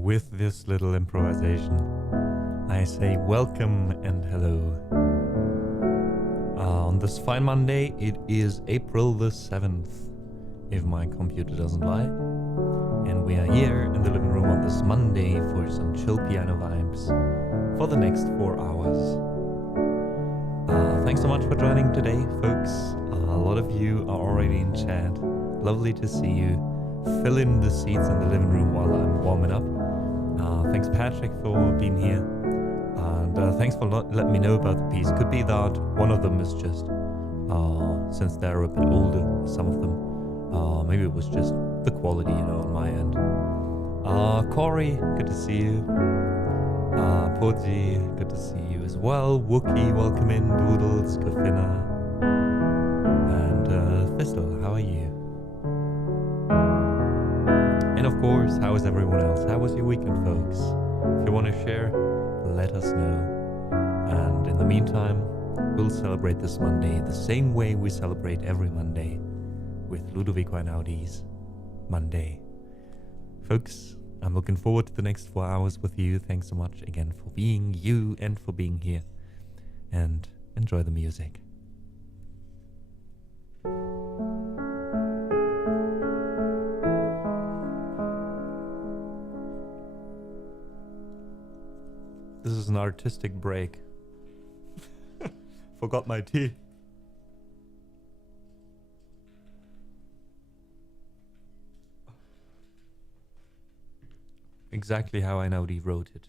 with this little improvisation, I say welcome and hello. On this fine Monday, it is April the 7th, if my computer doesn't lie. And we are here in the living room on this Monday for some chill piano vibes for the next 4 hours. Thanks so much for joining today, folks. A lot of you are already in chat. Lovely to see you. Fill in the seats in the living room while I'm warming up. Thanks Patrick for being here. And thanks for letting me know about the piece. Could be that one of them is just, since they're a bit older, some of them, maybe it was just the quality, on my end. Corey, good to see you. Podzi, good to see you as well. Wookie, welcome in. Doodles, Kafina. And Thistle, how are you? And of course, how is everyone else? How was your weekend, folks? If you want to share, let us know. And in the meantime, we'll celebrate this Monday the same way we celebrate every Monday with Ludovico Einaudi's Monday. Folks, I'm looking forward to the next 4 hours with you. Thanks so much again for being you and for being here. And enjoy the music. This is an artistic break. Forgot my tea. Exactly how Einaudi wrote it.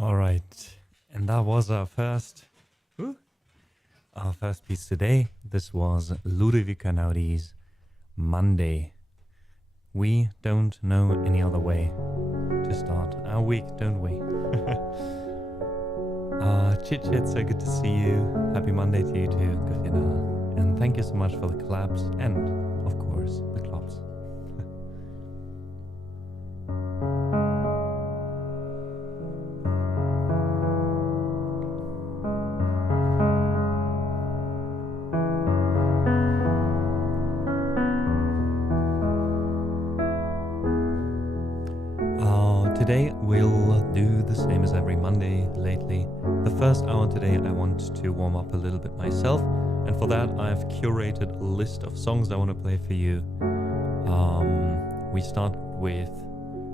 All right, and that was our first piece today. This was Ludovic Einaudi's Monday. We don't know any other way to start our week, don't we? Chit Chit, so good to see you. Happy Monday to you too, Gafina. And thank you so much for the collabs and, of course, the clubs. Today we'll do the same as every Monday lately. The first hour today I want to warm up a little bit myself, and for that I've curated a list of songs I want to play for you. We start with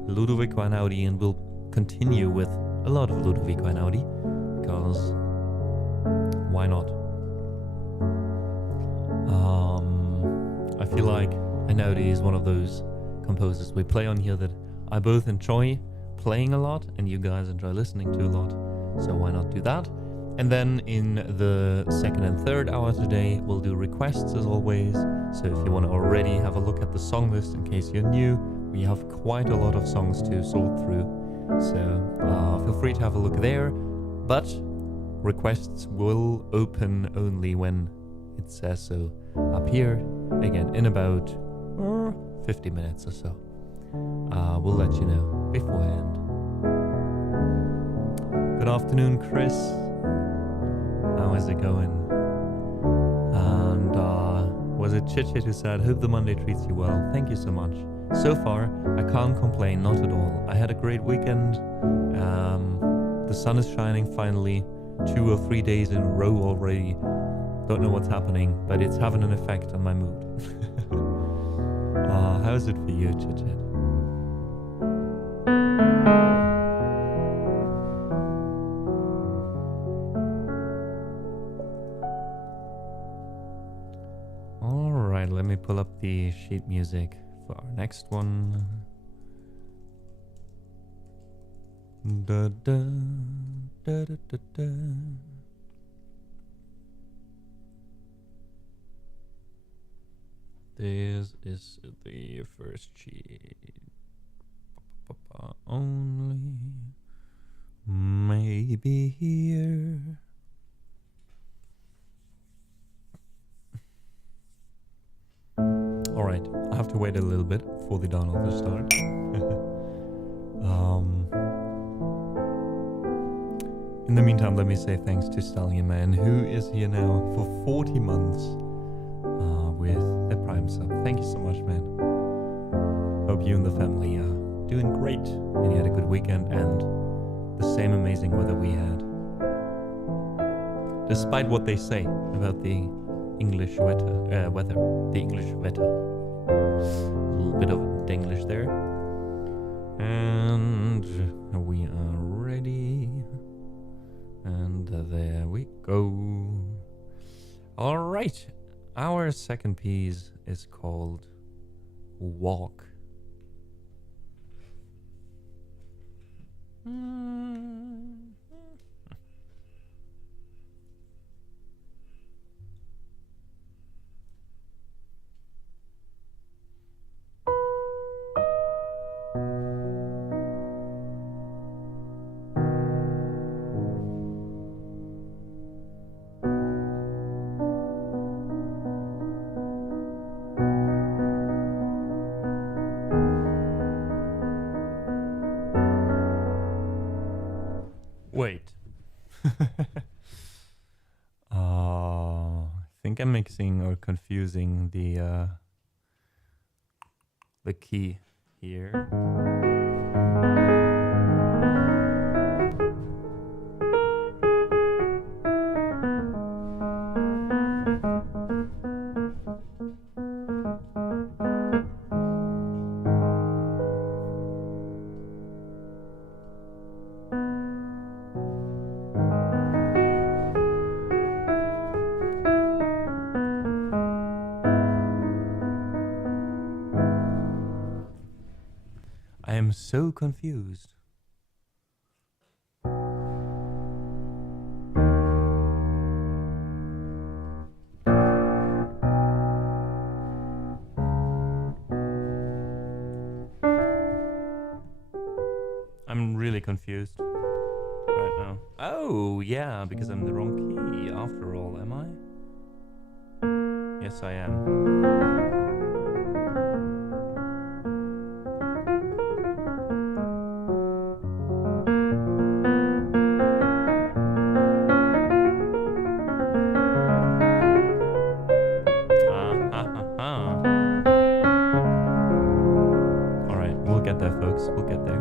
Ludovico Einaudi and we'll continue with a lot of Ludovico Einaudi, because why not? I feel like Einaudi is one of those composers we play on here that I both enjoy playing a lot and you guys enjoy listening to a lot, so why not do that? And then in the second and third hour today we'll do requests as always, so if you want to already have a look at the song list in case you're new, we have quite a lot of songs to sort through, so feel free to have a look there, but requests will open only when it says so up here, again in about 50 minutes or so. We'll let you know beforehand. Good afternoon, Chris. How is it going? And was it Chit Chit who said, hope the Monday treats you well? Thank you so much. So far, I can't complain, not at all. I had a great weekend. The sun is shining finally, 2 or 3 days in a row already. Don't know what's happening, but it's having an effect on my mood. How's it for you, Chit Chit? Alright, let me pull up the sheet music for our next one. Da, da, da, da, da, da. This is the first sheet. Only maybe here. Alright, I have to wait a little bit for the download to start. In the meantime, let me say thanks to Stallion Man, who is here now for 40 months with the Prime sub. Thank you so much, man. Hope you and the family are doing great and you had a good weekend and the same amazing weather we had. Despite what they say about the English weather, the English weather. A little bit of Denglish there. And we are ready. And there we go. All right. Our second piece is called Walk. Wait. I think I'm mixing or confusing the key here. I am so confused. confused right now. Oh, yeah, because I'm the wrong key after all, am I? Yes, I am. Alright, we'll get there, folks. We'll get there.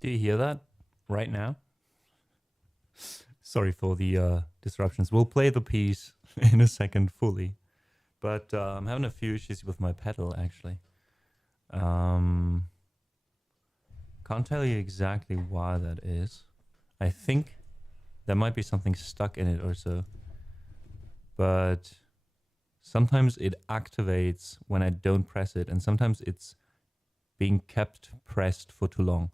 Do you hear that right now? Sorry for the disruptions. We'll play the piece in a second fully. But I'm having a few issues with my pedal, actually. Can't tell you exactly why that is. I think there might be something stuck in it or so. But sometimes it activates when I don't press it, and sometimes it's being kept pressed for too long.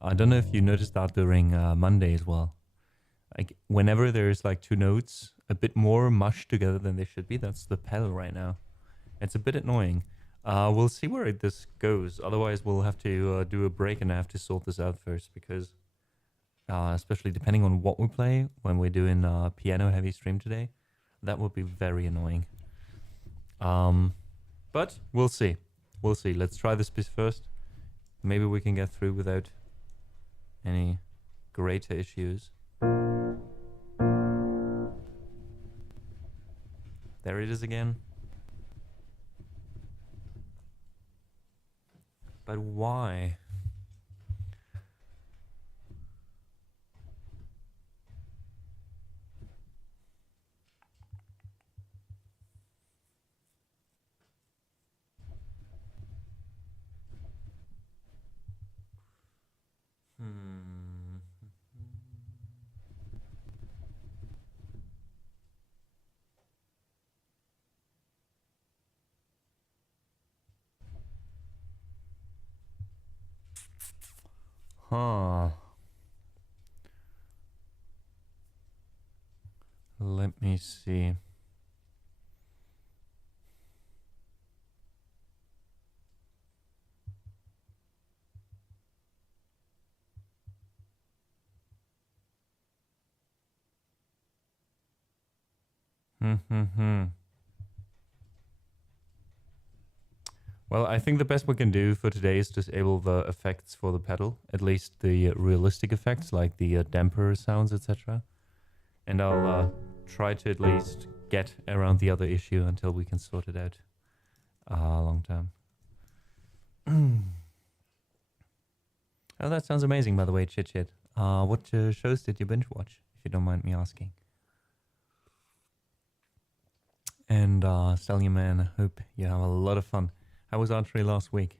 I don't know if you noticed that during Monday as well. Like whenever there's like two notes a bit more mushed together than they should be, that's the pedal right now. It's a bit annoying. We'll see where this goes. Otherwise, we'll have to do a break, and I have to sort this out first because, especially depending on what we play when we're doing piano heavy stream today, that would be very annoying. But we'll see. We'll see. Let's try this piece first. Maybe we can get through without any greater issues. There it is again. But why? Huh. Let me see. Well, I think the best we can do for today is disable the effects for the pedal, at least the realistic effects like the damper sounds, etc. And I'll try to at least get around the other issue until we can sort it out long term. Oh, that sounds amazing, by the way, Chit Chit. What shows did you binge watch, if you don't mind me asking? And Stallion Man, I hope you have a lot of fun. How was archery last week?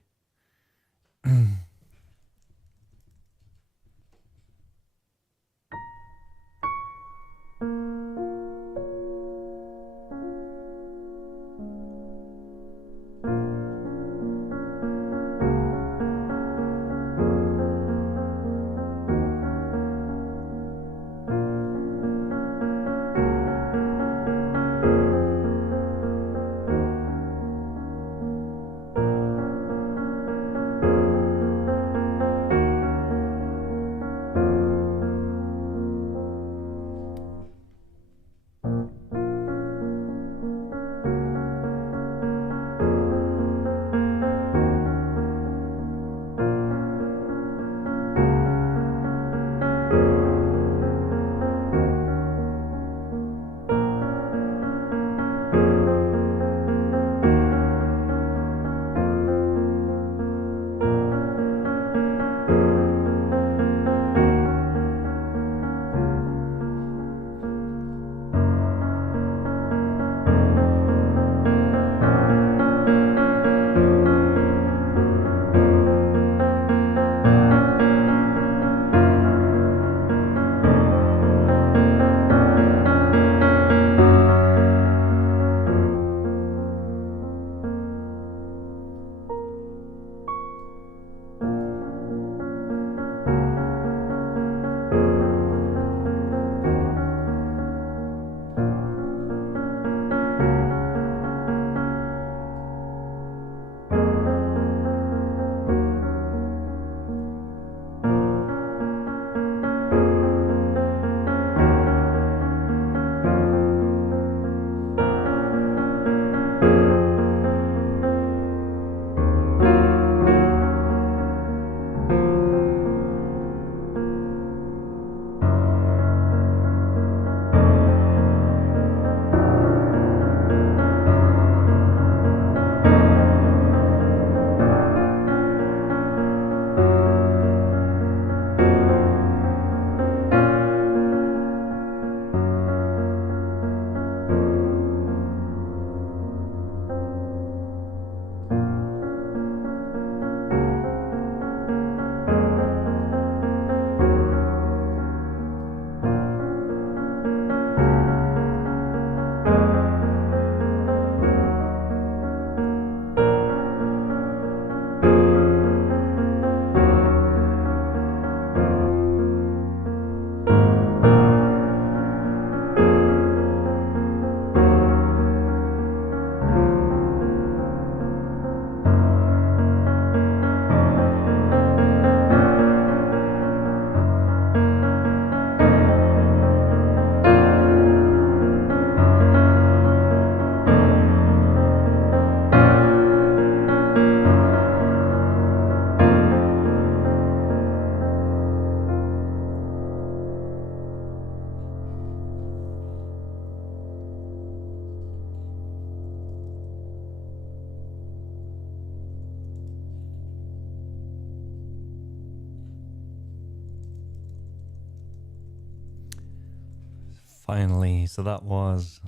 Finally, so that was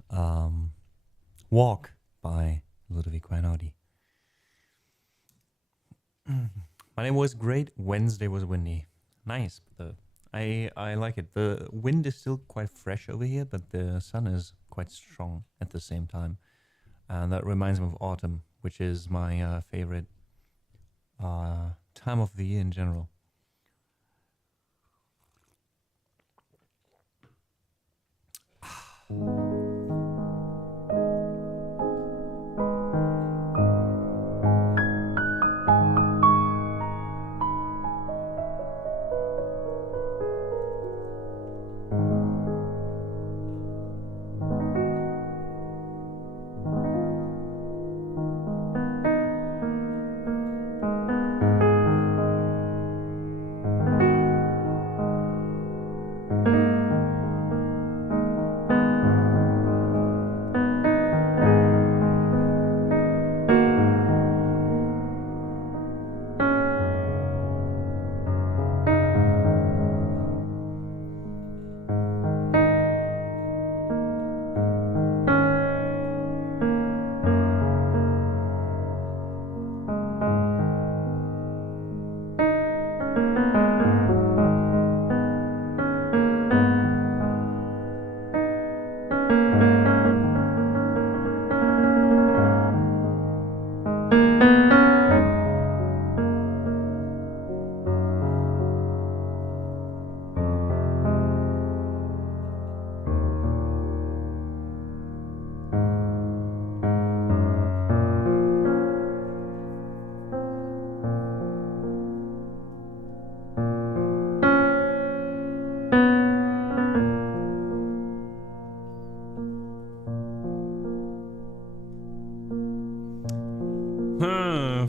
Walk by Ludovic Einaudi. My name was great. Wednesday was windy. Nice, though. I like it. The wind is still quite fresh over here, but the sun is quite strong at the same time. And that reminds me of autumn, which is my favorite time of the year in general.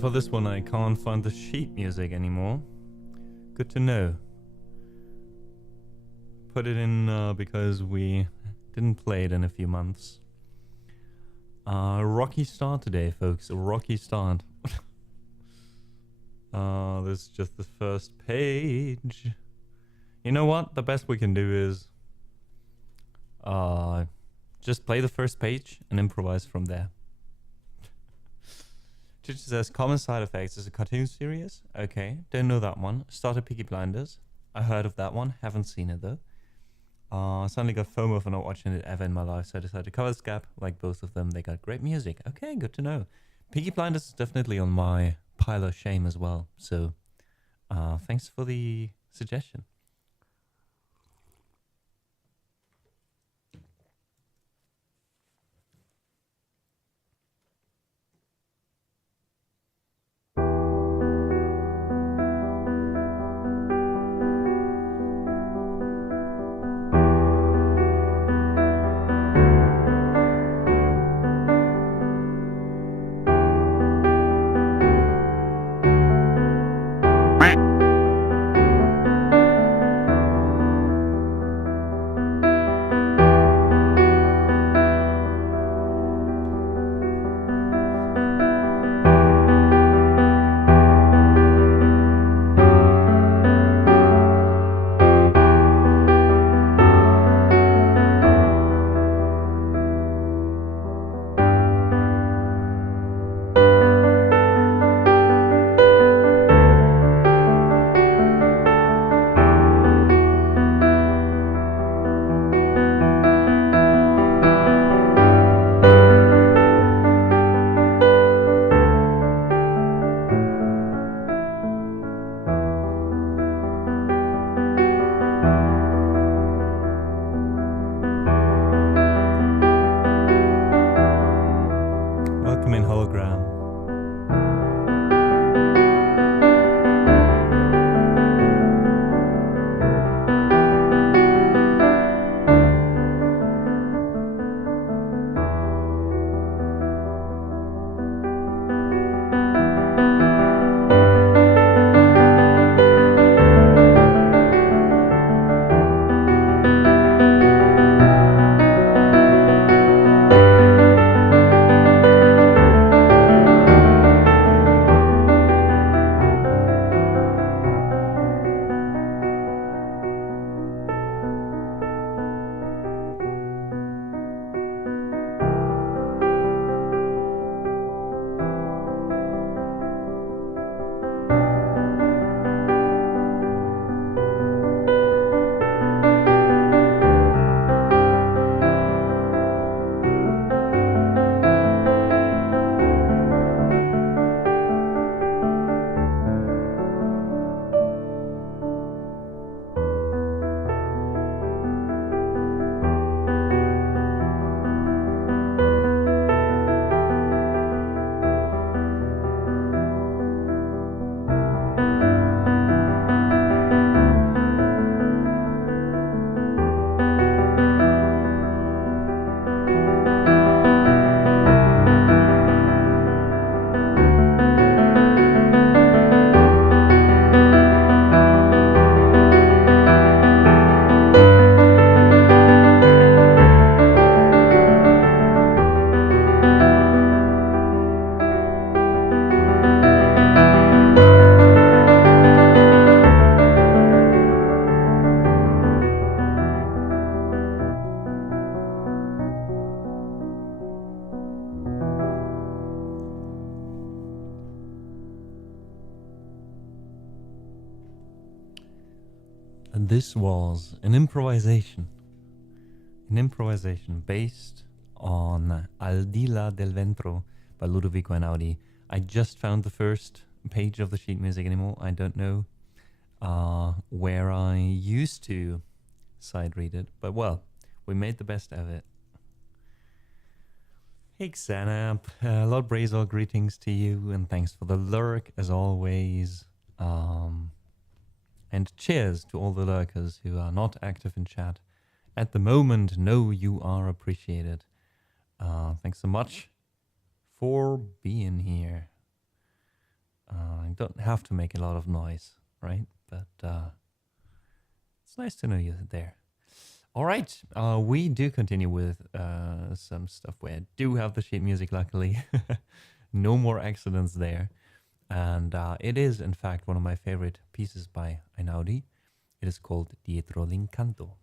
For this one, I can't find the sheet music anymore. Good to know. Put it in because we didn't play it in a few months. Rocky start today, folks. A rocky start. This is just the first page. You know what? The best we can do is just play the first page and improvise from there. It says common side effects is a cartoon series. Okay, don't know that one. Started Peaky Blinders. I heard of that one. Haven't seen it though. Suddenly got FOMO for not watching it ever in my life, so I decided to cover this gap. Like both of them, they got great music. Okay, good to know. Peaky Blinders is definitely on my pile of shame as well. So, thanks for the suggestion. And this was an improvisation. An improvisation based on Al di là del vento by Ludovico Einaudi. I just found the first page of the sheet music anymore. I don't know where I used to side read it, but well, we made the best of it. Hey Xanap, Lord Brazil, greetings to you, and thanks for the lurk as always. And cheers to all the lurkers who are not active in chat at the moment. Know you are appreciated. Thanks so much for being here. I don't have to make a lot of noise, right? But it's nice to know you're there. All right, we do continue with some stuff where I do have the sheet music, luckily. No more accidents there. And it is, in fact, one of my favorite pieces by Einaudi. It is called Dietro l'incanto.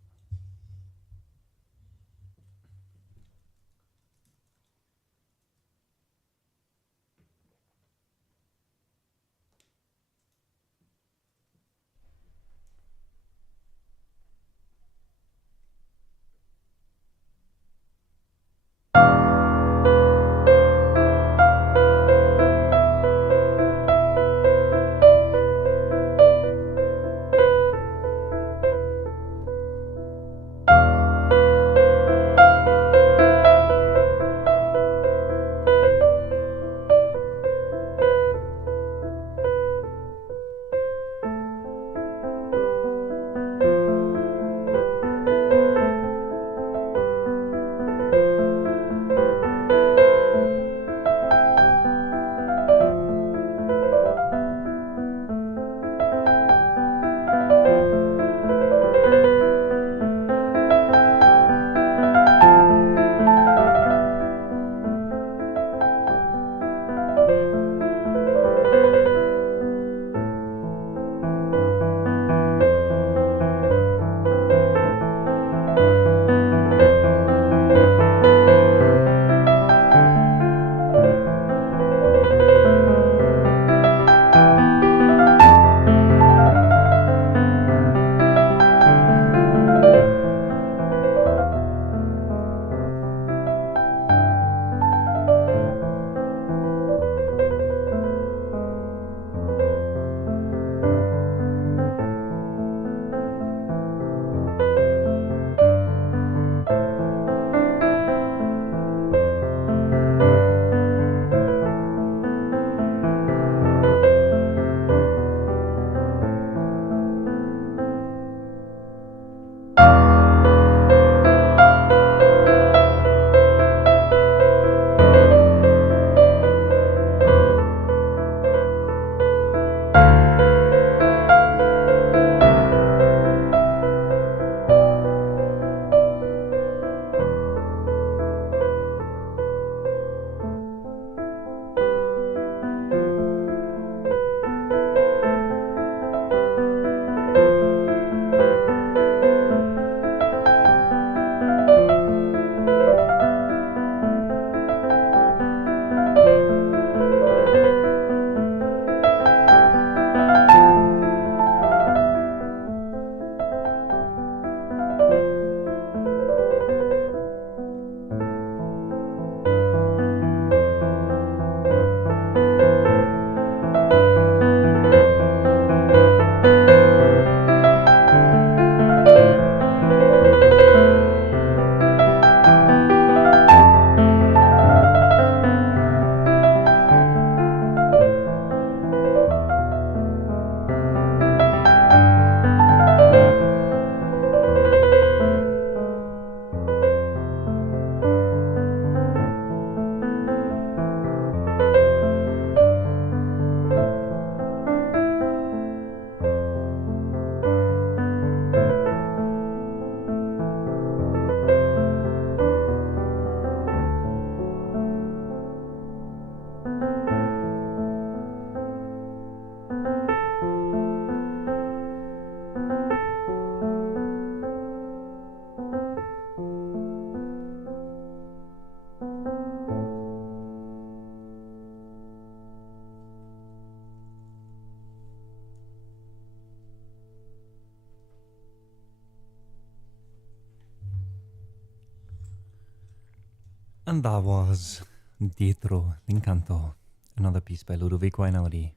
And that was Dietro L'Incanto, another piece by Ludovico Einaudi.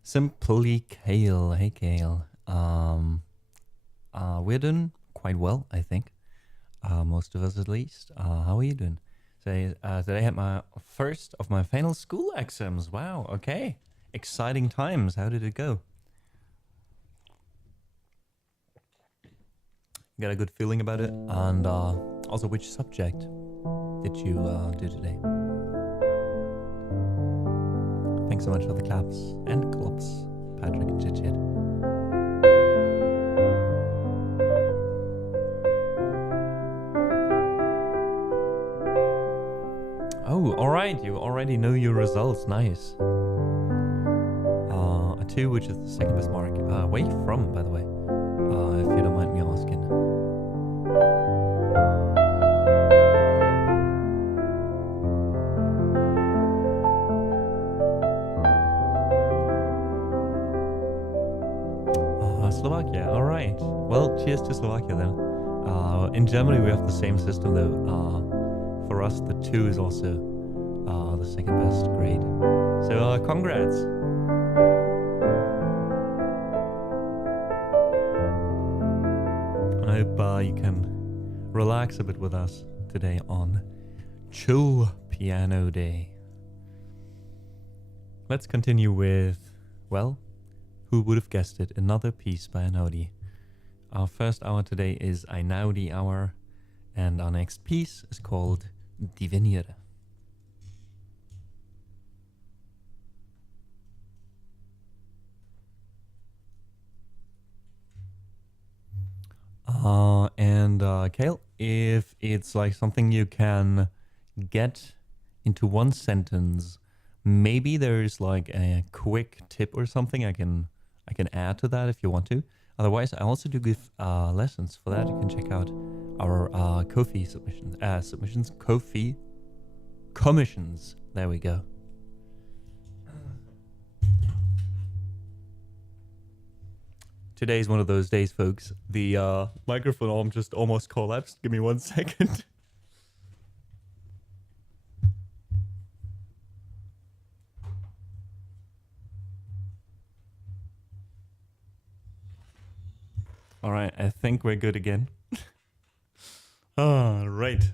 Simply Kale. Hey Kale. We're doing quite well, I think. Most of us at least. How are you doing? Today I had my first of my final school exams. Wow, okay. Exciting times. How did it go? Got a good feeling about it? And also, which subject did you do today? Thanks so much for the claps and claps, Patrick and Chit. Oh, alright, you already know your results. Nice. A 2, which is the second best mark. Where are you from, by the way? If you don't mind me asking. Slovakia, alright. Well, cheers to Slovakia then. In Germany we have the same system though. For us the 2 is also the second best grade. So congrats. I hope you can relax a bit with us today on Chill Piano Day. Let's continue with, well, who would have guessed it, another piece by Einaudi. Our first hour today is Einaudi hour, and our next piece is called Divenire. Kale, if it's like something you can get into one sentence, maybe there's like a quick tip or something I can add to that if you want to. Otherwise, I also do give lessons. For that, you can check out our Ko-fi Ko-fi commissions. There we go. Today is one of those days, folks. The microphone arm just almost collapsed. Give me 1 second. All right, I think we're good again. All right.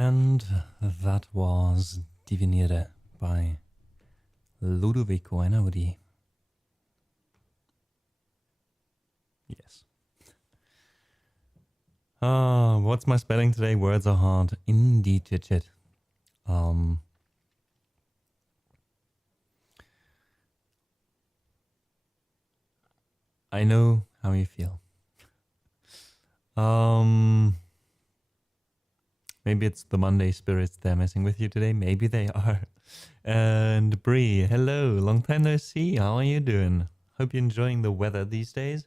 And that was Divenire by Ludovico Einaudi. Yes. What's my spelling today? Words are hard. Indeed, chit. I know how you feel. Maybe it's the Monday spirits they're messing with you today. Maybe they are. And Bree, hello. Long time no see. How are you doing? Hope you're enjoying the weather these days.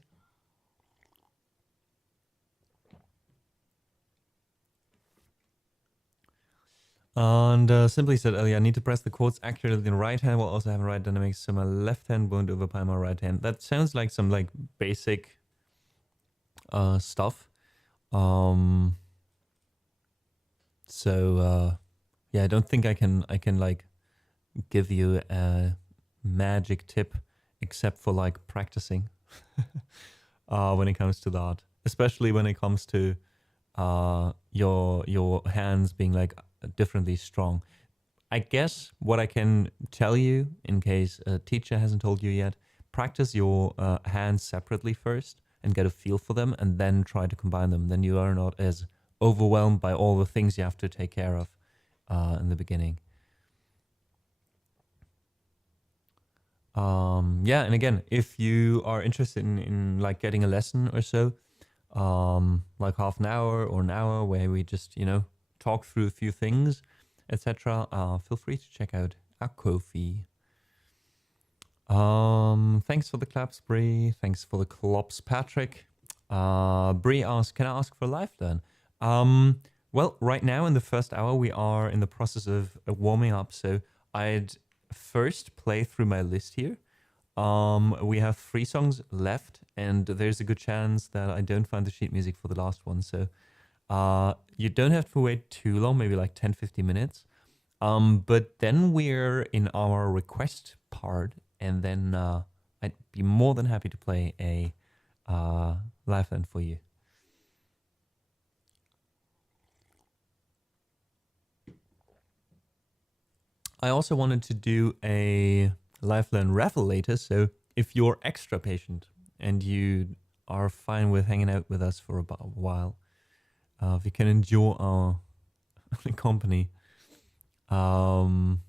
And Simply said earlier, I need to press the chords accurately in the right hand while also having right dynamics, so my left hand won't overpower my right hand. That sounds like some like basic stuff. Yeah, I don't think I can like give you a magic tip except for like practicing when it comes to that, especially when it comes to your hands being like differently strong. I guess what I can tell you, in case a teacher hasn't told you yet, practice your hands separately first and get a feel for them, and then try to combine them. Then you are not as overwhelmed by all the things you have to take care of in the beginning. Yeah, and again, if you are interested in like getting a lesson or so, like half an hour or an hour where we just, you know, talk through a few things, etc., feel free to check out our Ko-fi. Thanks for the claps, Bree. Thanks for the clops, Patrick. Bree asks, can I ask for a live learn? Well, right now in the first hour, we are in the process of warming up. So I'd first play through my list here. We have 3 songs left, and there's a good chance that I don't find the sheet music for the last one. So you don't have to wait too long, maybe like 10-15 minutes. But then we're in our request part, and then I'd be more than happy to play a live learn for you. I also wanted to do a live learn raffle later, so if you're extra patient and you are fine with hanging out with us for about a while, if you can endure our company, then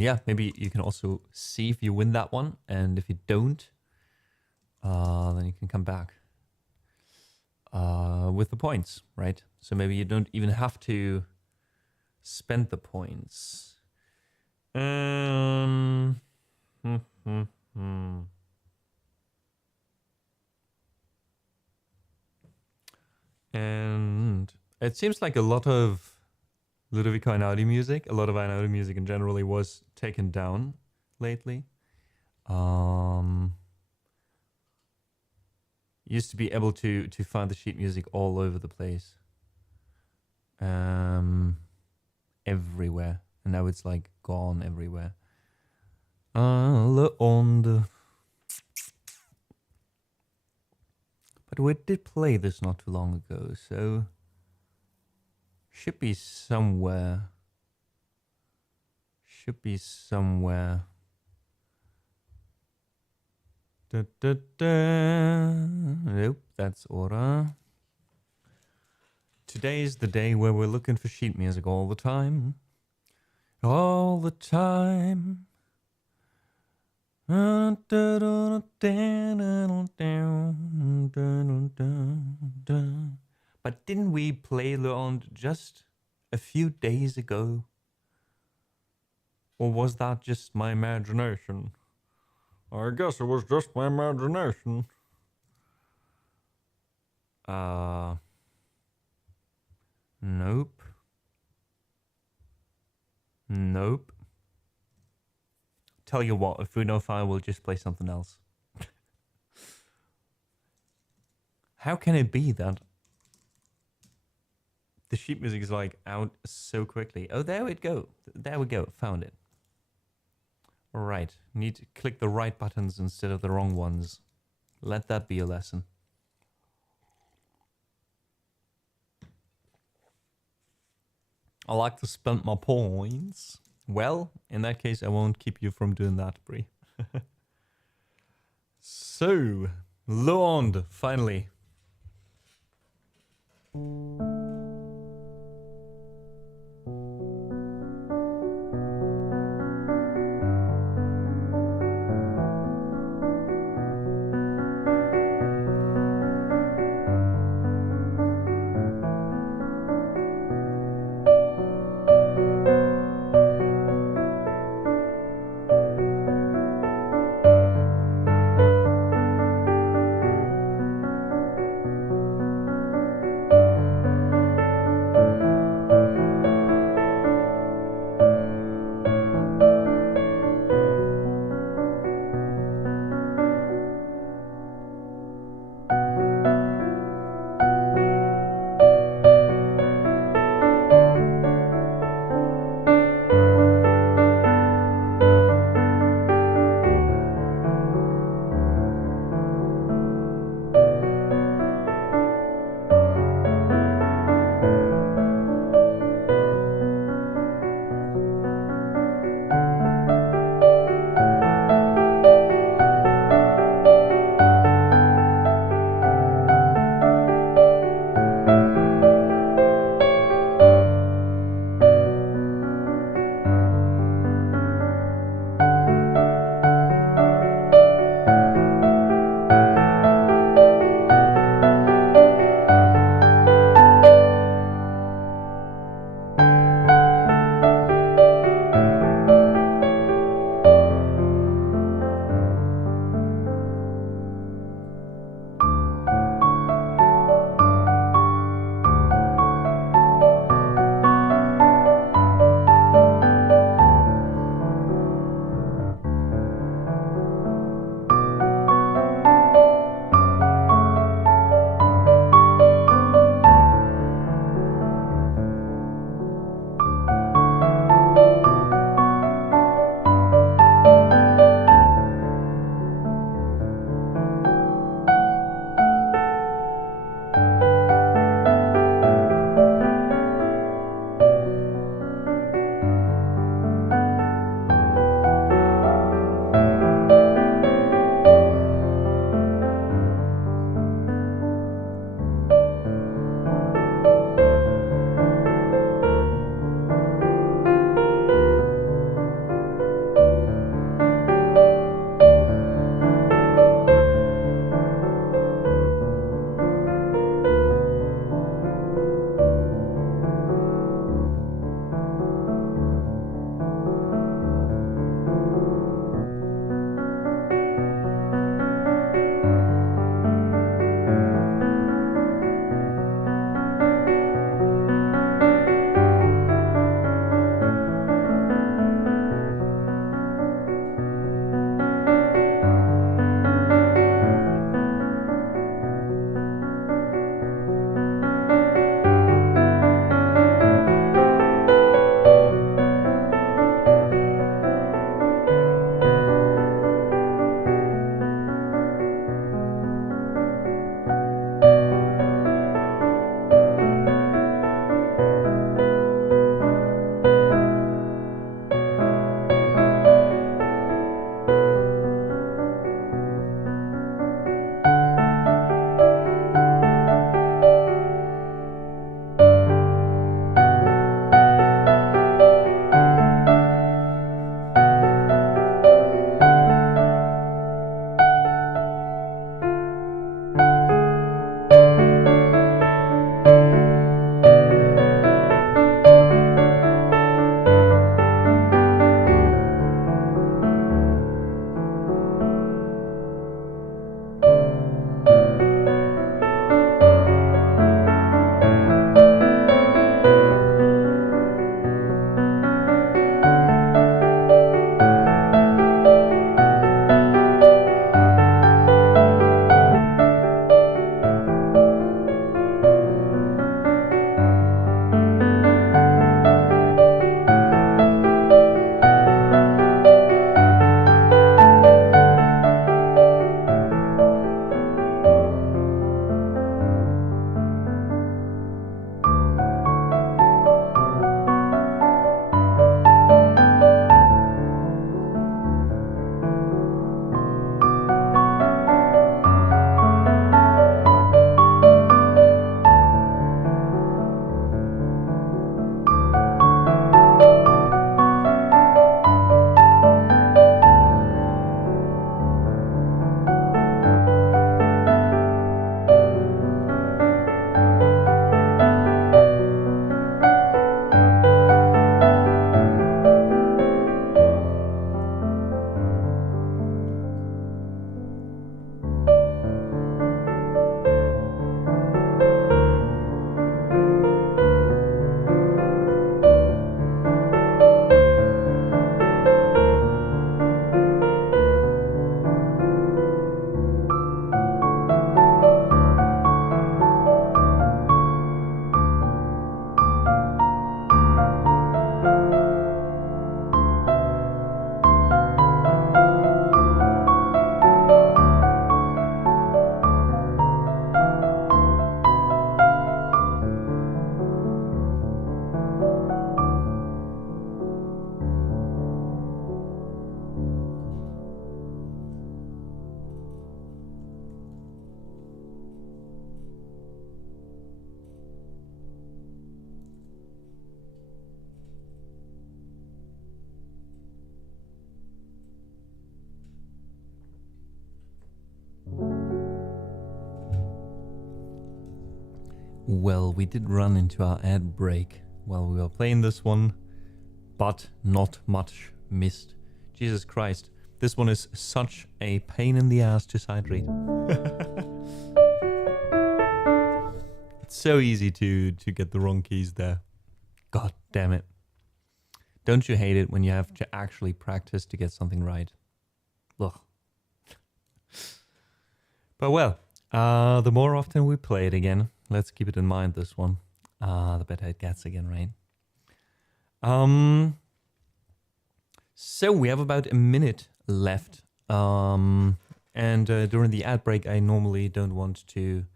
yeah, maybe you can also see if you win that one, and if you don't, then you can come back with the points, right? So maybe you don't even have to spend the points. And it seems like a lot of Ludovico Einaudi music, a lot of Einaudi music in general, was taken down lately. Used to be able to find the sheet music all over the place, everywhere, and now it's like gone everywhere. Le Onde. But we did play this not too long ago, so should be somewhere. Should be somewhere. Da, da, da. Nope, that's Aura. Today's the day where we're looking for sheet music all the time. All the time. But didn't we play Le Onde just a few days ago? Or was that just my imagination? I guess it was just my imagination. Nope. Nope. Tell you what, if we know fire, we'll just play something else. How can it be that the sheet music is like out so quickly? Oh, there we go. There we go. Found it. All right. Need to click the right buttons instead of the wrong ones. Let that be a lesson. I like to spend my points. Well, in that case, I won't keep you from doing that, Bree. So, Lond, finally. Well, we did run into our ad break while we were playing this one, but not much missed. Jesus Christ, this one is such a pain in the ass to sight read. It's so easy to get the wrong keys there. God damn it. Don't you hate it when you have to actually practice to get something right? Ugh. But well, the more often we play it again, let's keep it in mind, this one, the better it gets again, right? So we have about a minute left. And during the ad break, I normally don't want to,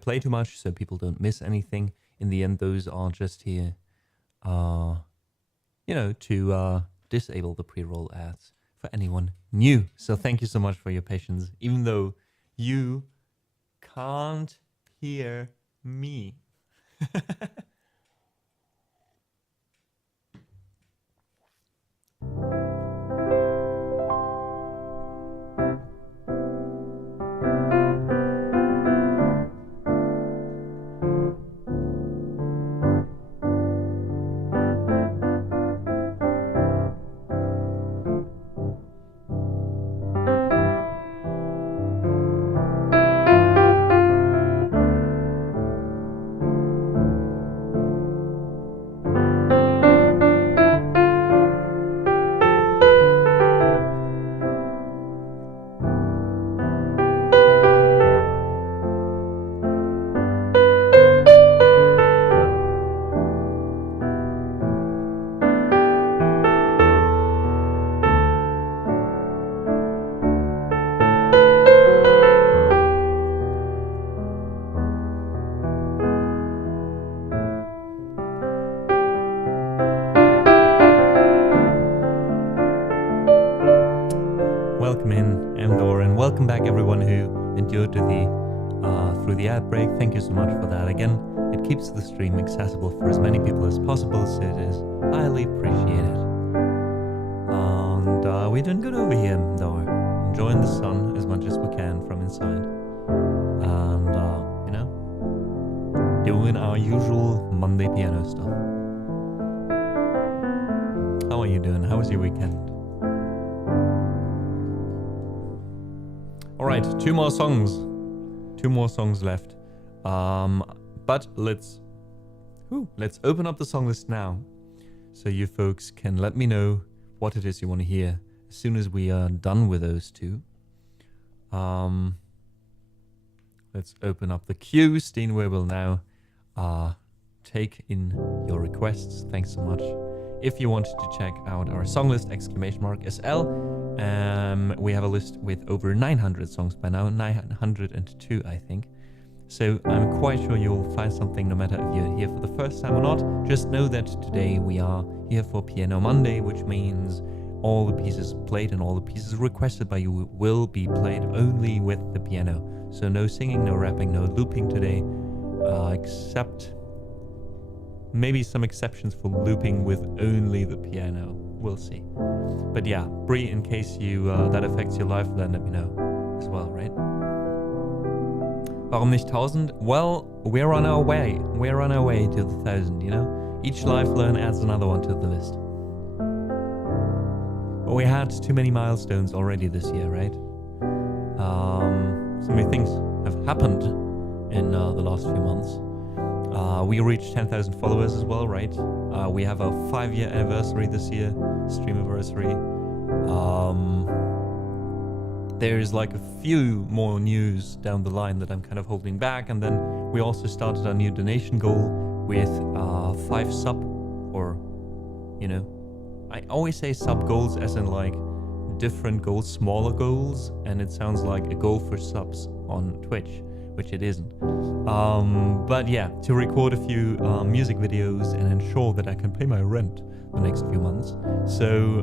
play too much so people don't miss anything. In the end, those are just here, to disable the pre-roll ads for anyone new. So thank you so much for your patience, even though you can't hear me. Welcome back, everyone who endured to through the ad break. Thank you so much for that. Again, it keeps the stream accessible for as many people as possible, so it is highly appreciated. And we're doing good over here, though. Enjoying the sun as much as we can from inside. And, doing our usual Monday piano stuff. How are you doing? How was your weekend? All right, two more songs left. But let's open up the song list now, so you folks can let me know what it is you want to hear as soon as we are done with those two. Let's open up the queue. Steenway will now take in your requests. Thanks so much. If you wanted to check out our song list, !SL, we have a list with over 900 songs by now, 902 I think. So I'm quite sure you'll find something no matter if you're here for the first time or not. Just know that today we are here for Piano Monday, which means all the pieces played and all the pieces requested by you will be played only with the piano. So no singing, no rapping, no looping today, except maybe some exceptions for looping with only the piano. We'll see. But yeah, Bree, in case you that affects your life, then let me know as well, right? Warum nicht 1000? Well, we're on our way. We're on our way to the 1000, Each life learn adds another one to the list. But we had too many milestones already this year, right? So many things have happened in the last few months. We reached 10,000 followers as well, right? We have a 5-year anniversary this year, stream anniversary. There's like a few more news down the line that I'm kind of holding back, and then we also started a new donation goal with 5 sub, or I always say sub goals as in like different goals, smaller goals, and it sounds like a goal for subs on Twitch, which it isn't. But yeah, to record a few music videos and ensure that I can pay my rent the next few months. So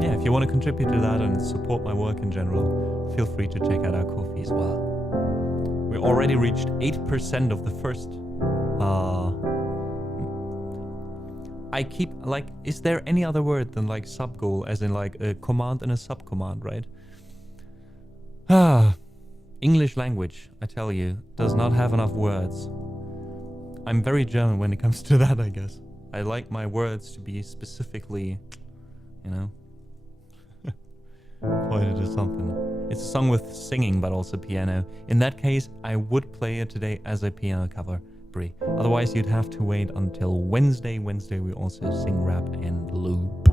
yeah, if you want to contribute to that and support my work in general, feel free to check out our Ko-fi as well. We already reached 8% of the first. I keep is there any other word than like sub goal, as in like a command and a sub command, right? English language, I tell you, does not have enough words. I'm very German when it comes to that, I guess. I like my words to be specifically, you know, pointed to something. It's a song with singing, but also piano. In that case, I would play it today as a piano cover, Brie. Otherwise, you'd have to wait until Wednesday. Wednesday, we also sing, rap, and loop.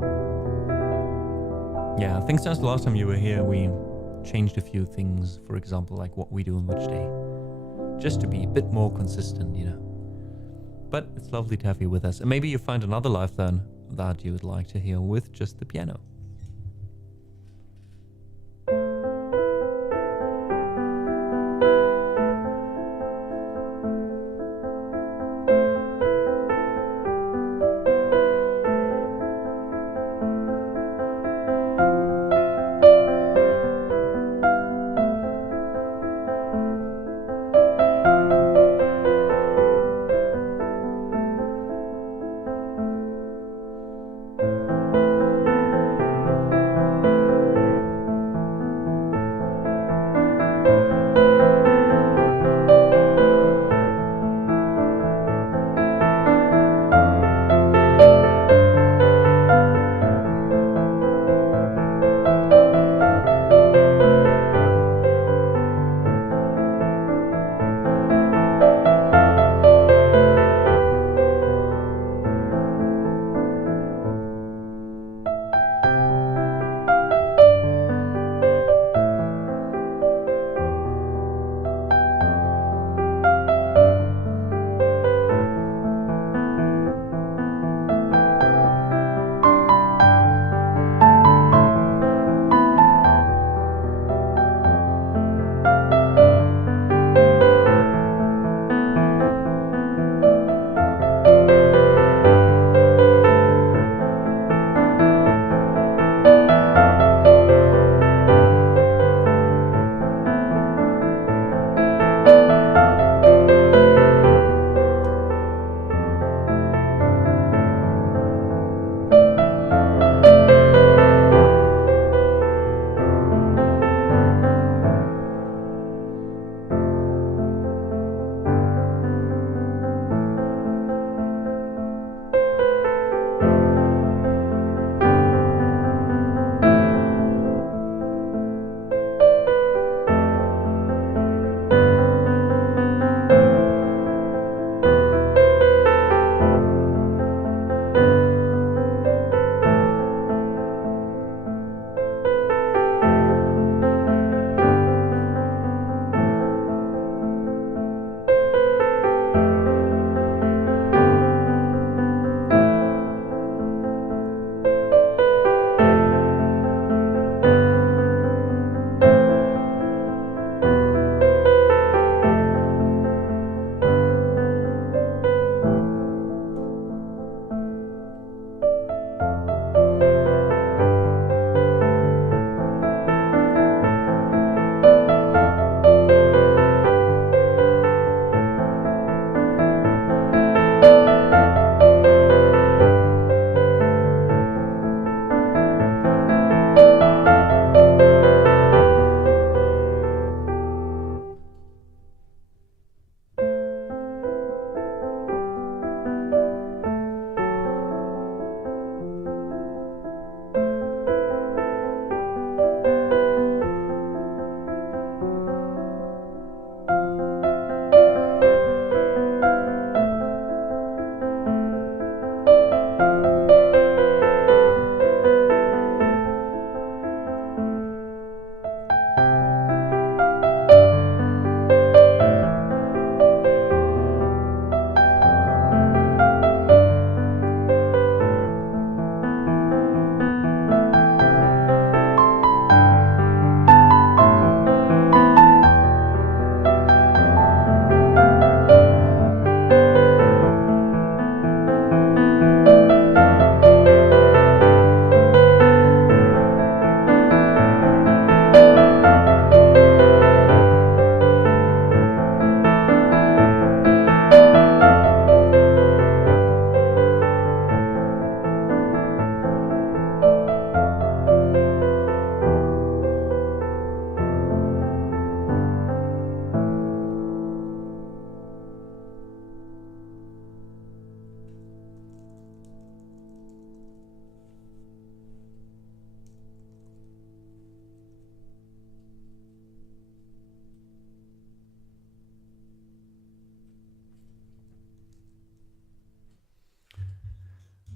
Yeah, thanks since the last time you were here, we changed a few things. For example, like what we do on which day. Just to be a bit more consistent, you know. But it's lovely to have you with us. And maybe you find another live then that you would like to hear with just the piano.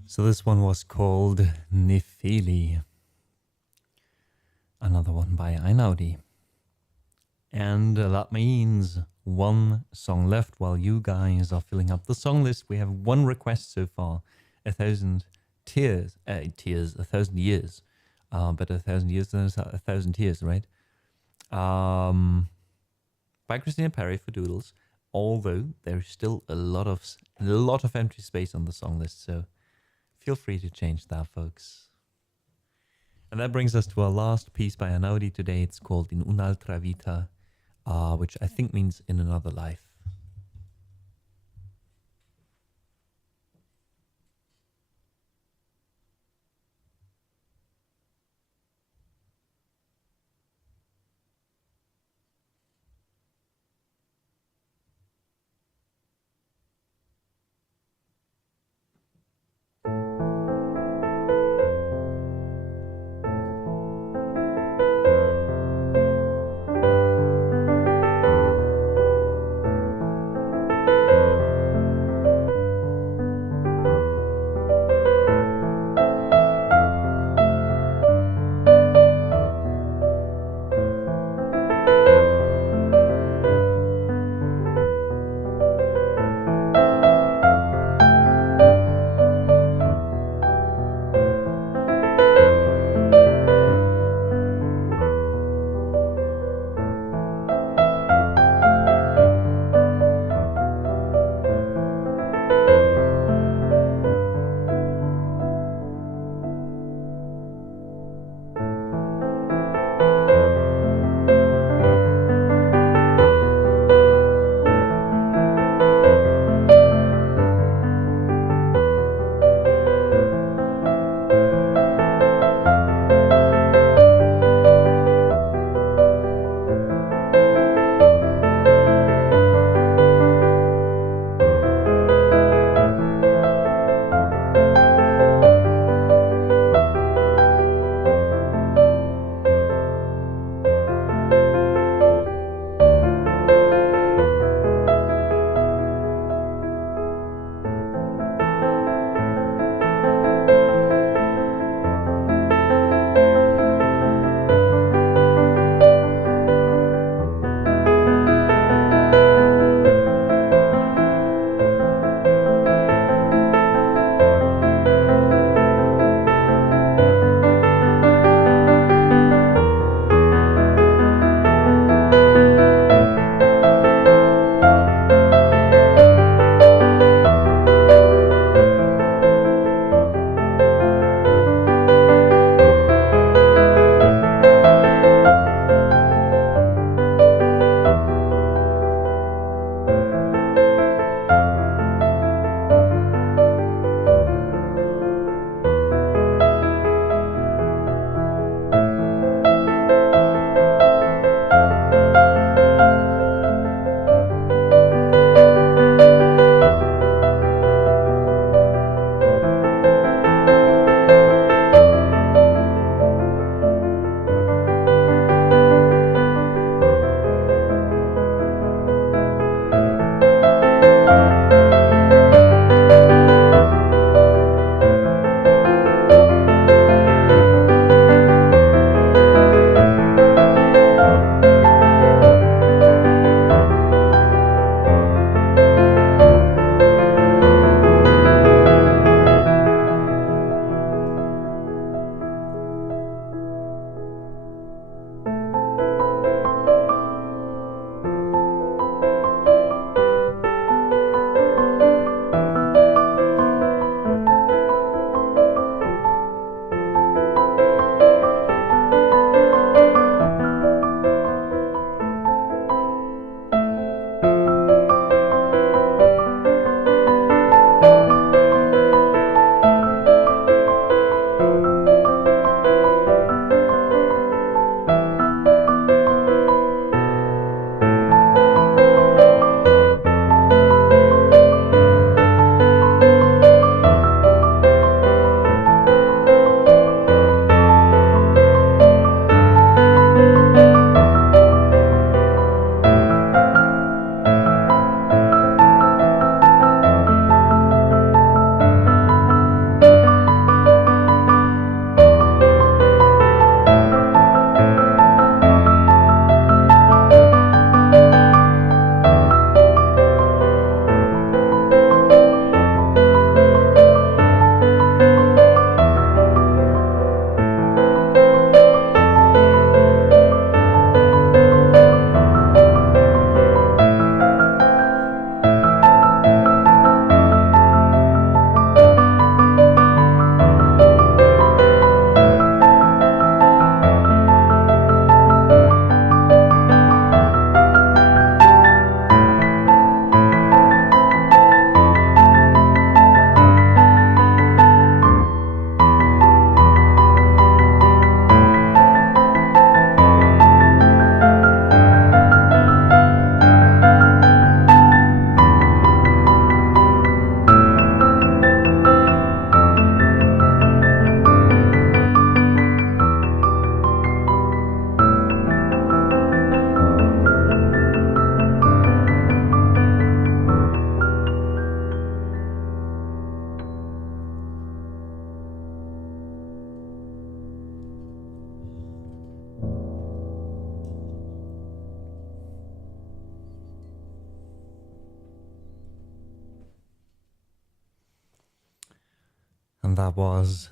So this one was called Nefeli. Another one by Einaudi. And that means one song left while you guys are filling up the song list. We have one request so far. 1,000 tears. 1,000 years. But 1,000 years is 1,000 tears, right? By Christina Perry for Doodles. Although there's still a lot of empty space on the song list, so feel free to change that, folks. And that brings us to our last piece by Einaudi today. It's called In Un'altra Vita, which I think means in another life. And that was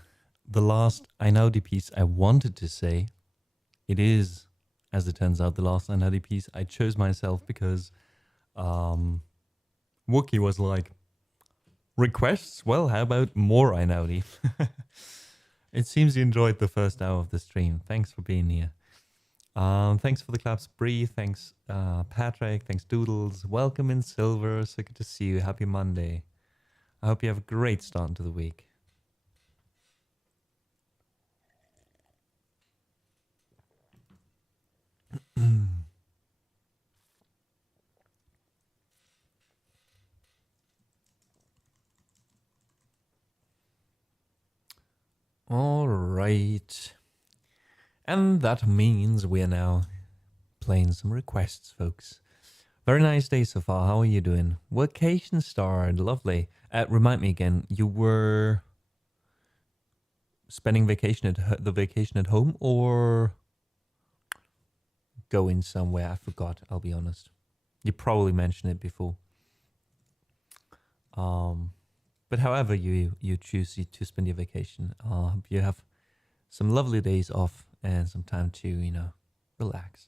the last Einaudi piece I wanted to say. It is, as it turns out, the last Einaudi piece I chose myself because Wookie was like, requests? Well, how about more Einaudi? It seems you enjoyed the first hour of the stream. Thanks for being here. Thanks for the claps, Bree. Thanks, Patrick. Thanks, Doodles. Welcome in Silver. So good to see you. Happy Monday. I hope you have a great start to the week. All right. And that means we are now playing some requests, folks. Very nice day so far. How are you doing? Vacation started. Lovely. Remind me again, you were spending the vacation at home or going somewhere? I forgot, I'll be honest. You probably mentioned it before. But however you choose to spend your vacation, you have some lovely days off and some time to, relax.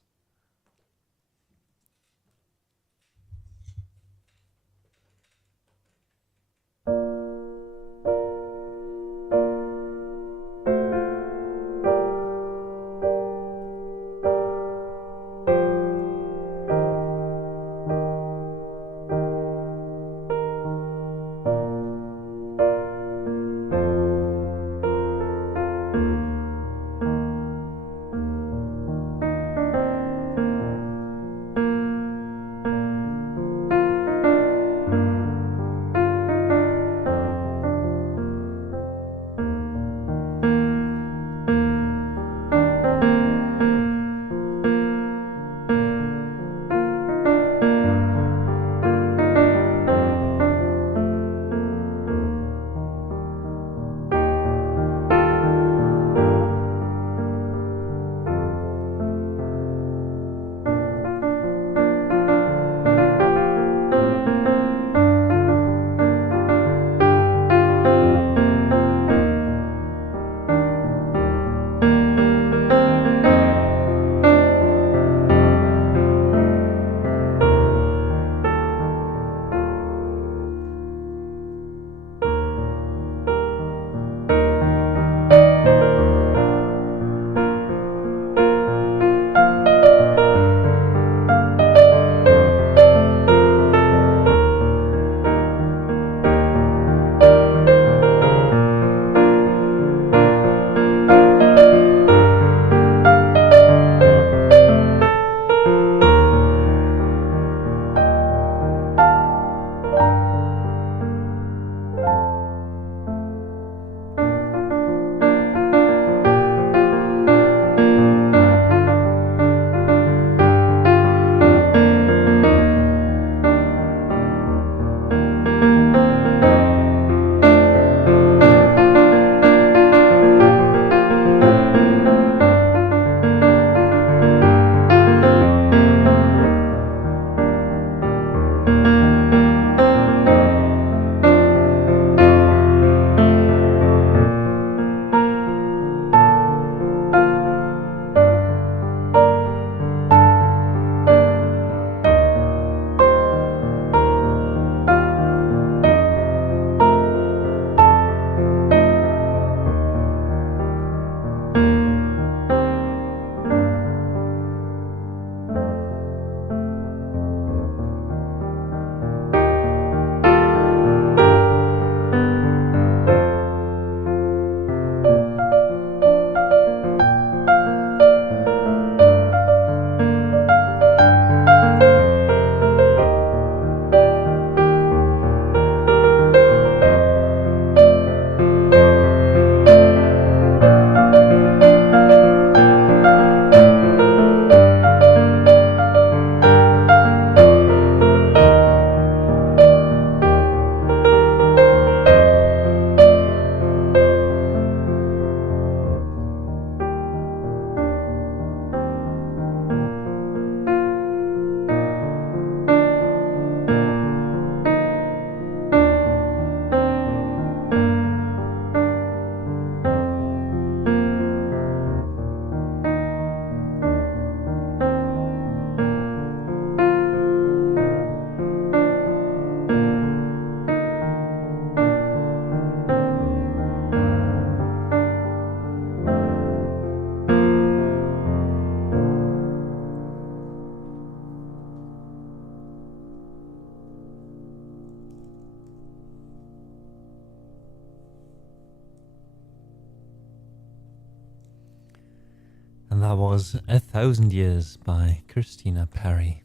That was 1,000 Years by Christina Perry.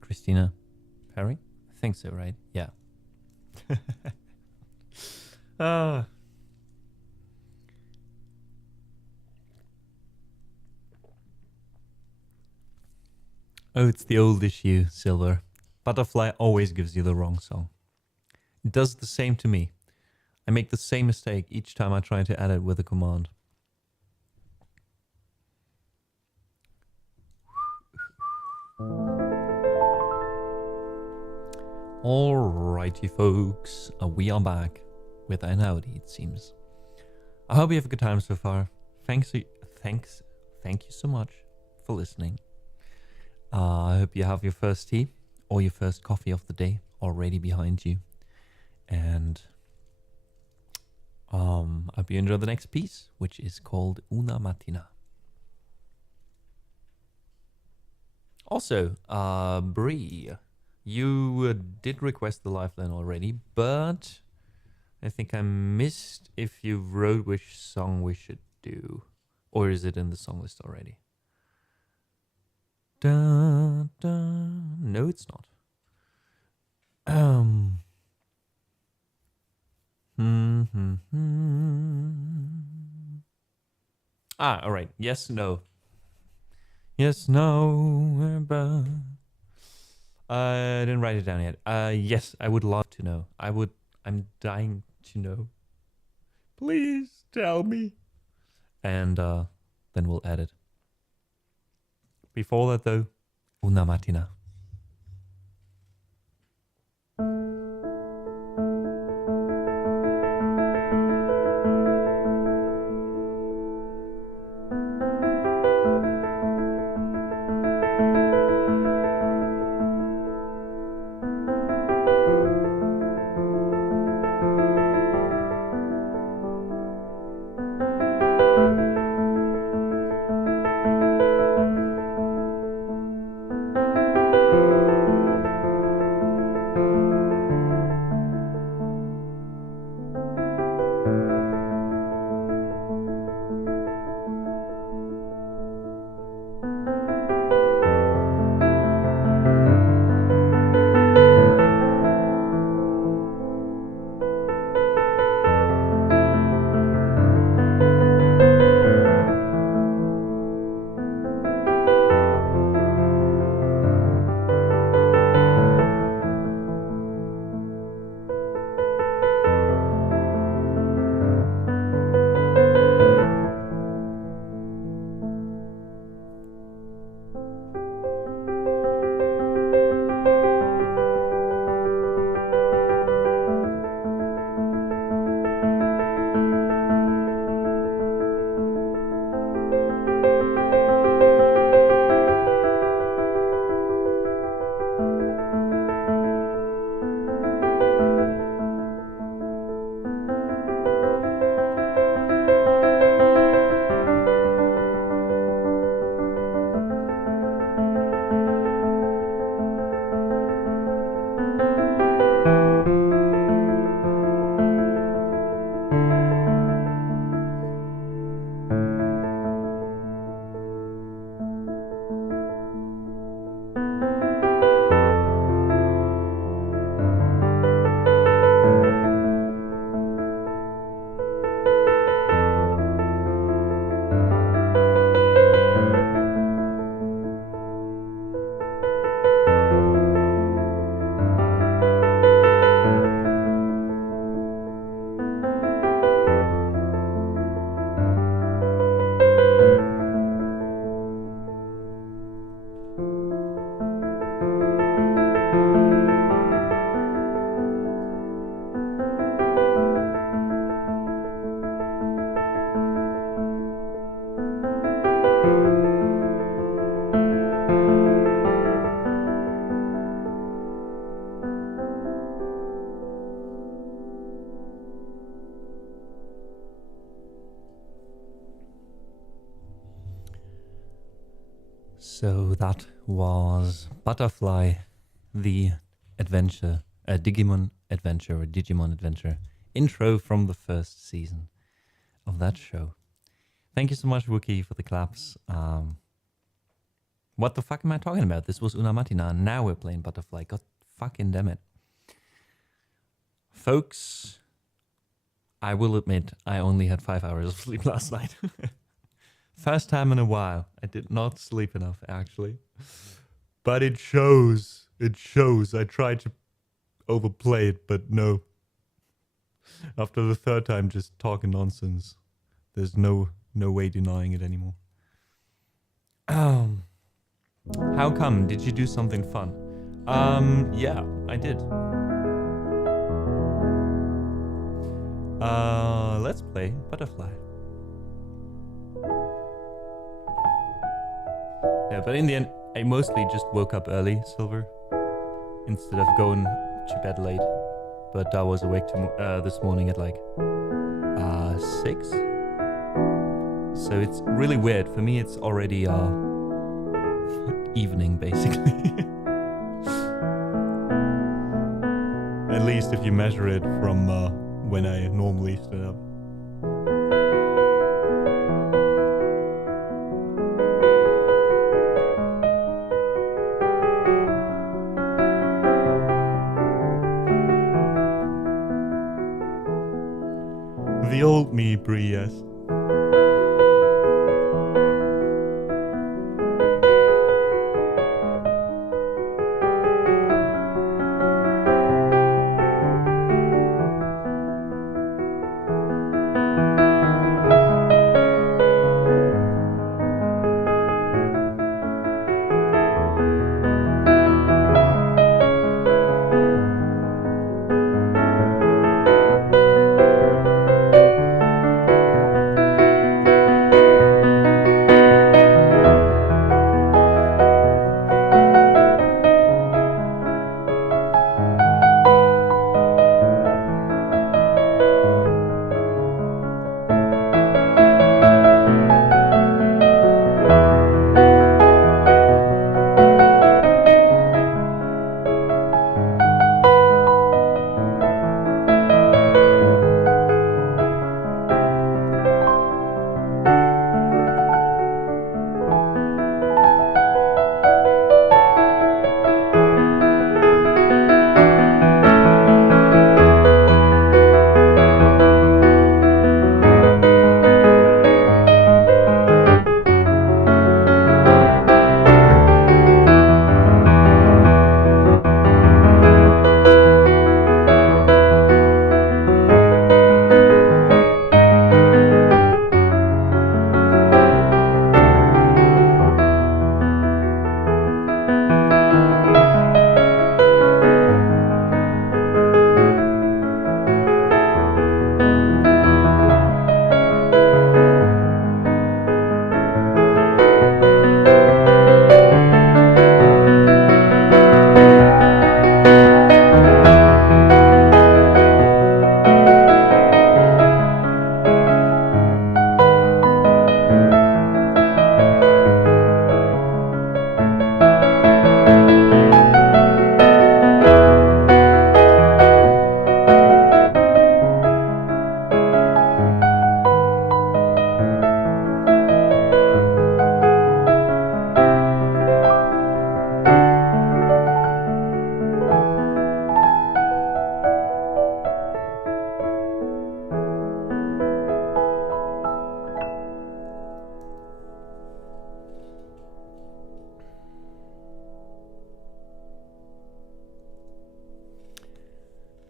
Christina Perry? I think so, right? Yeah. Ah. Oh, it's the old issue, Silver. Butterfly always gives you the wrong song. It does the same to me. I make the same mistake each time I try to edit with a command. Alrighty, folks. We are back with an Audi, it seems. I hope you have a good time so far. Thank you so much for listening. I hope you have your first tea or your first coffee of the day already behind you. And I hope you enjoy the next piece, which is called Una Mattina. Also, Bree, you did request the lifeline already, but I think I missed if you wrote which song we should do. Or is it in the song list already? Da, da. No, it's not. All right. Yes, no. Yes, no. I didn't write it down yet. Yes, I would love to know. I'm dying to know. Please tell me. And then we'll edit. Before that, though, Una Mattina. So that was Butterfly, the adventure, a Digimon adventure intro from the first season of that show. Thank you so much, Wookie, for the claps. What the fuck am I talking about? This was Una Matina. Now we're playing Butterfly. God fucking damn it. Folks, I will admit I only had 5 hours of sleep last night. First time in a while. I did not sleep enough, actually. But it shows. It shows. I tried to overplay it, but no. After the third time just talking nonsense, there's no way denying it anymore. How come? Did you do something fun? Yeah, I did. Let's play Butterfly. Yeah, but in the end, I mostly just woke up early, Silver, instead of going to bed late. But I was awake this morning at like 6. So it's really weird. For me, it's already evening, basically. At least if you measure it from when I normally stood up. The old me, Brie, yes.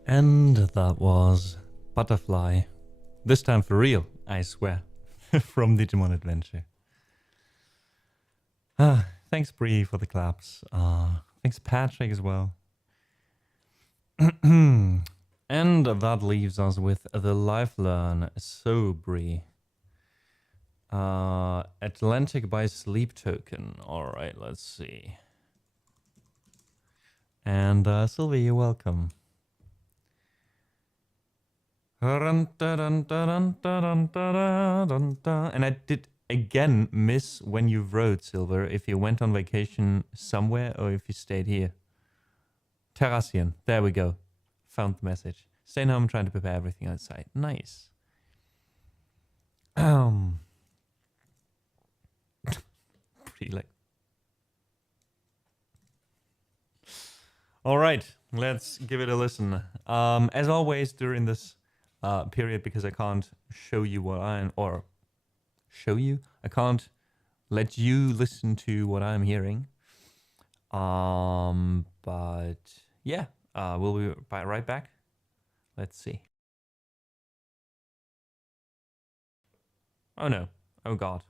And that was Butterfly. This time for real, I swear. From Digimon Adventure. Thanks, Bree, for the claps. Thanks, Patrick, as well. And that leaves us with the Life Learn. So, Bree. Atlantic by Sleep Token. Alright, let's see. And Sylvie, you're welcome. And I did again miss when you wrote, Silver, if you went on vacation somewhere or if you stayed here. Terrassian, there we go. Found the message. Staying home, trying to prepare everything outside. Nice. feeling. All right, let's give it a listen. As always during this period, because I can't show you what I can't let you listen to what I'm hearing. But yeah, we'll be right back. Let's see. Oh no. Oh god.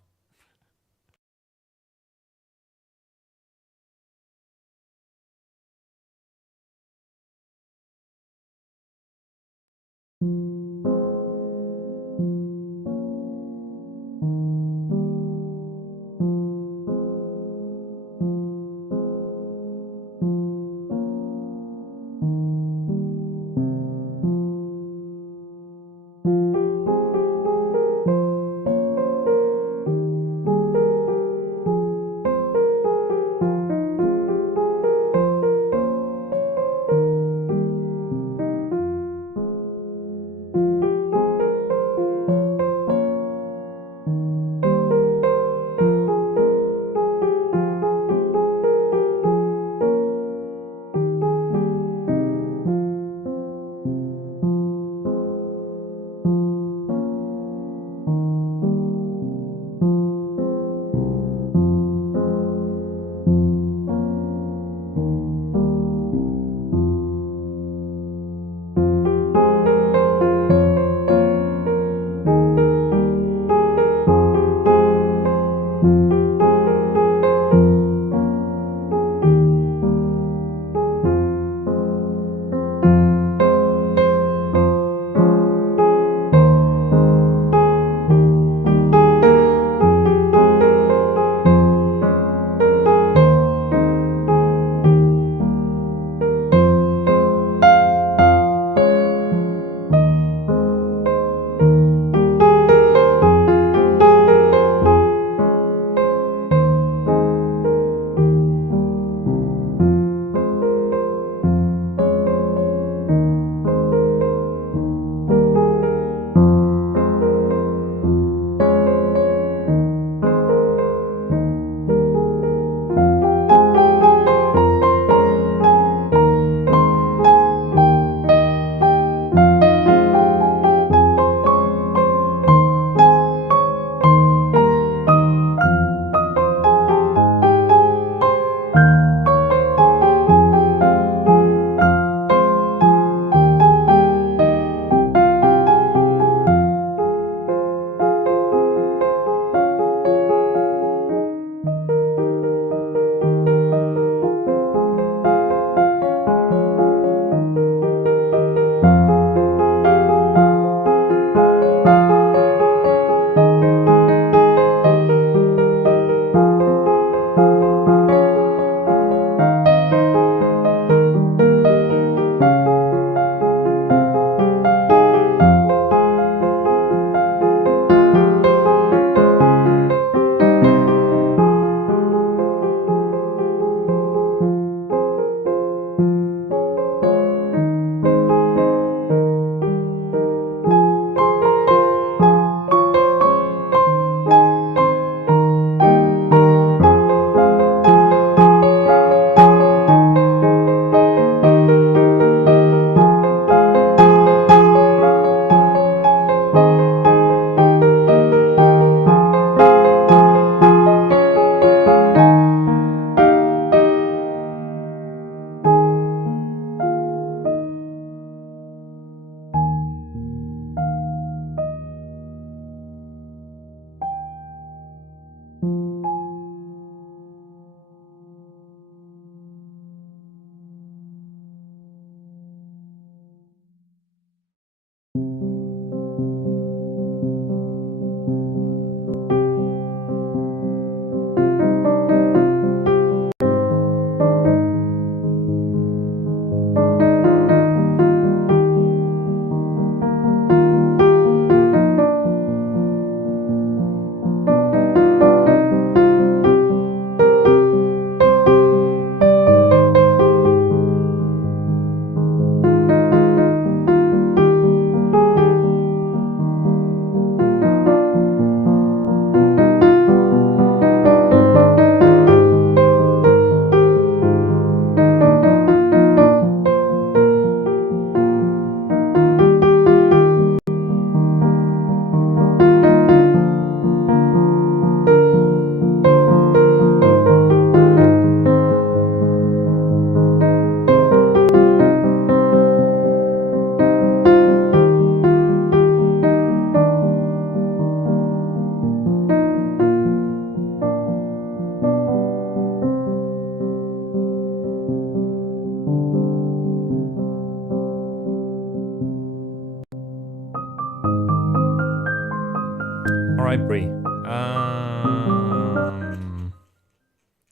3.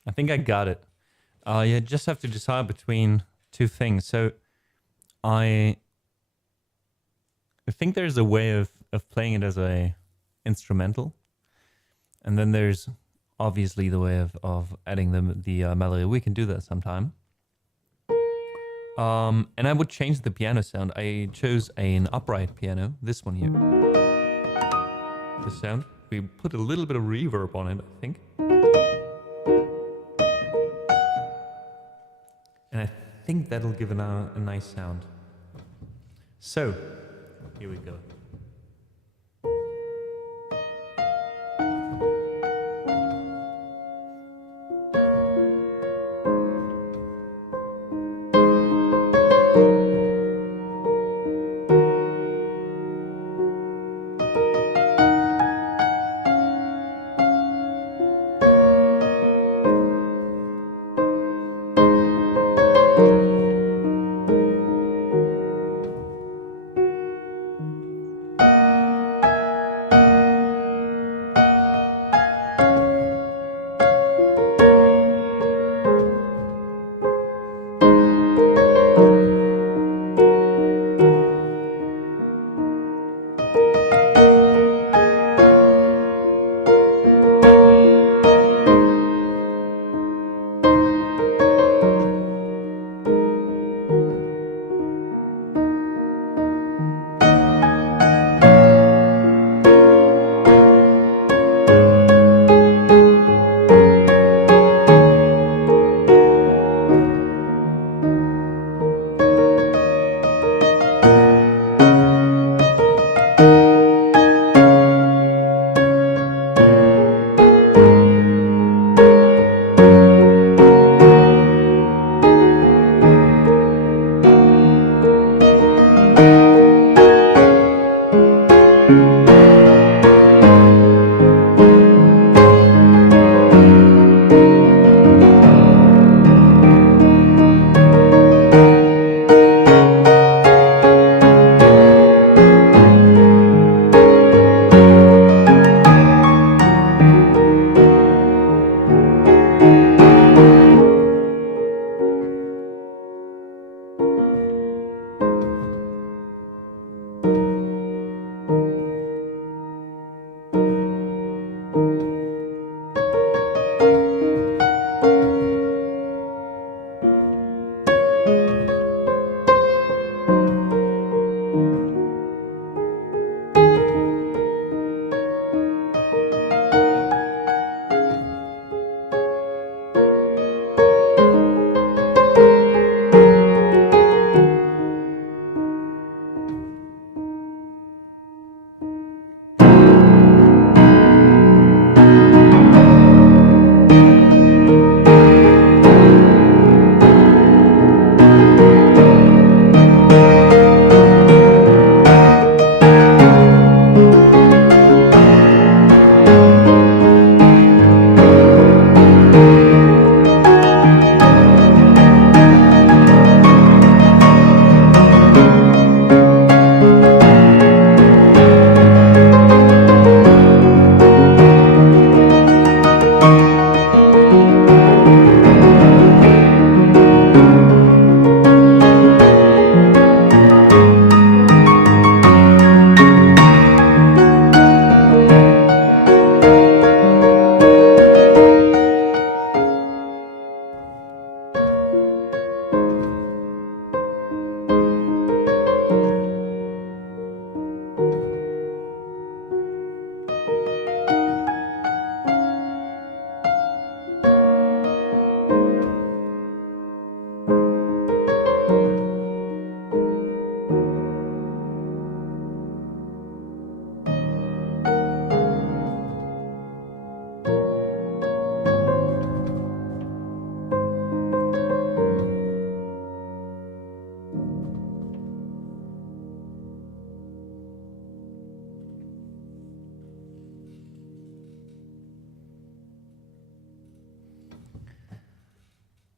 I think I got it. You just have to decide between two things. So I think there's a way of playing it as a instrumental, and then there's obviously the way of adding the melody. We can do that sometime. And I would change the piano sound. I chose an upright piano, this one here. The sound. We put a little bit of reverb on it, I think. And I think that'll give it a nice sound. So, here we go.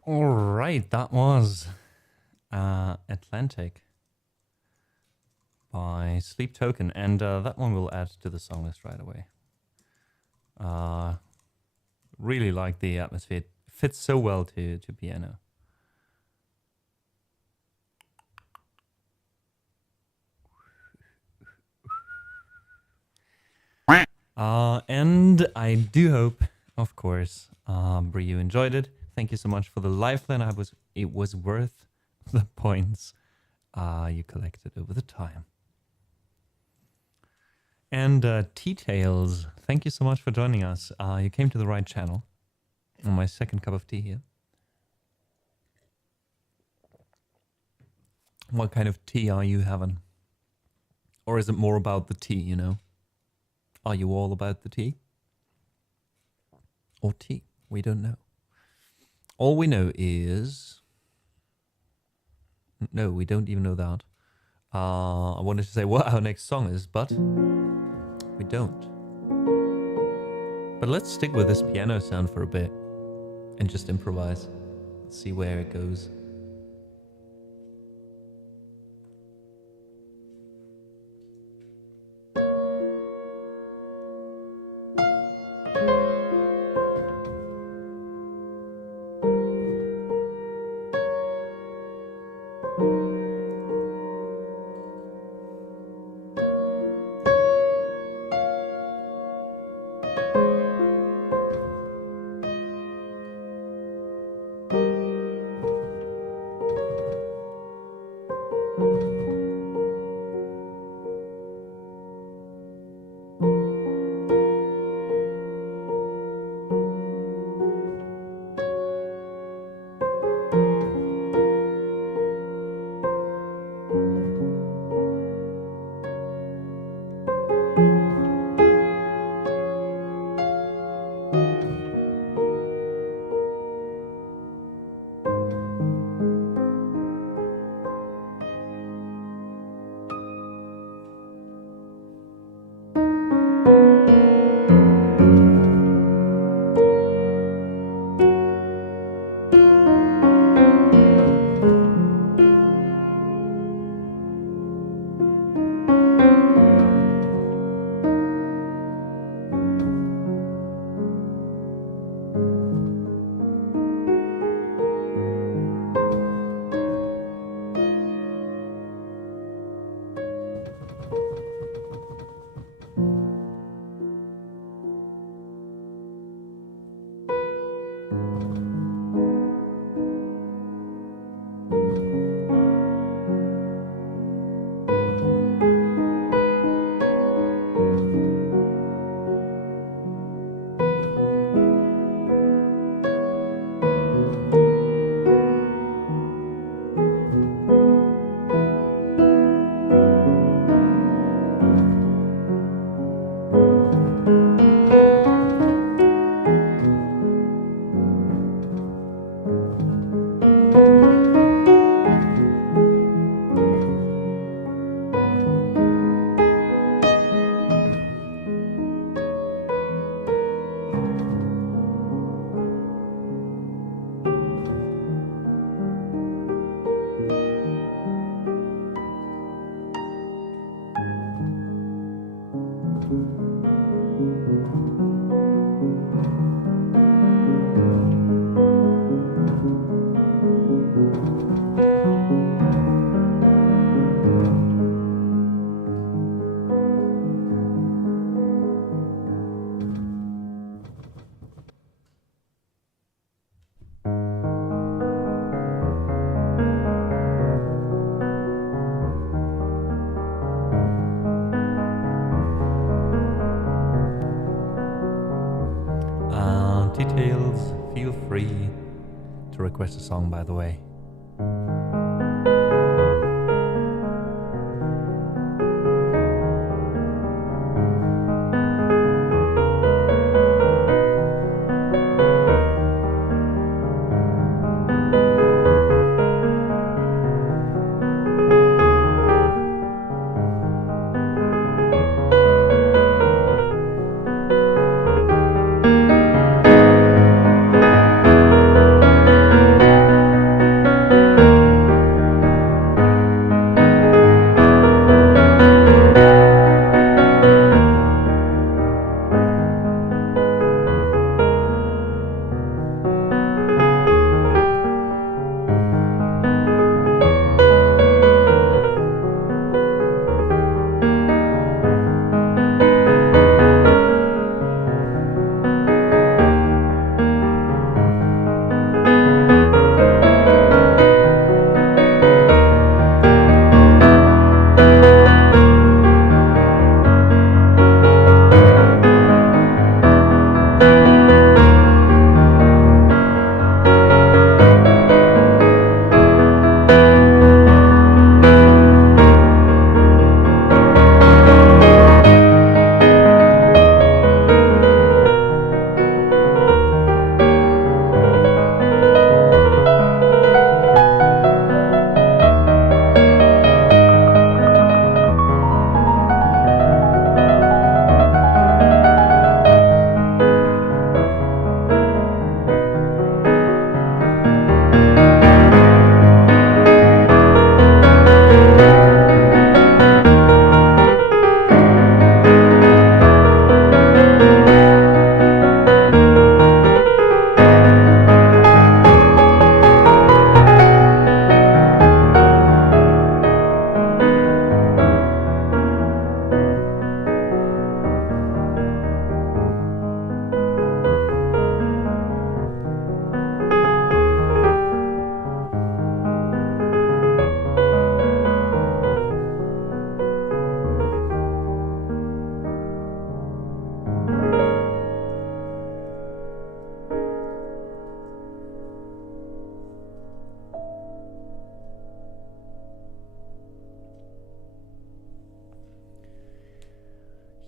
All right, that was Atlantic by Sleep Token, and that one we'll add to the song list right away. Really like the atmosphere. It fits so well to piano. And I do hope, of course, Brie, you enjoyed it. Thank you so much for the lifeline. It was worth the points you collected over the time. And T-Tails, thank you so much for joining us. You came to the right channel. On my second cup of tea here. What kind of tea are you having? Or is it more about the tea, you know? Are you all about the tea? Or tea? We don't know. All we know is... No, we don't even know that. I wanted to say what our next song is, but we don't. But let's stick with this piano sound for a bit and just improvise. Let's see where it goes. Details, feel free to request a song, by the way.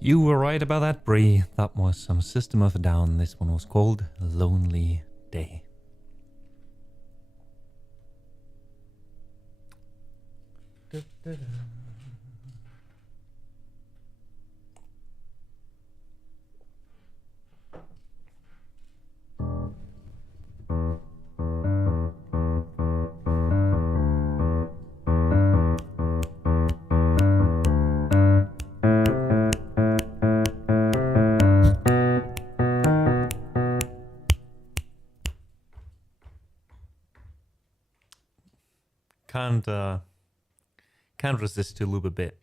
You were right about that, Bree. That was some System of a Down. This one was called Lonely Day. Can't resist to loop a bit.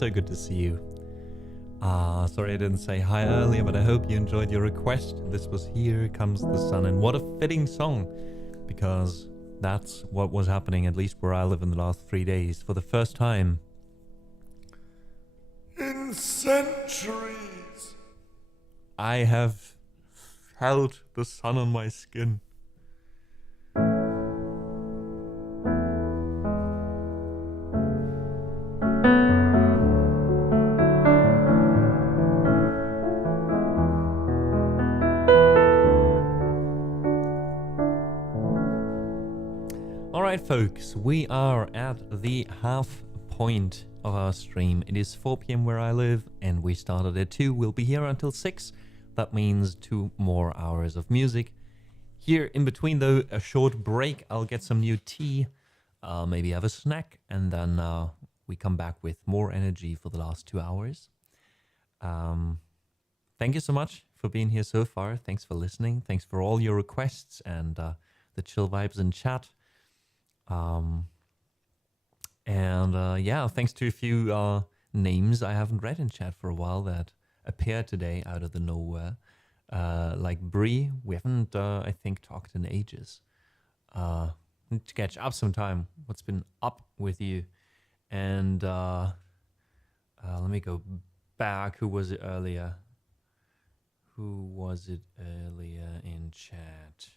so good to see you. Sorry I didn't say hi earlier, but I hope you enjoyed your request. This was Here Comes the Sun, and what a fitting song, because that's what was happening, at least where I live, in the last 3 days. For the first time in centuries, I have felt the sun on my skin. Alright folks, we are at the half point of our stream. It is 4 p.m. where I live, and we started at 2. We'll be here until 6. That means 2 more hours of music. Here in between though, a short break. I'll get some new tea, maybe have a snack, and then we come back with more energy for the last 2 hours. Thank you so much for being here so far. Thanks for listening. Thanks for all your requests and the chill vibes in chat. Yeah, thanks to a few names I haven't read in chat for a while that appeared today out of the nowhere. Like Bree, we haven't, I think, talked in ages. Need to catch up sometime. What's been up with you? And let me go back. Who was it earlier? Who was it earlier in chat?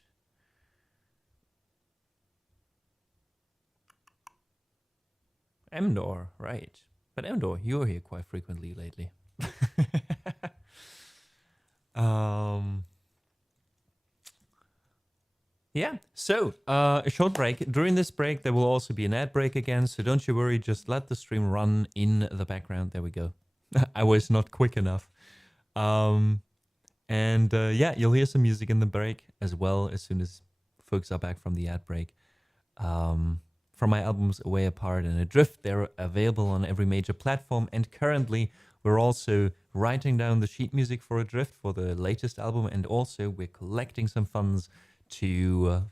Emdor, right. But Emdor, you're here quite frequently lately. Yeah, so a short break. During this break, there will also be an ad break again, so don't you worry, just let the stream run in the background. There we go. I was not quick enough. Yeah, you'll hear some music in the break as well as soon as folks are back from the ad break. From my albums Away Apart and Adrift, they're available on every major platform, and currently we're also writing down the sheet music for Adrift for the latest album, and also we're collecting some funds to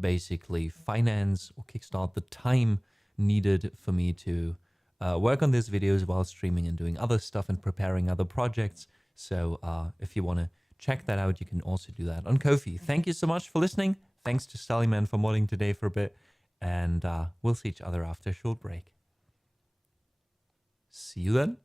basically finance or kickstart the time needed for me to work on these videos while streaming and doing other stuff and preparing other projects. So if you want to check that out, you can also do that on Ko-fi. Thank you so much for listening. Thanks to Sallyman for modding today for a bit. And we'll see each other after a short break. See you then.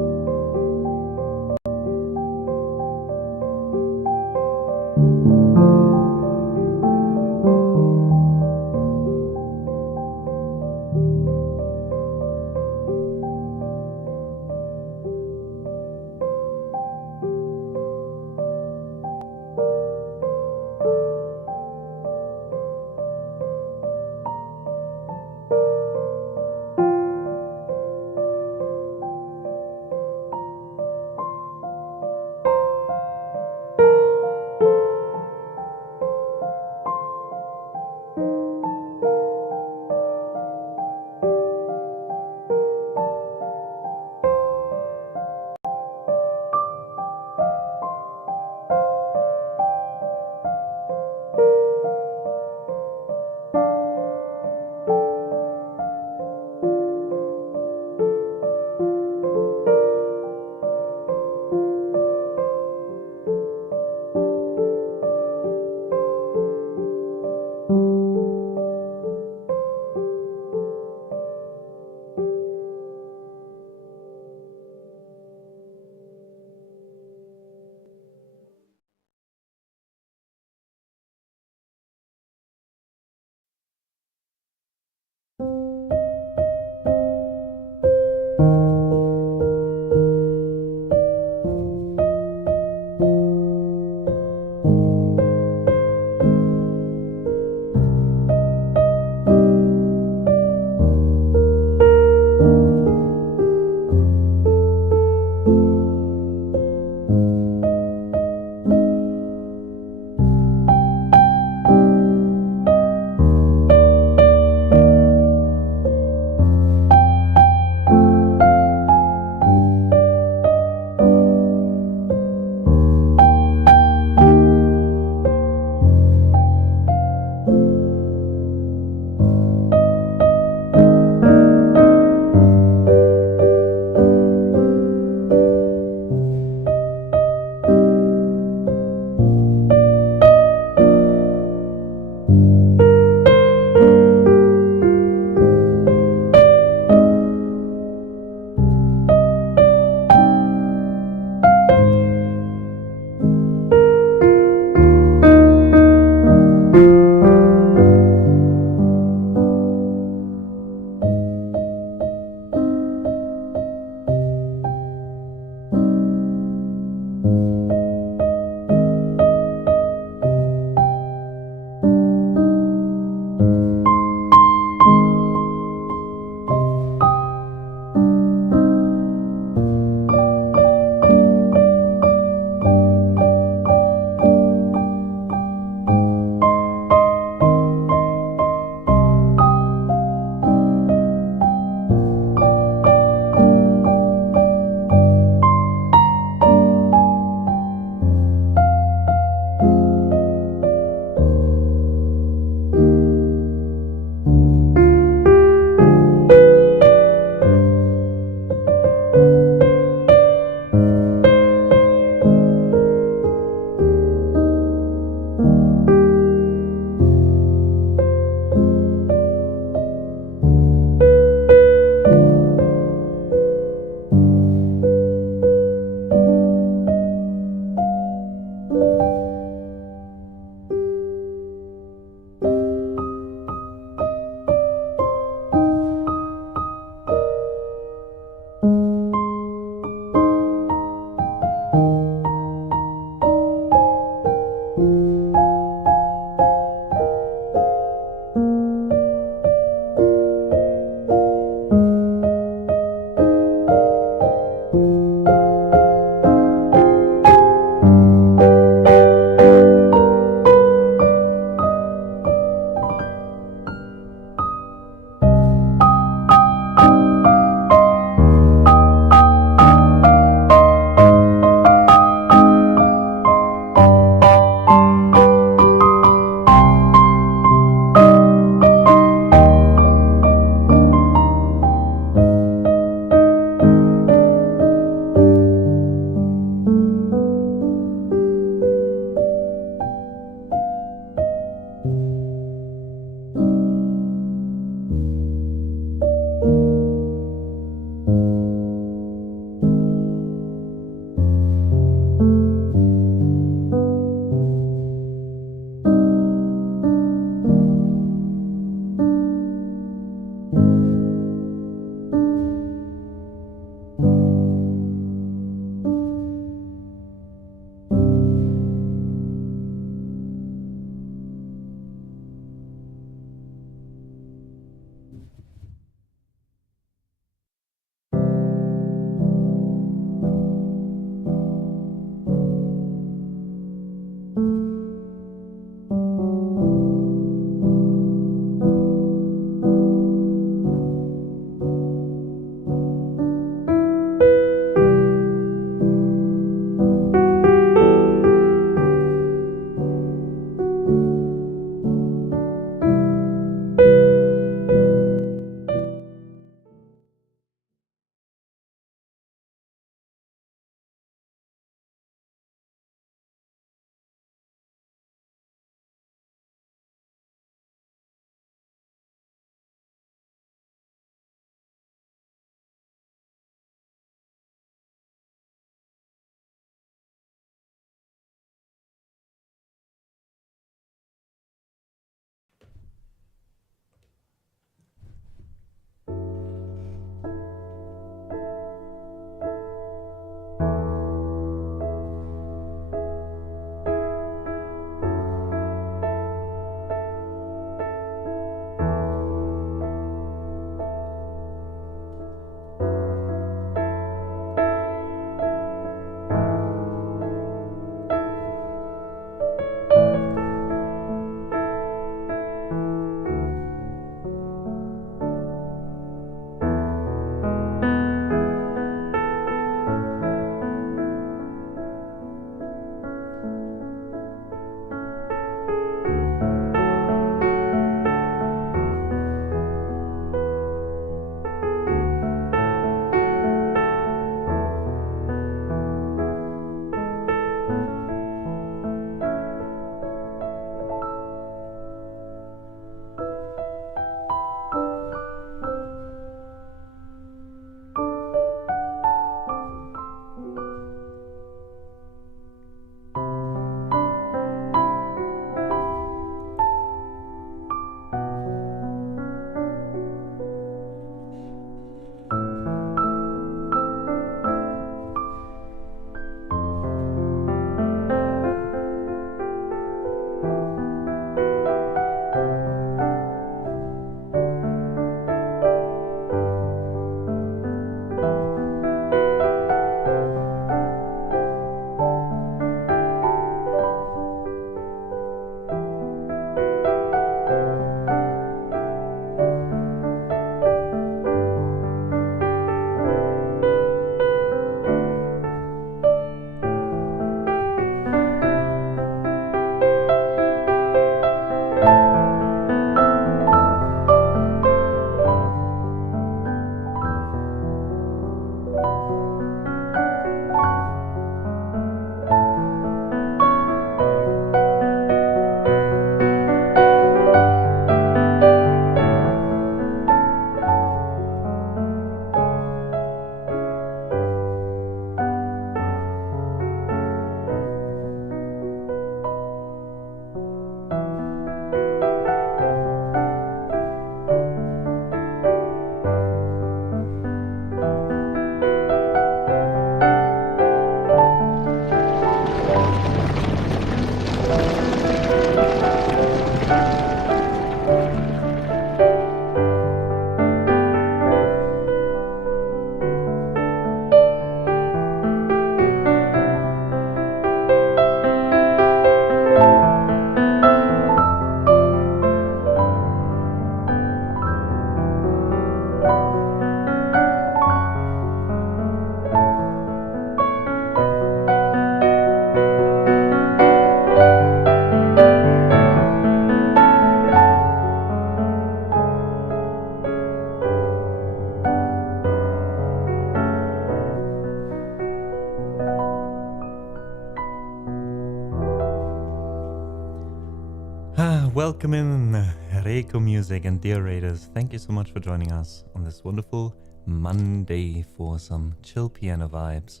Welcome in, APPLEMUSIC and dear Raiders. Thank you so much for joining us on this wonderful Monday for some chill piano vibes.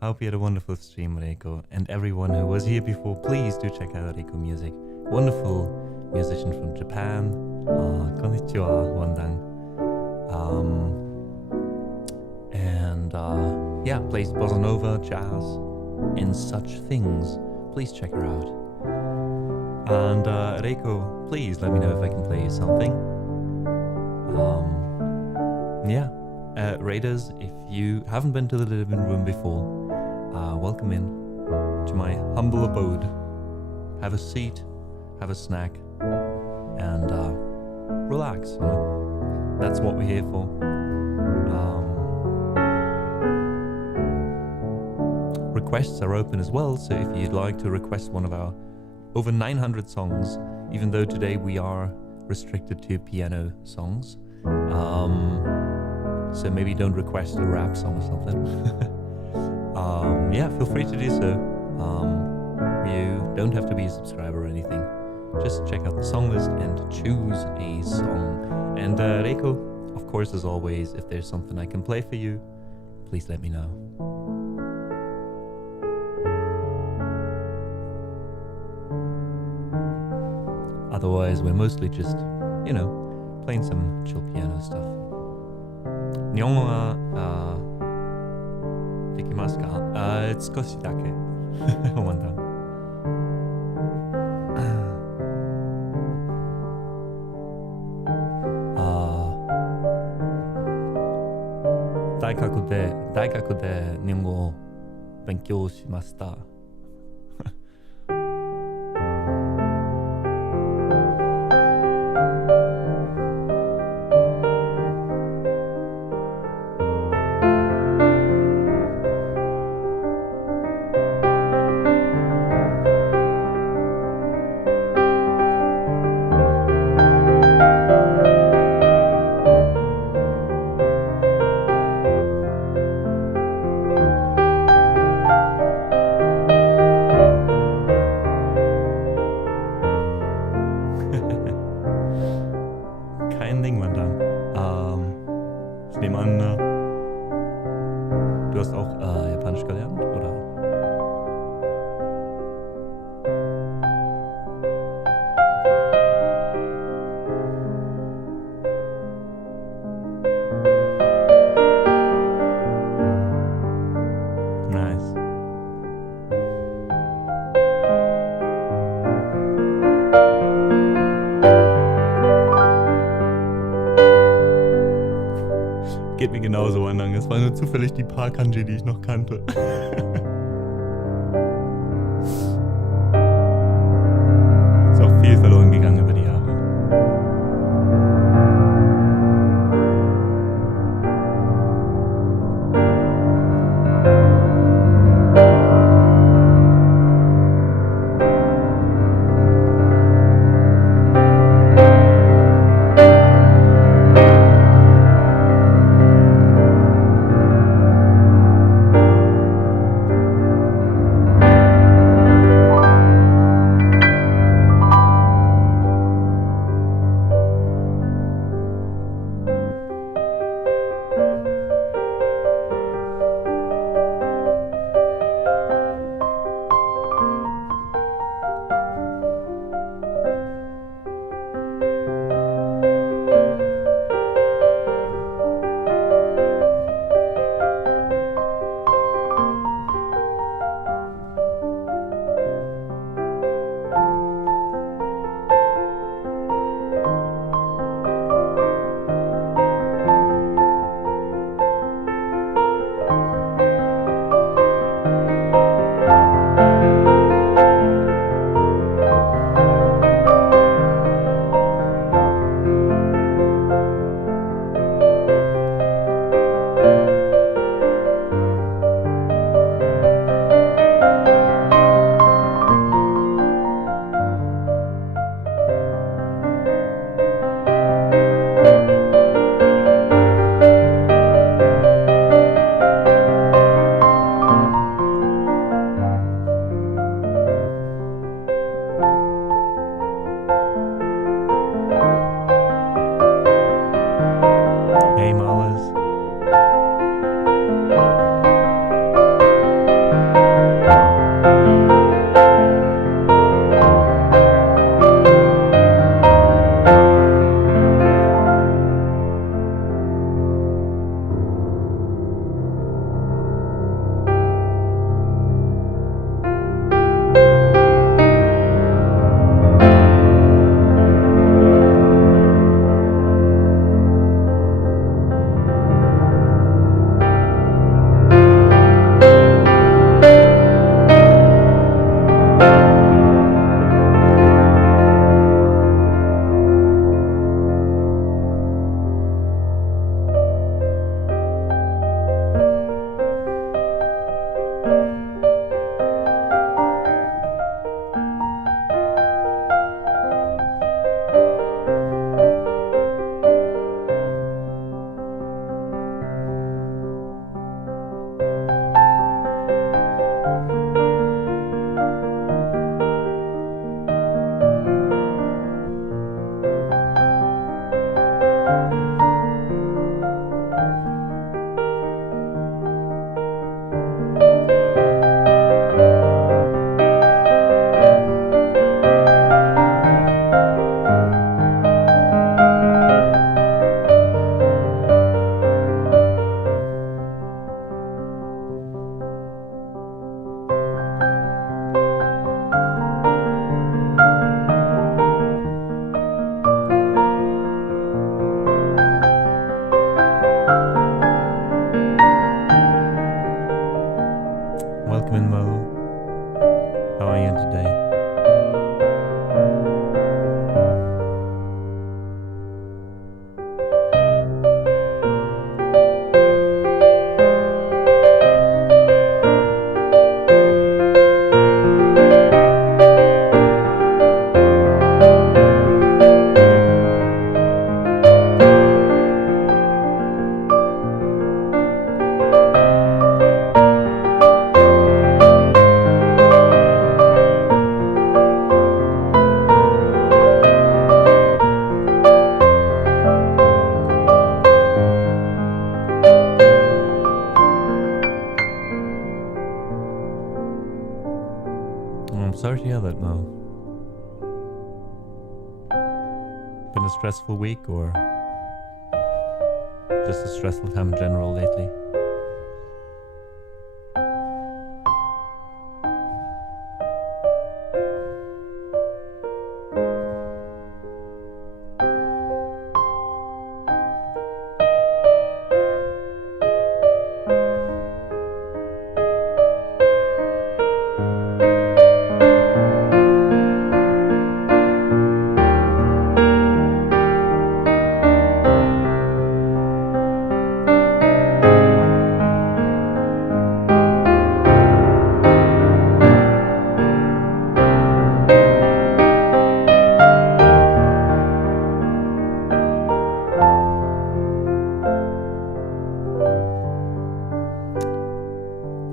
I hope you had a wonderful stream, Reiko. And everyone who was here before, please do check out APPLEMUSIC. Wonderful musician from Japan. Konnichiwa, Wandang. Yeah, plays bossa nova, jazz, and such things. Please check her out. And Reiko, please let me know if I can play you something. Yeah, Raiders, if you haven't been to the living room before, welcome in to my humble abode. Have a seat, have a snack, and relax, you know. That's what we're here for. Requests are open as well, so if you'd like to request one of our over 900 songs, even though today we are restricted to piano songs, so maybe don't request a rap song or something. Yeah, feel free to do so. You don't have to be a subscriber or anything. Just check out the song list and choose a song. And Reiko, of course, as always, if there's something I can play for you, please let me know. Otherwise, we're mostly just, you know, playing some chill piano stuff. Nihongo wa dekimasu ka? Tsukoshi dake. Wanda. 大学で日本語を勉強しました。Geht mir genauso, Anang. Es war nur zufällig die paar Kanji, die ich noch kannte. Ist auch viel verloren gegangen über die Jahre. been a stressful week or just a stressful time in general lately?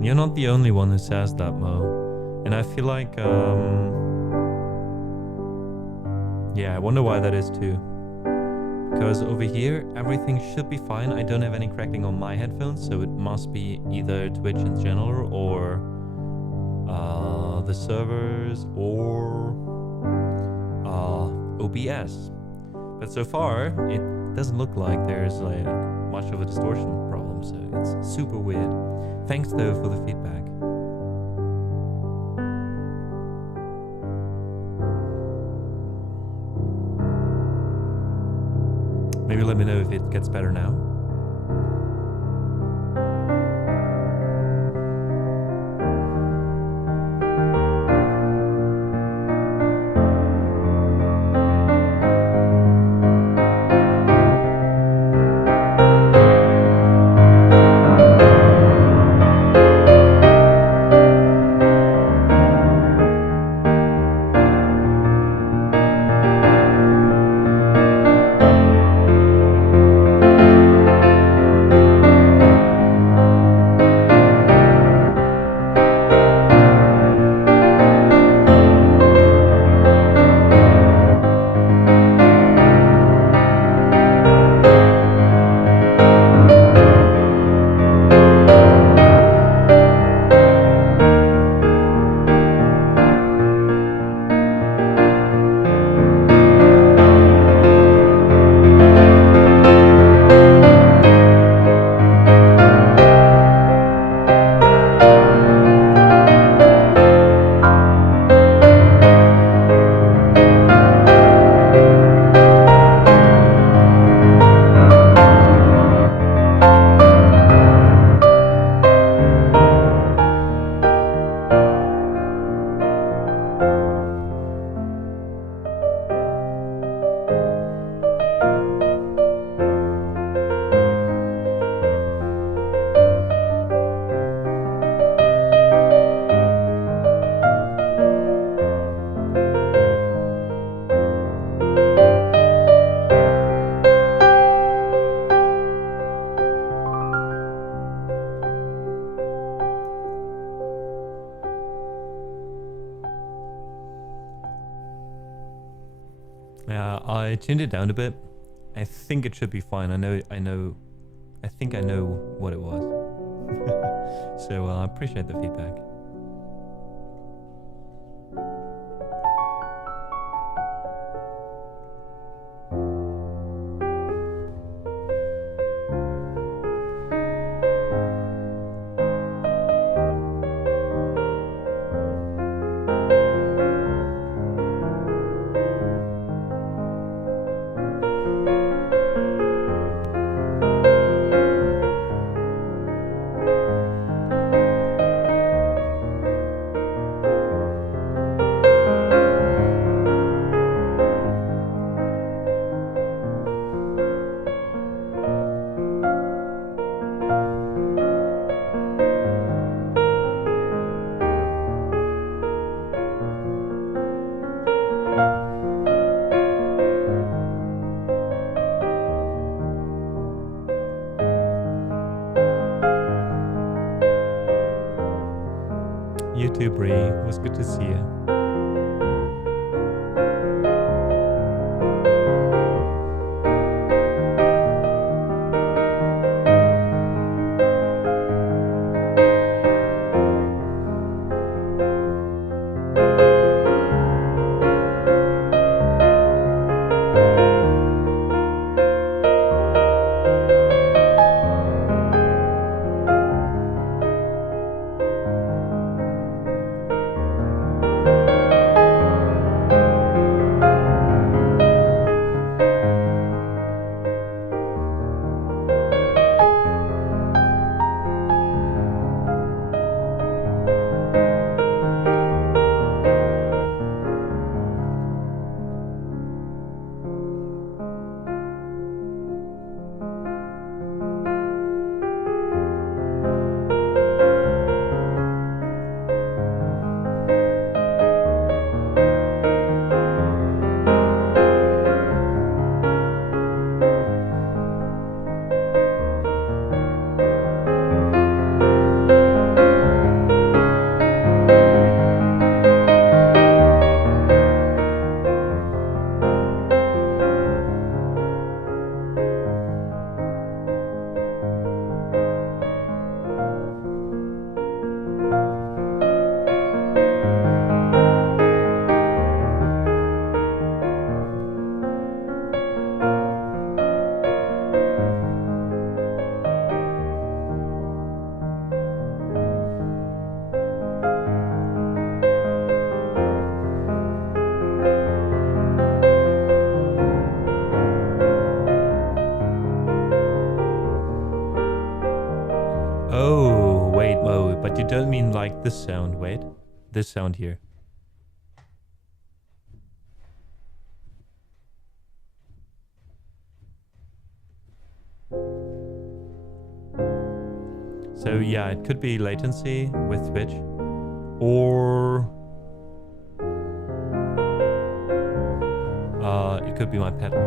You're not the only one who says that, Mo. And I feel like, yeah, I wonder why that is too. Because over here, everything should be fine. I don't have any crackling on my headphones, so it must be either Twitch in general or the servers or OBS. But so far, it doesn't look like there's like much of a distortion problem, so it's super weird. Thanks though for the feedback. Maybe let me know if it gets better now. I tuned it down a bit. I think it should be fine. I think I know what it was. So I appreciate the feedback. You too, Bree. It was good to see you. even like this sound. Wait, this sound here. So yeah, it could be latency with Twitch, or it could be my pedal.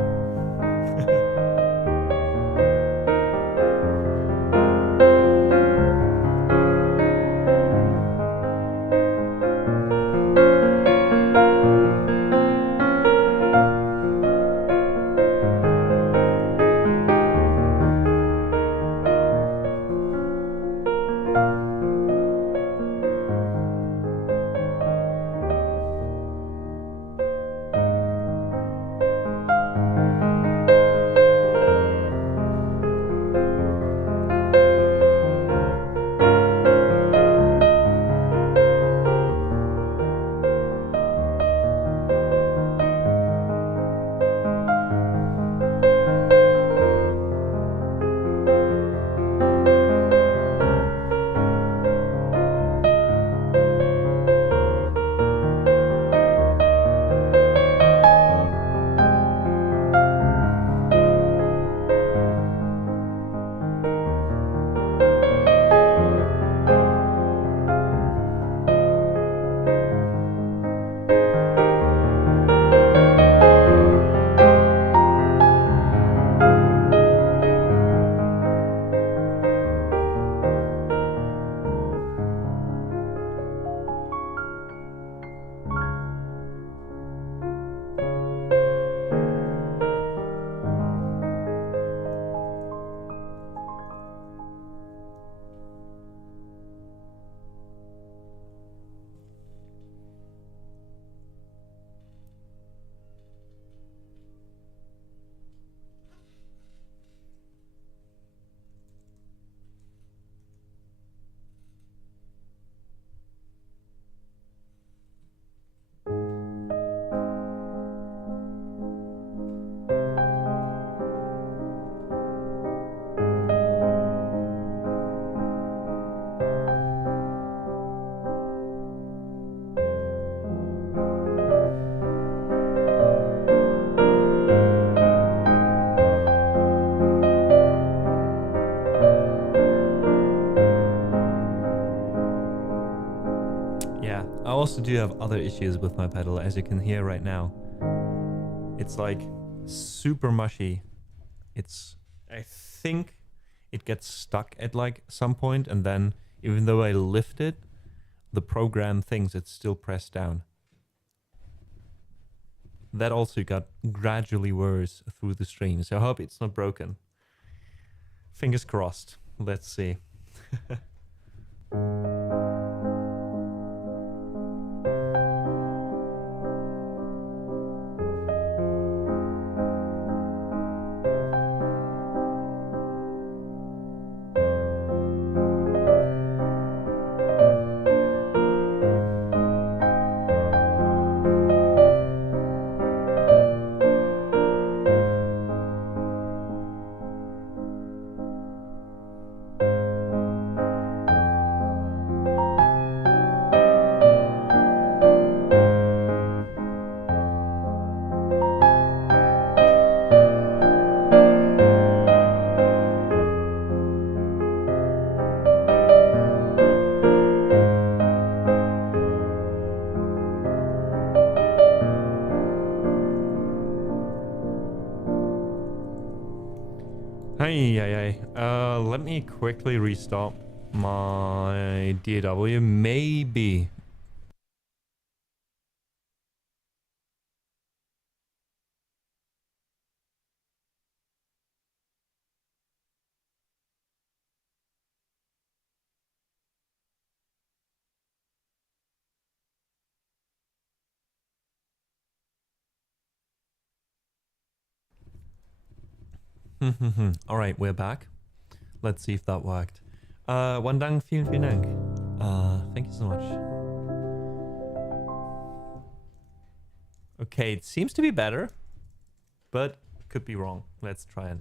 I also do have other issues with my pedal, as you can hear right now. It's like super mushy. I think it gets stuck at like some point, and then even though I lift it, the program thinks it's still pressed down. That also got gradually worse through the stream, so I hope it's not broken. Fingers crossed. Let's see. Let me quickly restart my DAW. Maybe. All right, we're back. Let's see if that worked. Wandang, vielen Dank. Thank you so much. Okay, it seems to be better, but could be wrong. Let's try it.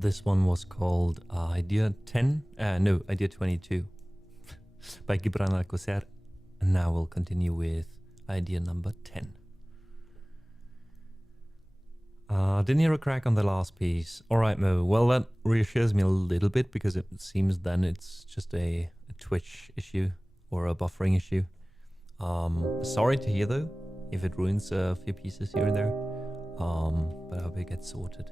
This one was called Idea 10, no, Idea 22 by Gibran Alcocer. And now we'll continue with idea number 10. Didn't hear a crack on the last piece. Alright, Mo. Well, that reassures me a little bit because it seems then it's just a Twitch issue or a buffering issue. Sorry to hear though, if it ruins a few pieces here and there. But I hope it gets sorted.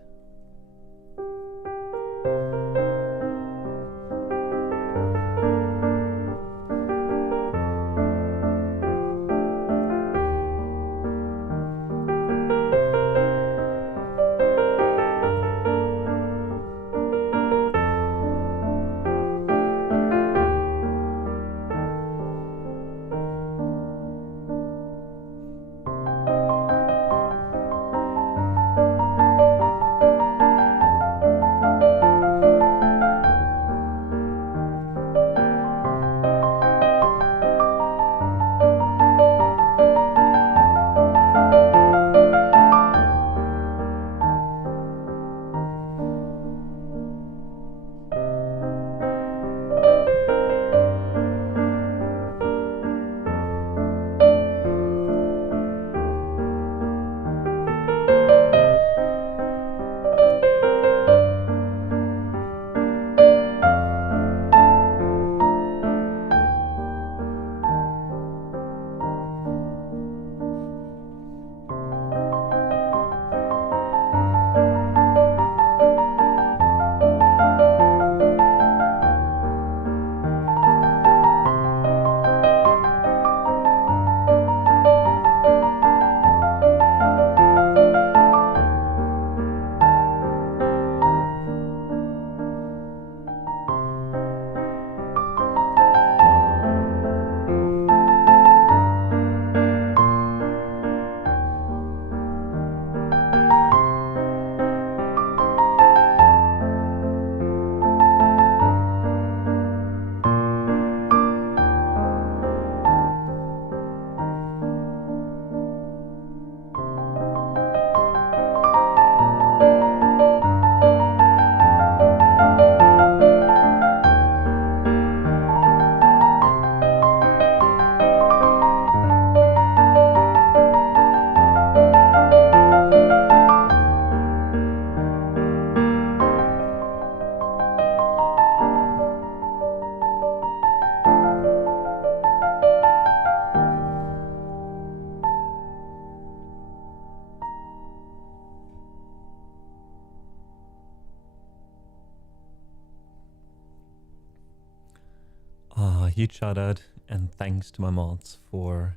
Huge shout out and thanks to my mods for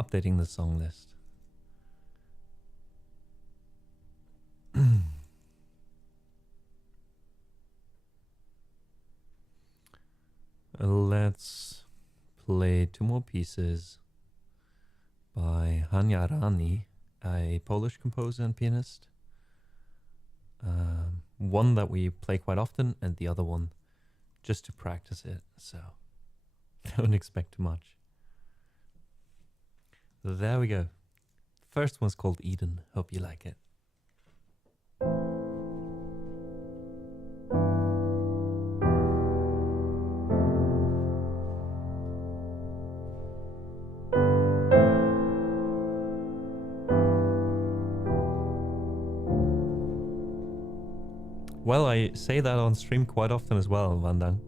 updating the song list. Let's play two more pieces by Hania Rani, a Polish composer and pianist. One that we play quite often and the other one just to practice it, so don't expect too much. There we go. First one's called Eden. Hope you like it. Well, I say that on stream quite often as well, Vandang.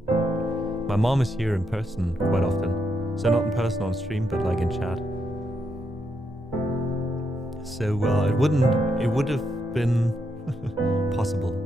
My mom is here in person quite often. So not in person on stream, but like in chat. So it would have been possible.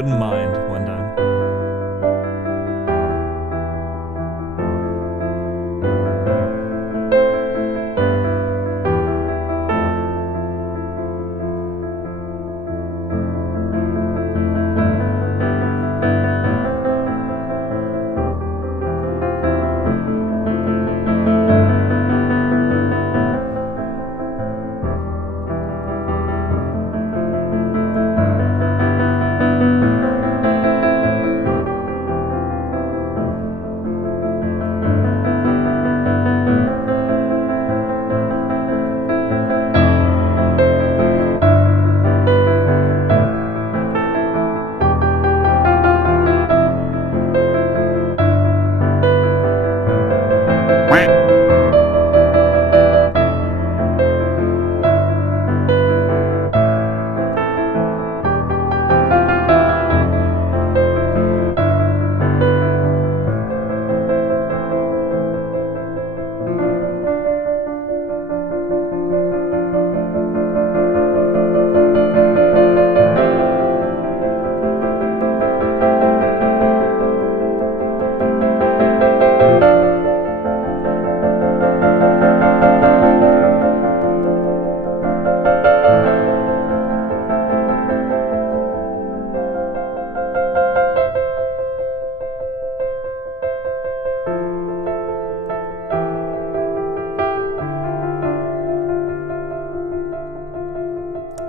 wouldn't mind one time.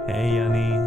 Hey, Yanni.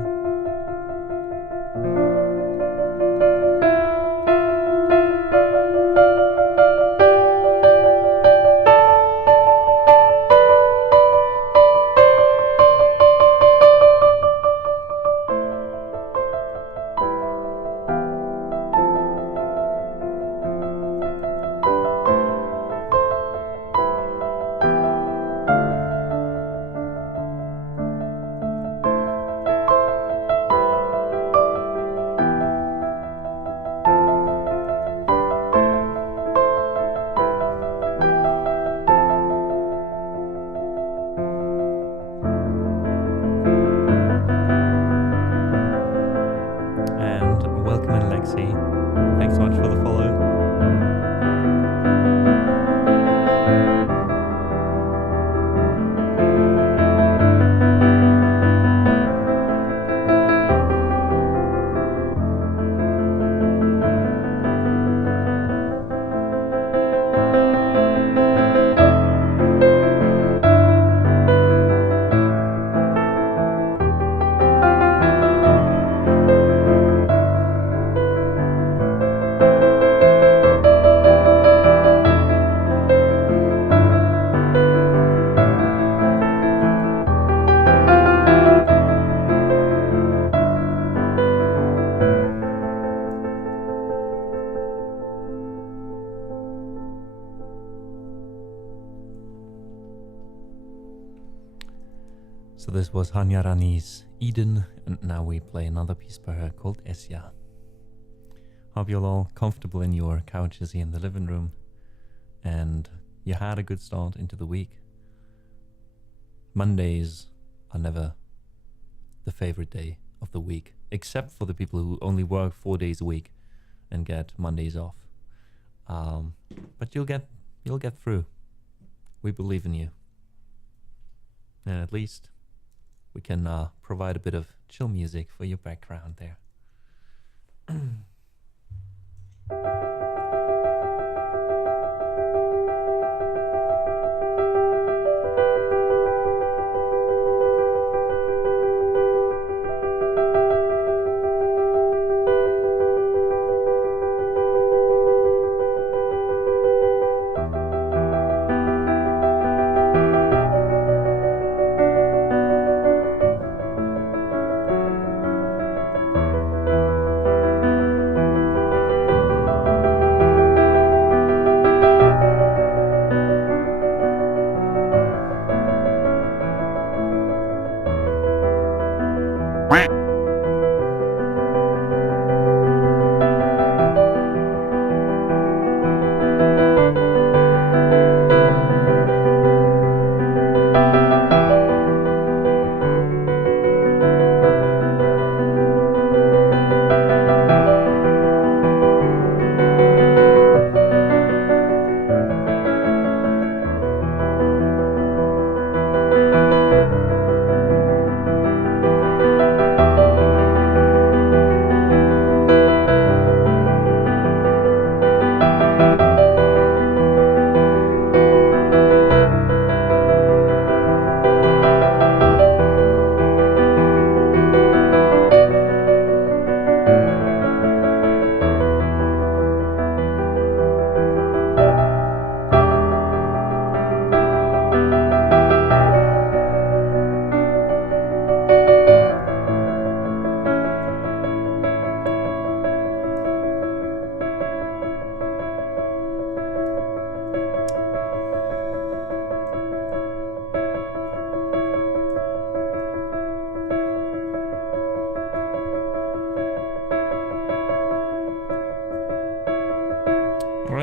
Thanks so much for the follow. So this was Hanya Rani's Eden, and now we play another piece by her called Esya. Hope you're all comfortable in your couches here in the living room, and you had a good start into the week. Mondays are never the favorite day of the week, except for the people who only work 4 days a week and get Mondays off. But you'll get through. We believe in you, and at least we can provide a bit of chill music for your background there.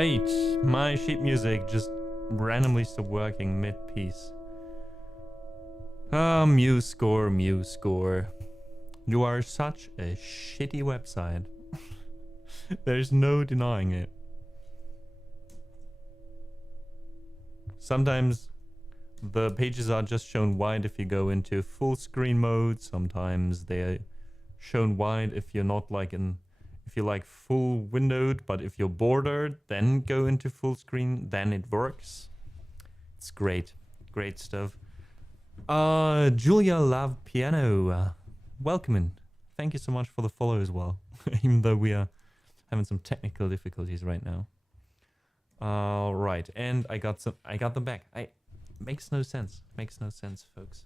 Great. My sheet music just randomly stopped working mid-piece. Ah, MuseScore, MuseScore. You are such a shitty website. There's no denying it. Sometimes the pages are just shown wide if you go into full screen mode. Sometimes they're shown wide if you're not like in, if you're like full windowed, but if you're bordered, then go into full screen, then it works. It's great. Great stuff. Julia Love Piano. Welcome in. Thank you so much for the follow as well. Even though we are having some technical difficulties right now. Right, and I got them back. Makes no sense. Makes no sense, folks.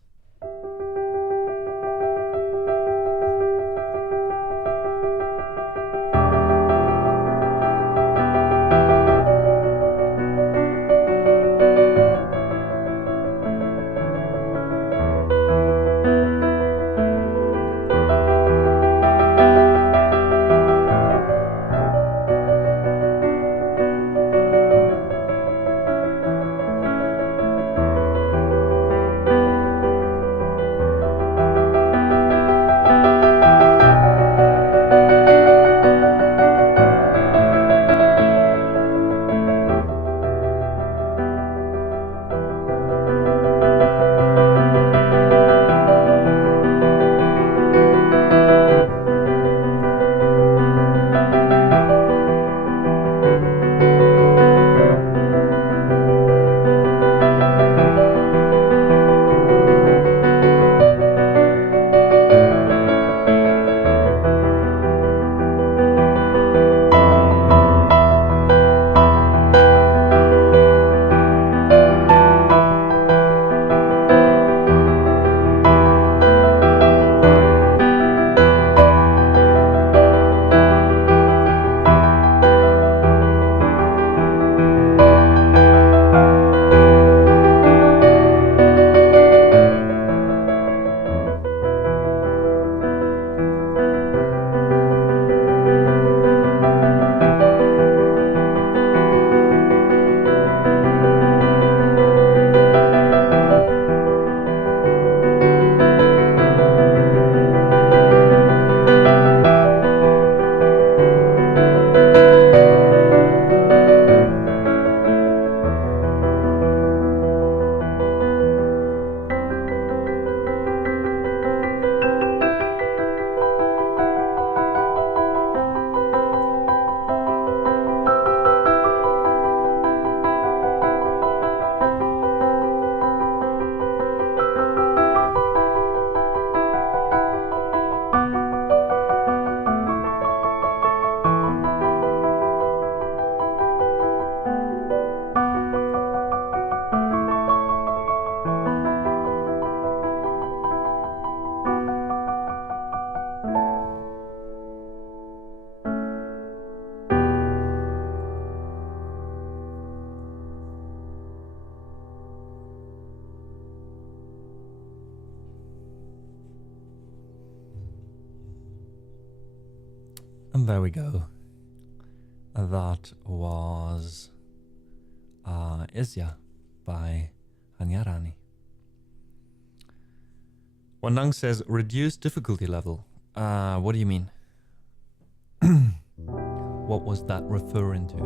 And there we go. That was Isya by Hanyarani. Wanang says reduce difficulty level. What do you mean? What was that referring to?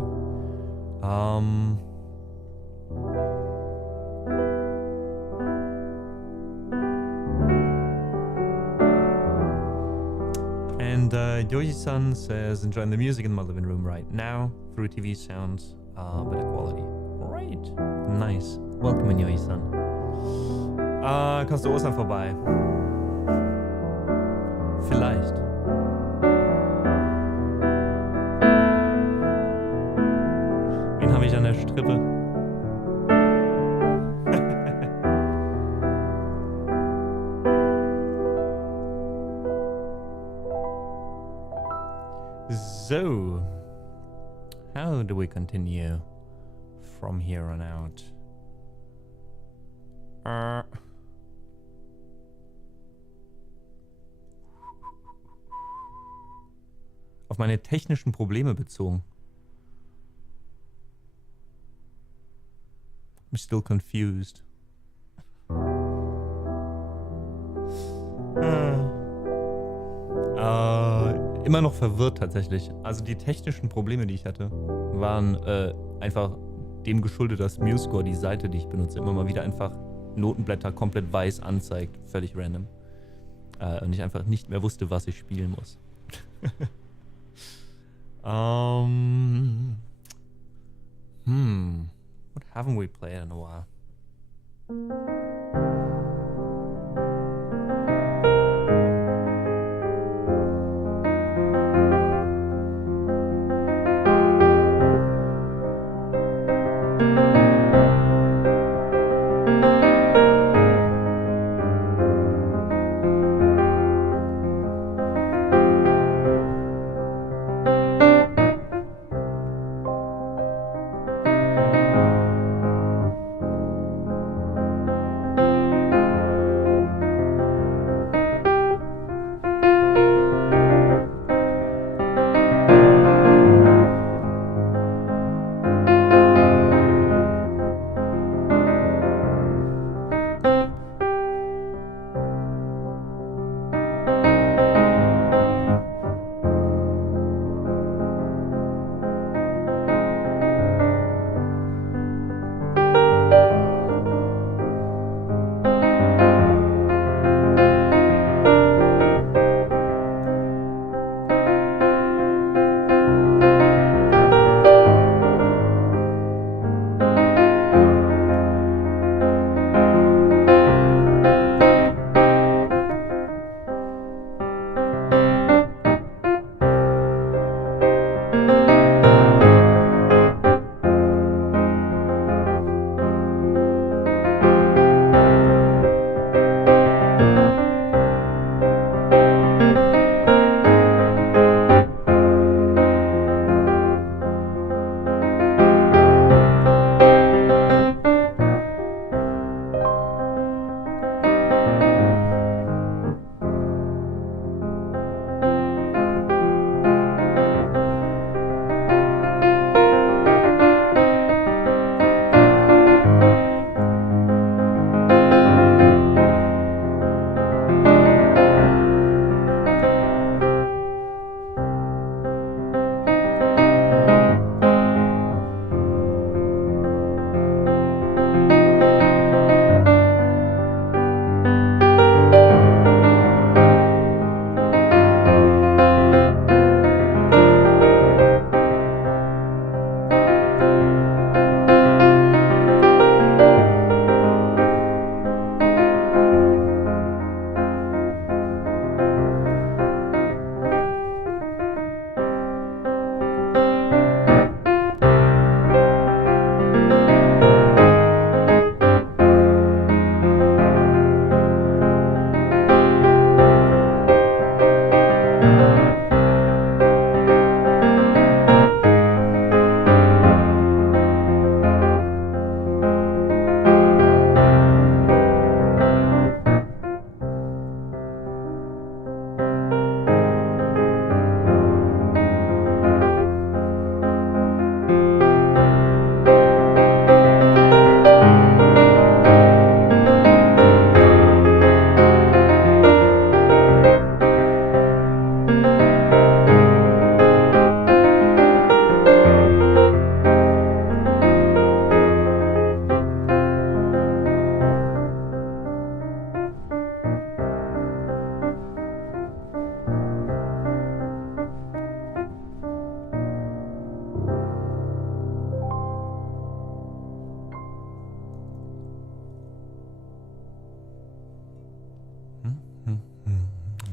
And Yoji-san says enjoying the music in my living room right now through TV sounds, better quality. Great, nice. Welcome in, Yoji-san. Kommst du Ostern vorbei? Vielleicht. Wen habe ich an der Strippe? So, how do we continue from here on out? Auf meine technischen Probleme bezogen. I'm still confused. Immer noch verwirrt tatsächlich. Also die technischen Probleme, die ich hatte, waren einfach dem geschuldet, dass MuseScore, die Seite, die ich benutze, immer mal wieder einfach Notenblätter komplett weiß anzeigt. Völlig random. Und ich einfach nicht mehr wusste, was ich spielen muss. What haven't we played in a while?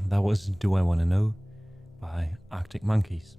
That was Do I Wanna Know by Arctic Monkeys.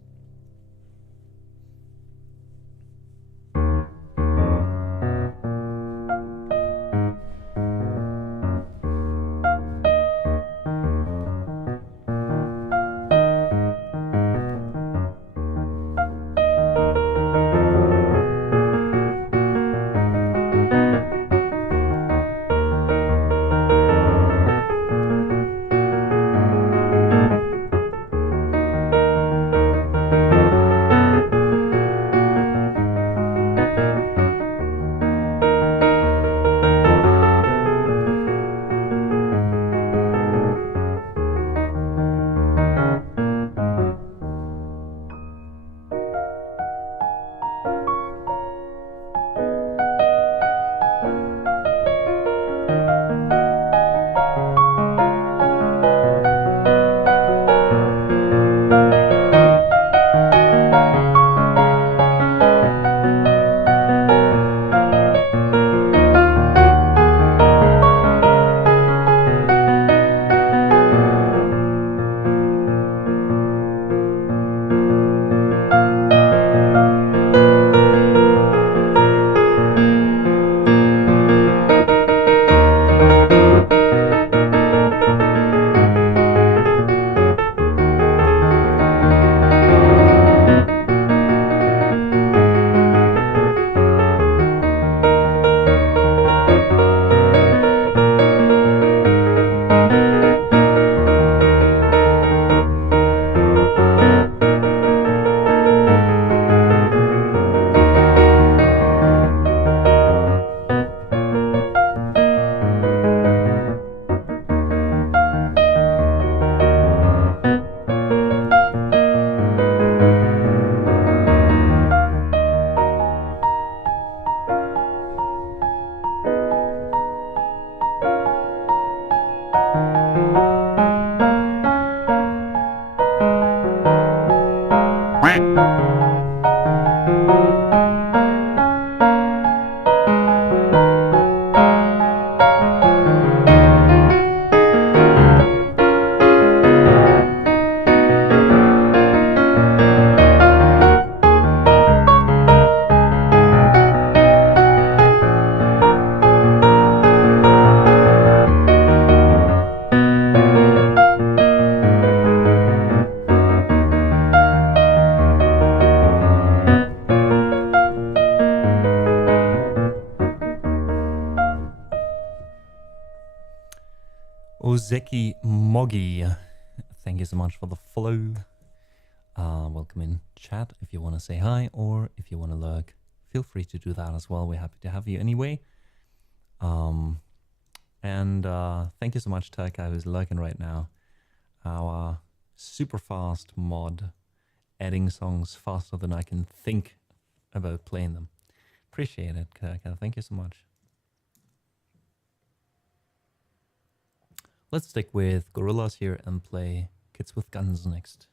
Ozeki Mogi, thank you so much for the follow. Welcome in chat if you want to say hi, or if you want to lurk, feel free to do that as well. We're happy to have you anyway. And thank you so much, Turka, who's lurking right now. Our super fast mod, adding songs faster than I can think about playing them. Appreciate it, Turka. Thank you so much. Let's stick with Gorillas here and play Kids with Guns next.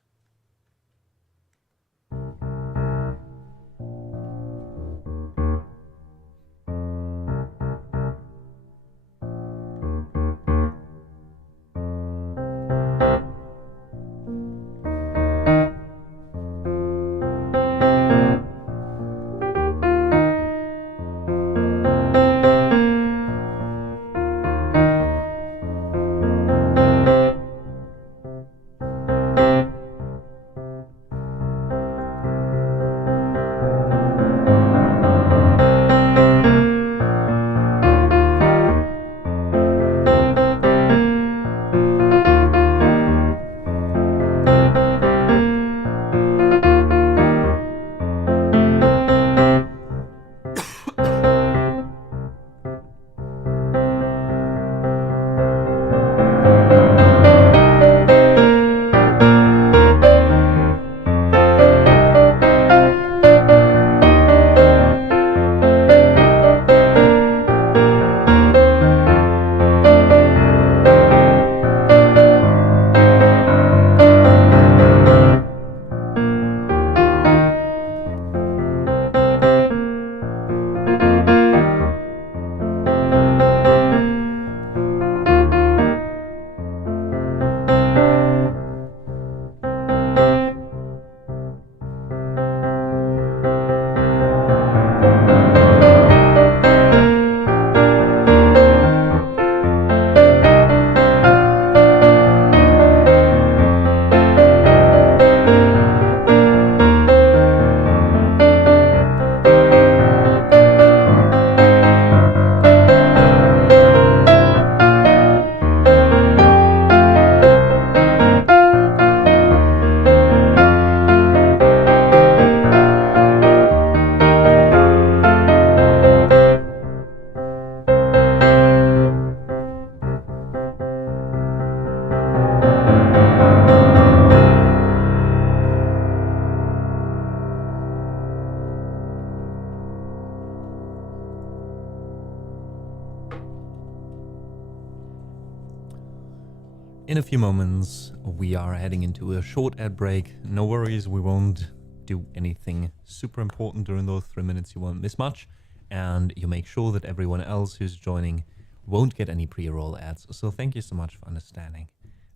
In a few moments, we are heading into a short ad break. No worries, we won't do anything super important during those 3 minutes. You won't miss much, and you make sure that everyone else who's joining won't get any pre-roll ads. So thank you so much for understanding,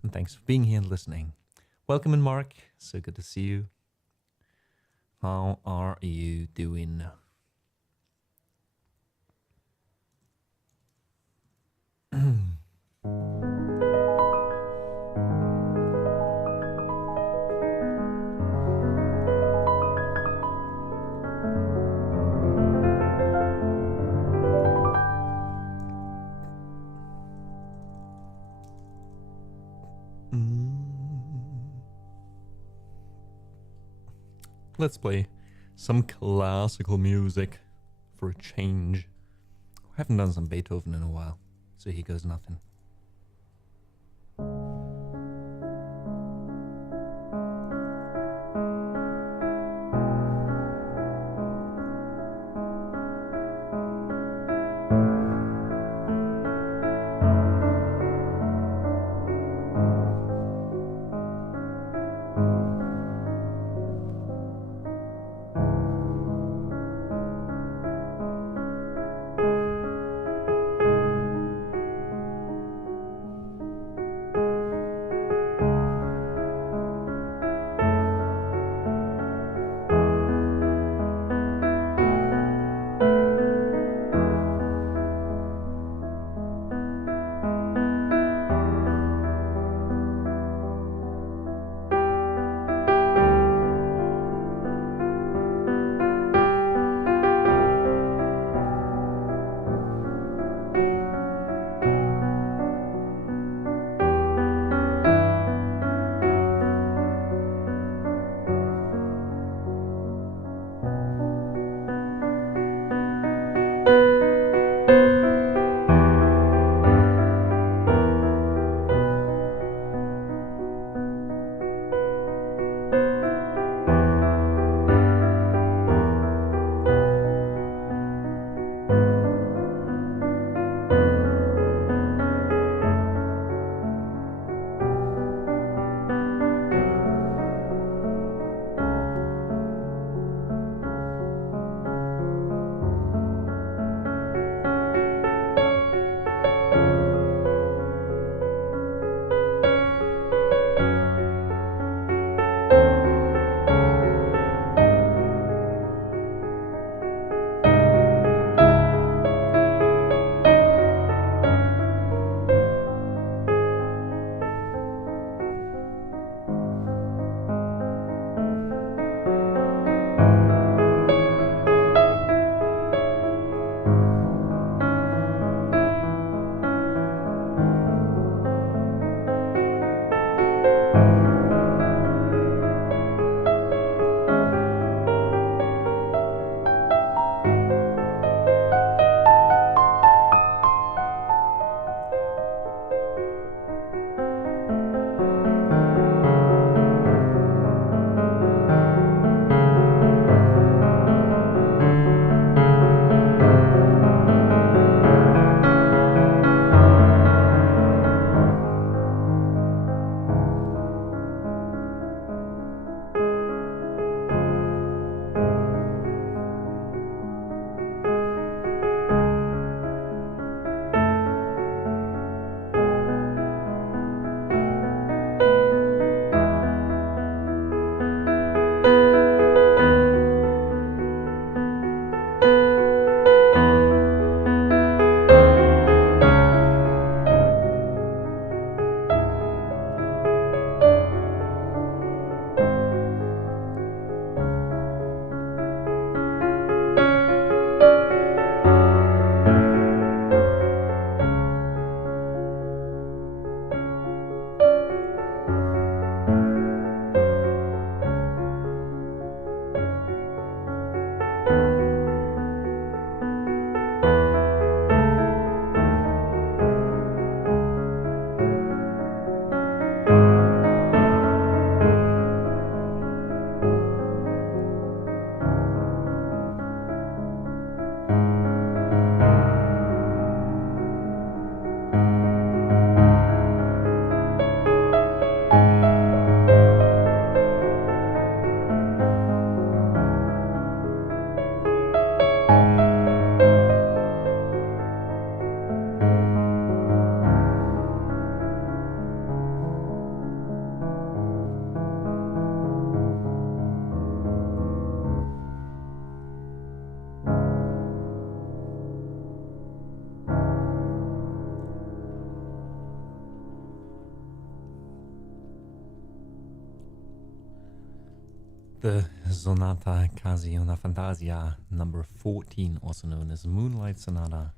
and thanks for being here and listening. Welcome in, Mark. So good to see you. How are you doing? Let's play some classical music for a change. I haven't done some Beethoven in a while, so here goes nothing. The Sonata Quasi una Fantasia number 14, also known as Moonlight Sonata.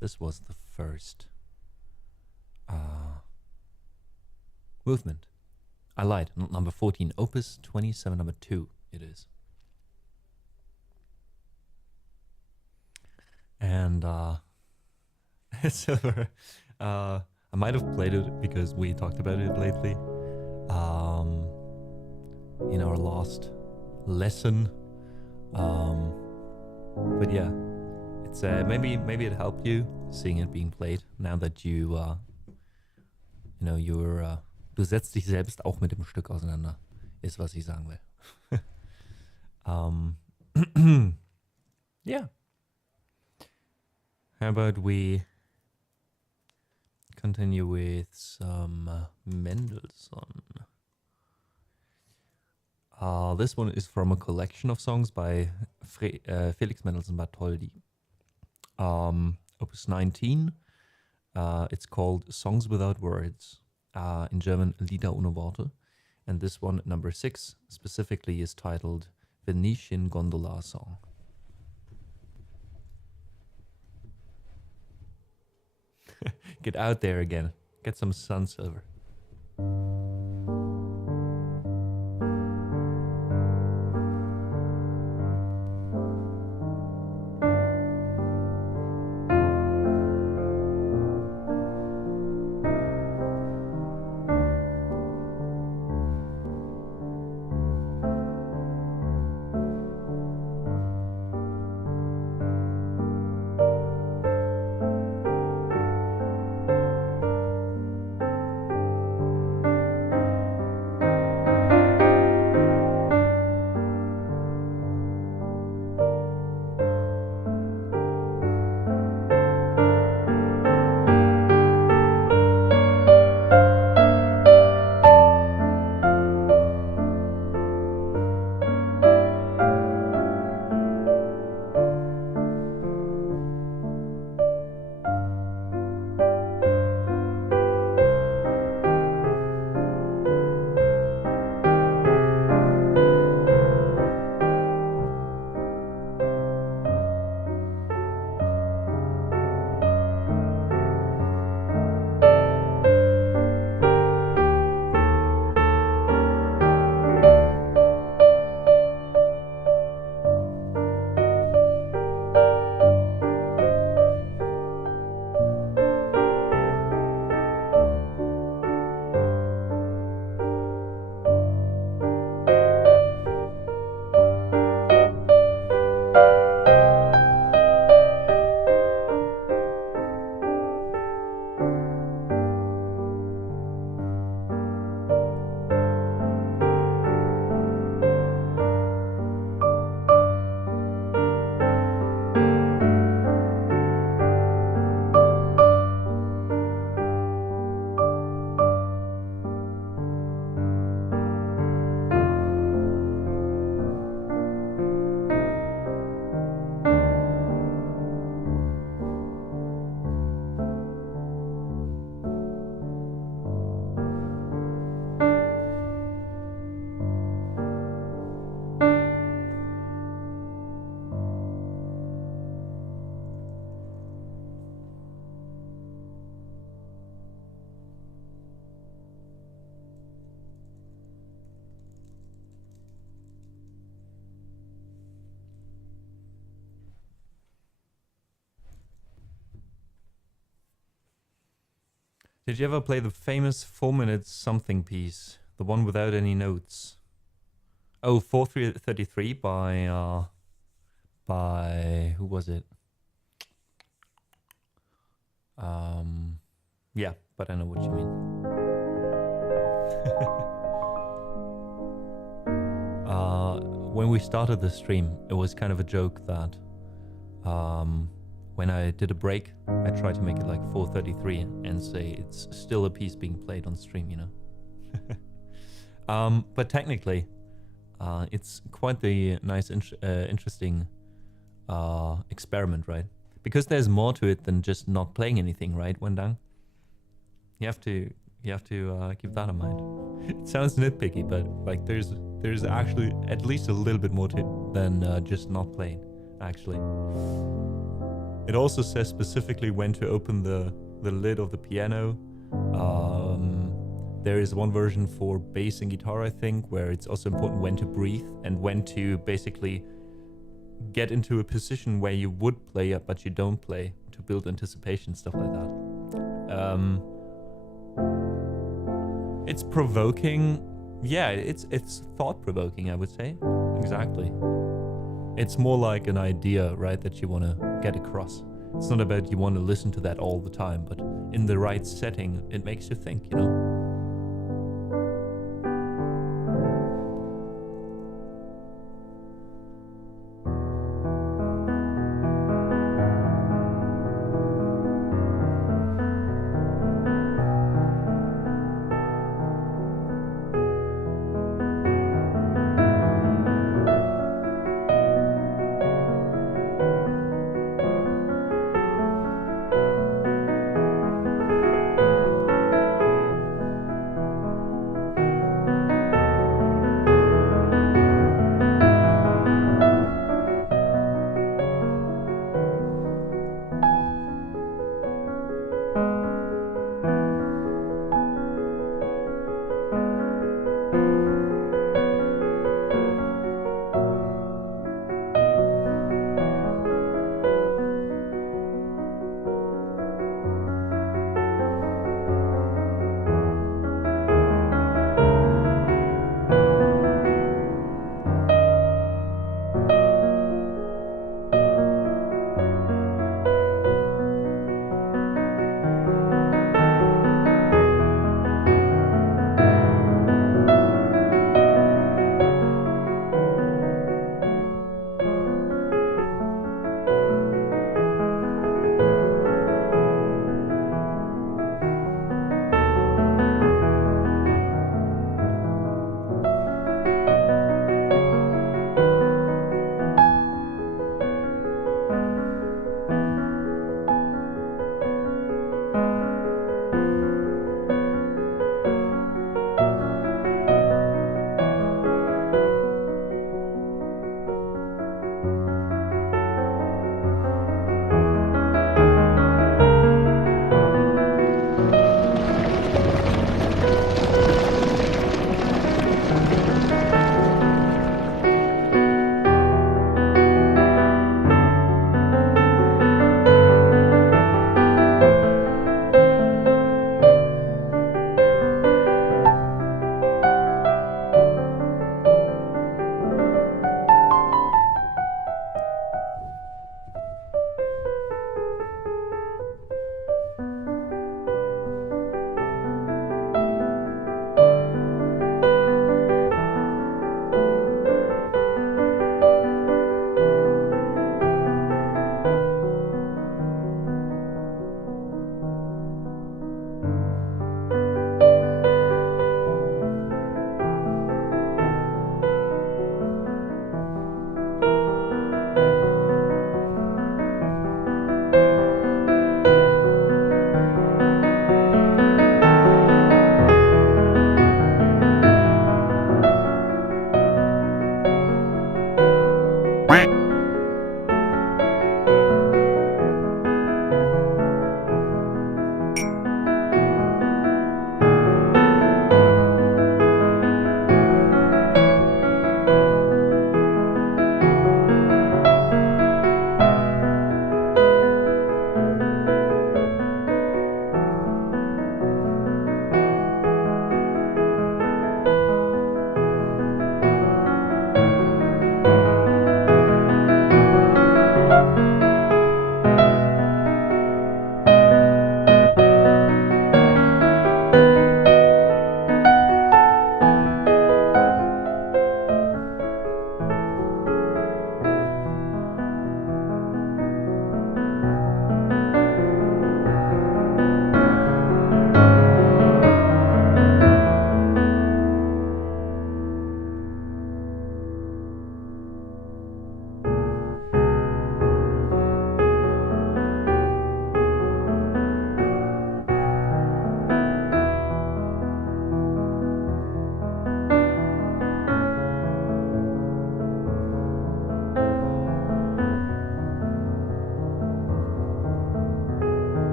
This was the first movement. I lied, not number 14, opus 27, number 2 it is. And Silver, I might have played it because we talked about it lately in our last lesson. But yeah, it's maybe it helped you seeing it being played now that you you know, du setzt dich selbst auch mit dem Stück auseinander, ist was ich sagen will. Yeah. How about we continue with some Mendelssohn? This one is from a collection of songs by Felix Mendelssohn Bartholdy. Opus 19. It's called Songs Without Words. In German, Lieder ohne Worte. And this one, number 6, specifically is titled Venetian Gondola Song. Get out there again. Get some sun, Silver. Did you ever play the famous 4-minute something piece? The one without any notes? Oh, 433 by who was it? Yeah, but I know what you mean. When we started the stream, it was kind of a joke that when I did a break, I tried to make it like 4:33 and say it's still a piece being played on stream, you know. But technically, it's quite the nice, interesting experiment, right? Because there's more to it than just not playing anything, right, Wendang? You have to keep that in mind. It sounds nitpicky, but like there's actually at least a little bit more to it than just not playing, actually. It also says specifically when to open the lid of the piano. There is one version for bass and guitar, I think, where it's also important when to breathe and when to basically get into a position where you would play it but you don't play, to build anticipation, stuff like that. It's provoking. Yeah, it's thought-provoking, I would say. Exactly. It's more like an idea, right, that you want to get across. It's not about you want to listen to that all the time, but in the right setting, it makes you think, you know?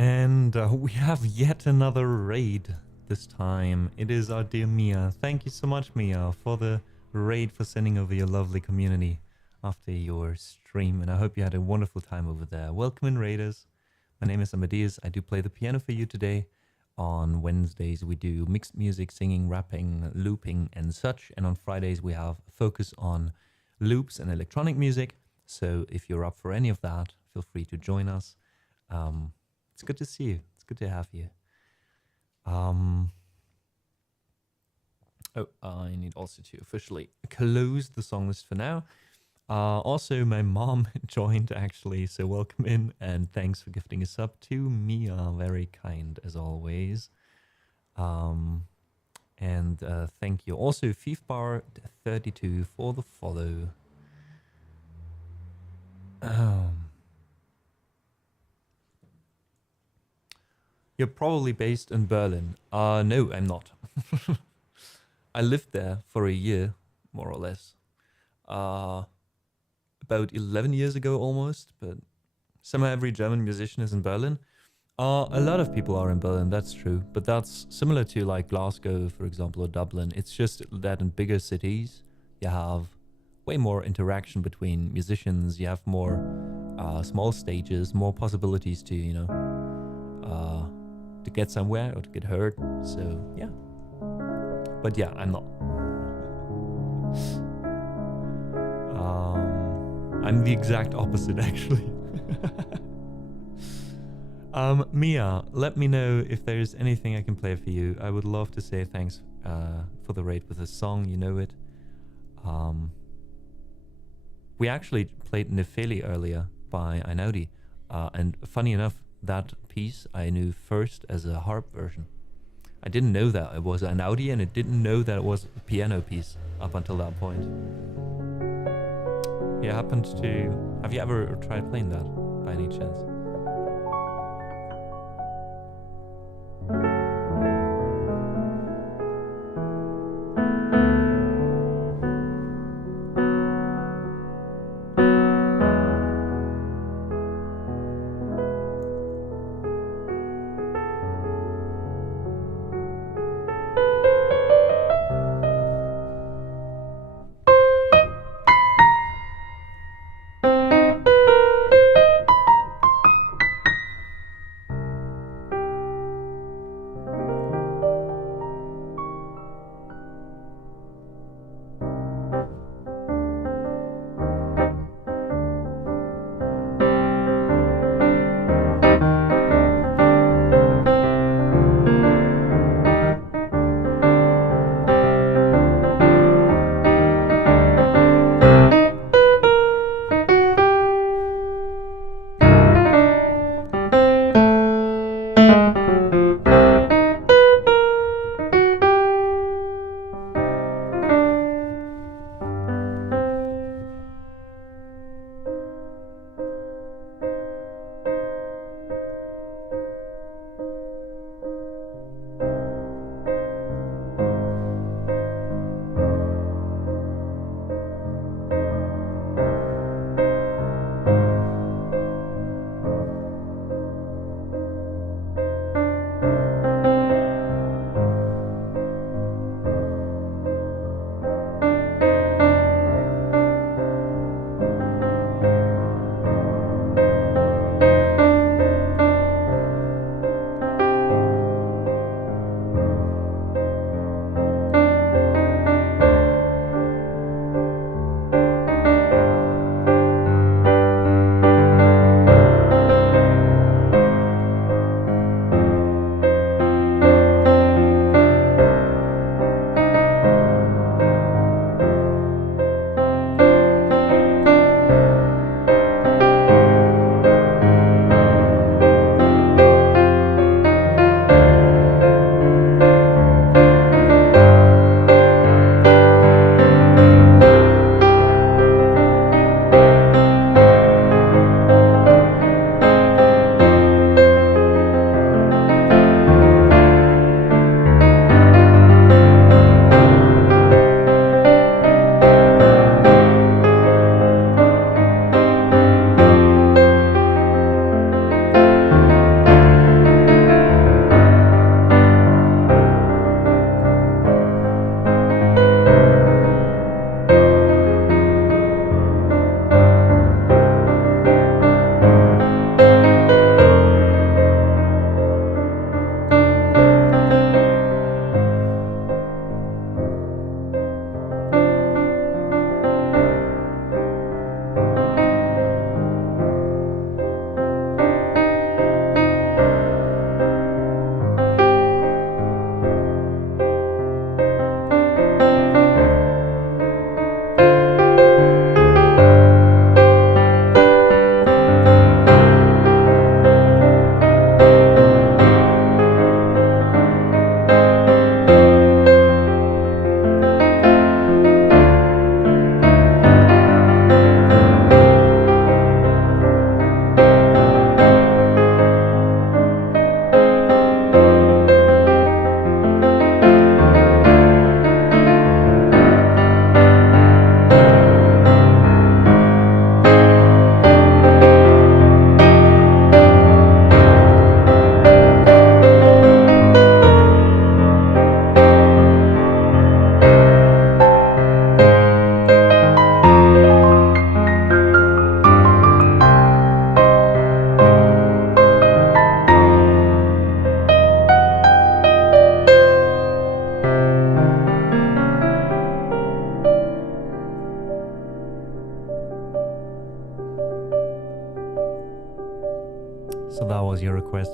And we have yet another raid this time. It is our dear Mia. Thank you so much, Mia, for the raid, for sending over your lovely community after your stream. And I hope you had a wonderful time over there. Welcome in, raiders. My name is Amadeus. I do play the piano for you today. On Wednesdays, we do mixed music, singing, rapping, looping, and such. And on Fridays, we have a focus on loops and electronic music. So if you're up for any of that, feel free to join us. It's good to see you. It's good to have you. Oh, I need also to officially close the song list for now. Also, my mom joined, actually, so welcome in, and thanks for gifting a sub to Mia. Very kind, as always. And thank you. Also, FIFBAR32 for the follow. You're probably based in Berlin. No, I'm not. I lived there for a year, more or less. About 11 years ago almost, but somehow every German musician is in Berlin. A lot of people are in Berlin, that's true, but that's similar to like Glasgow, for example, or Dublin. It's just that in bigger cities, you have way more interaction between musicians. You have more small stages, more possibilities to, you know, to get somewhere or to get heard. So, yeah. But yeah, I'm not. I'm the exact opposite, actually. Mia, let me know if there's anything I can play for you. I would love to say thanks for the raid with a song, you know it. We actually played Nefeli earlier by Einaudi. And funny enough, that piece I knew first as a harp version. I didn't know that it was Einaudi, and I didn't know that it was a piano piece up until that point. Yeah, happened to... Have you ever tried playing that, by any chance?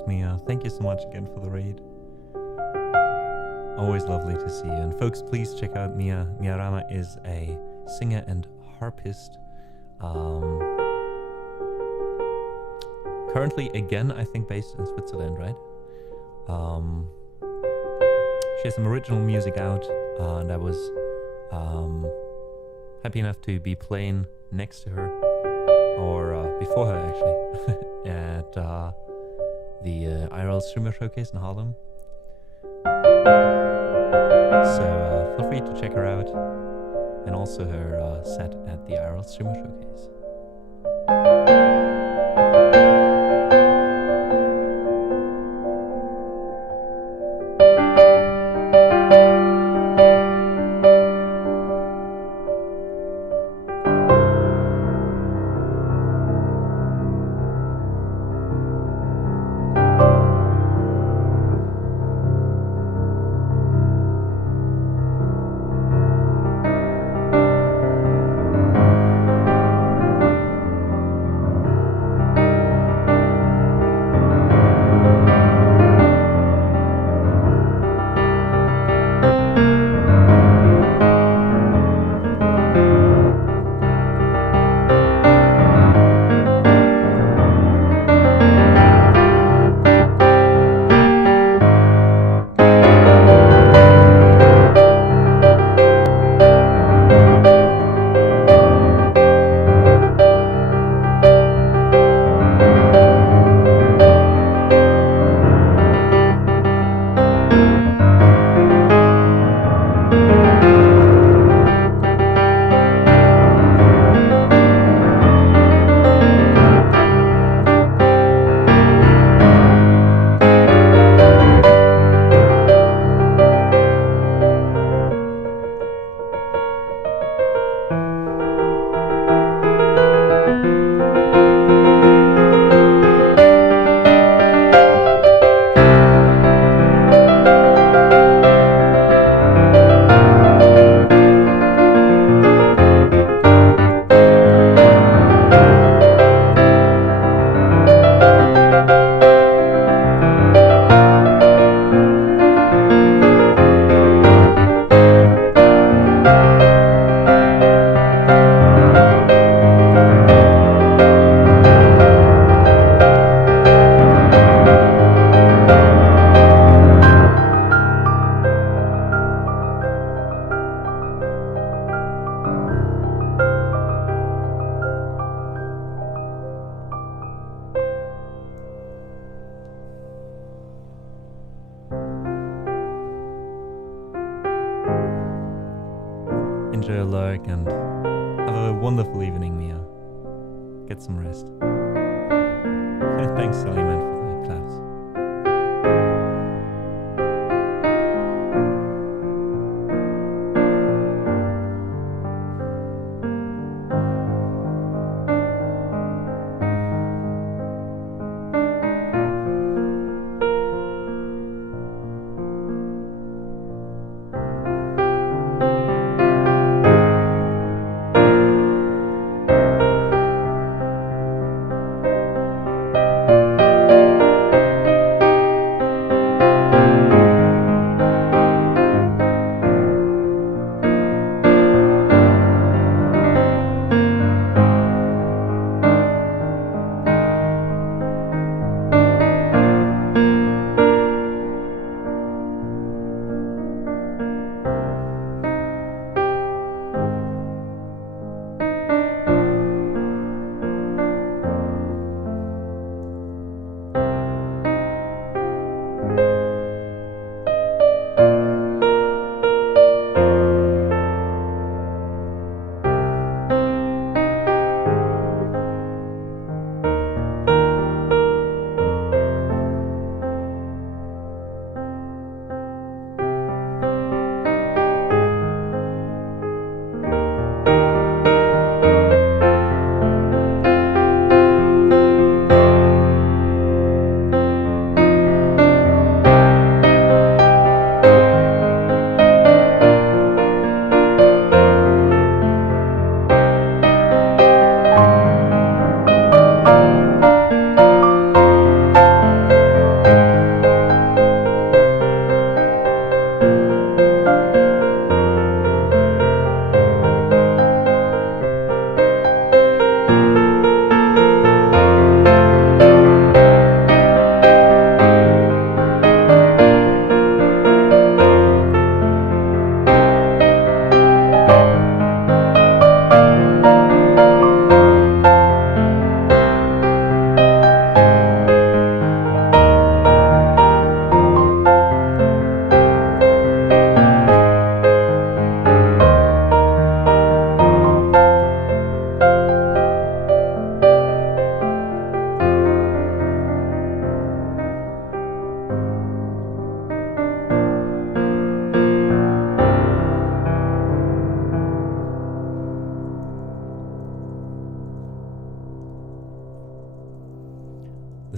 Mia. Thank you so much again for the raid. Always lovely to see you. And folks, please check out Mia. Mia Rama is a singer and harpist. Currently, again, I think based in Switzerland, right? She has some original music out, and I was happy enough to be playing next to her, or before her actually, at the IRL Streamer Showcase in Harlem. So feel free to check her out, and also her set at the IRL Streamer Showcase. Enjoy a lurk and have a wonderful evening, Mia. Get some rest. Thanks, Suleiman, for the claps.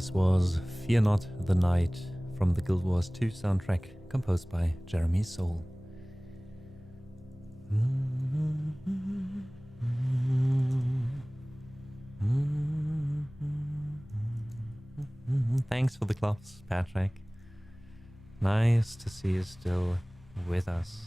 This was Fear Not the Night from the Guild Wars 2 soundtrack, composed by Jeremy Soule. Thanks for the claps, Patrick. Nice to see you still with us.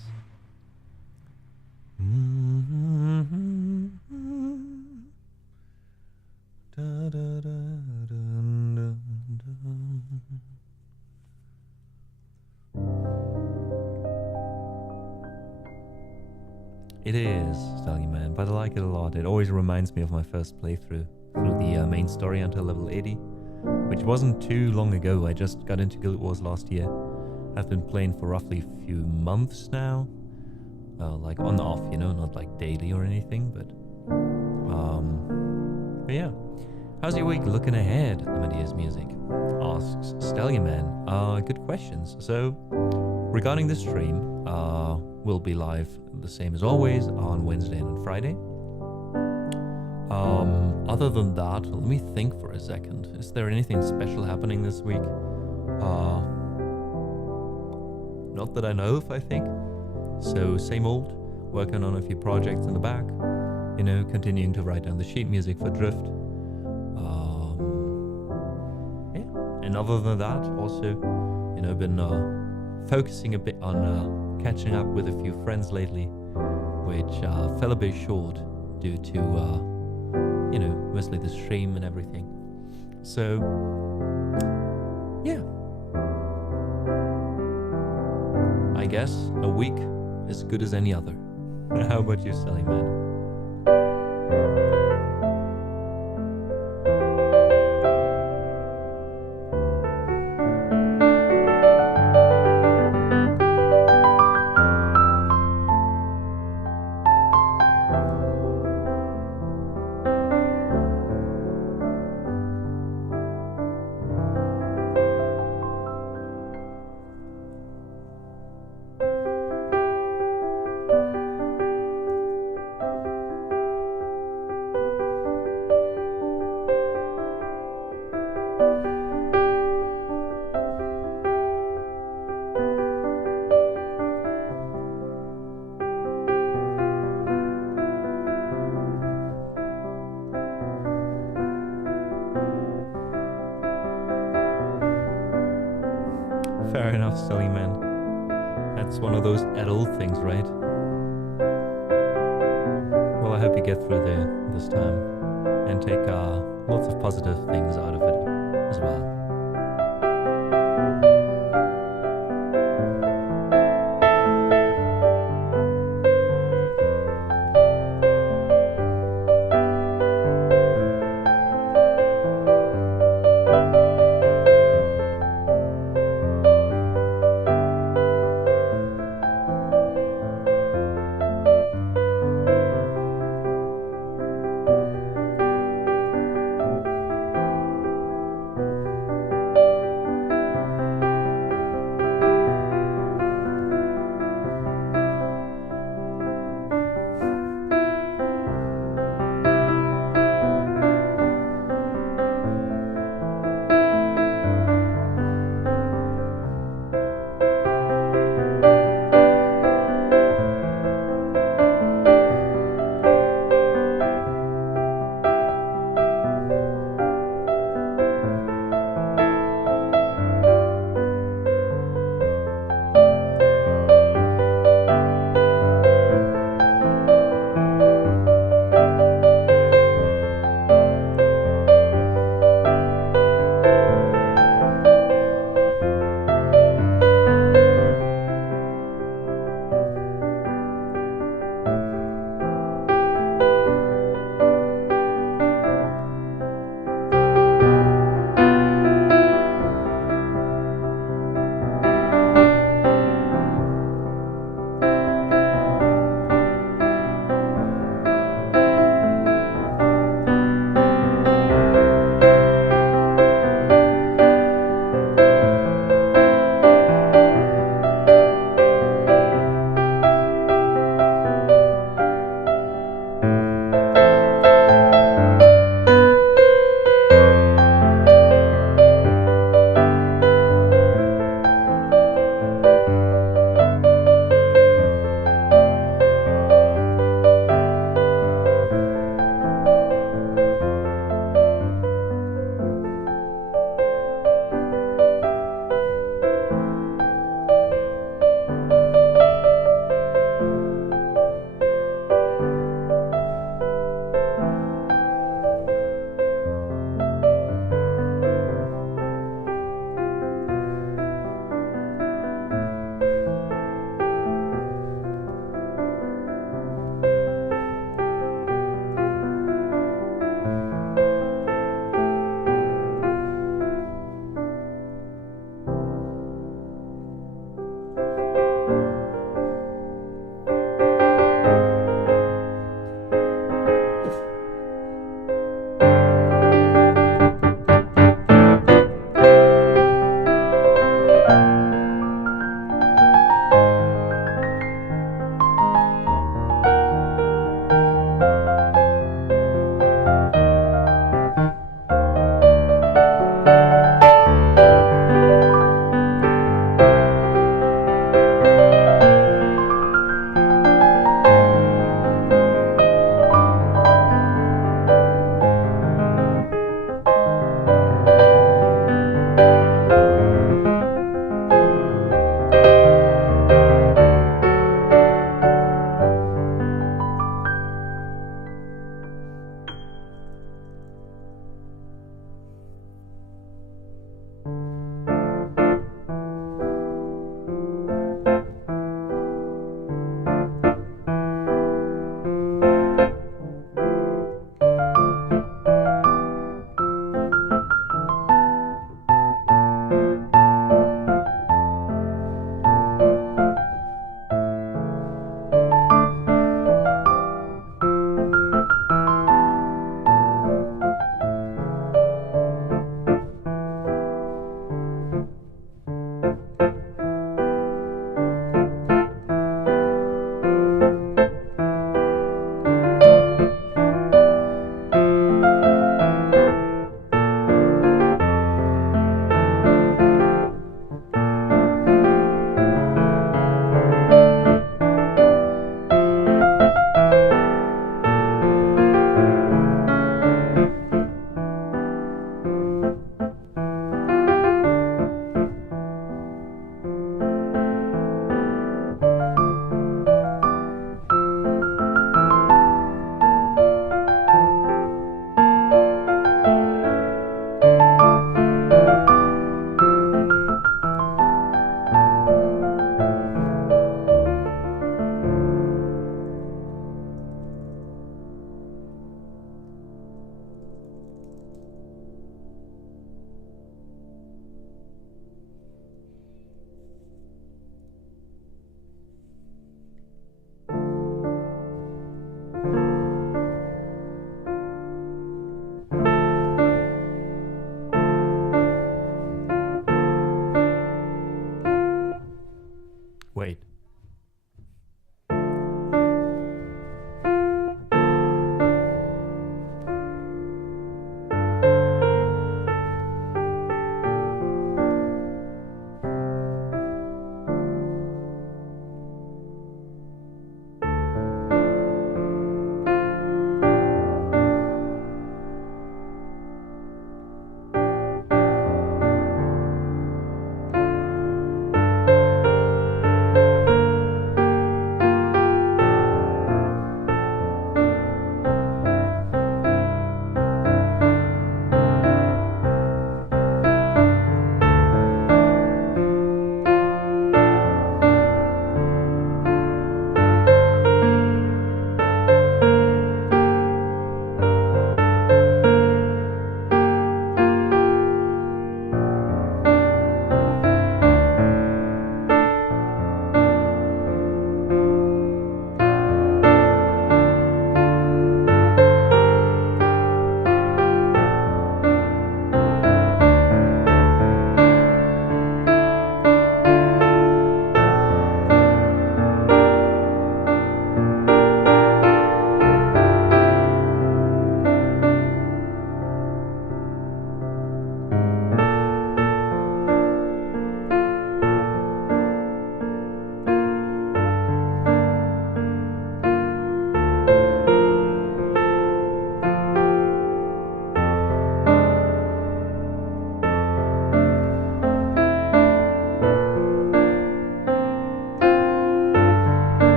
It is, Stallion Man, but I like it a lot. It always reminds me of my first playthrough through the main story until level 80, which wasn't too long ago. I just got into Guild Wars last year. I've been playing for roughly a few months now. Like on and off, you know, not like daily or anything, but yeah. How's your week looking ahead, Amadeus Music? Asks Stallion Man. Good questions. So, regarding the stream, we'll be live the same as always on Wednesday and on Friday. Other than that, let me think for a second. Is there anything special happening this week? Not that I know of, I think. So, same old, working on a few projects in the back, you know, continuing to write down the sheet music for Drift. Yeah, and other than that, also, you know, been focusing a bit on catching up with a few friends lately, which fell a bit short due to, you know, mostly the stream and everything. So, yeah. I guess a week as good as any other. How about you, Sally Man? Fair enough, silly man. That's one of those adult things, right? Well, I hope you get through there this time and take lots of positive things out of it as well. wait.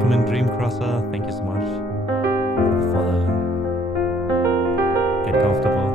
Welcome in Dreamcrosser. Thank you so much for the follow. Get comfortable.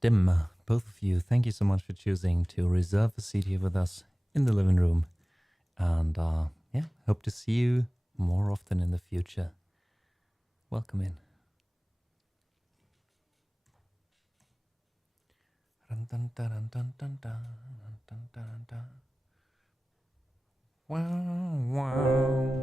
Dim, both of you, thank you so much for choosing to reserve a seat here with us in the living room. And yeah, hope to see you more often in the future. Welcome in. Wow, wow.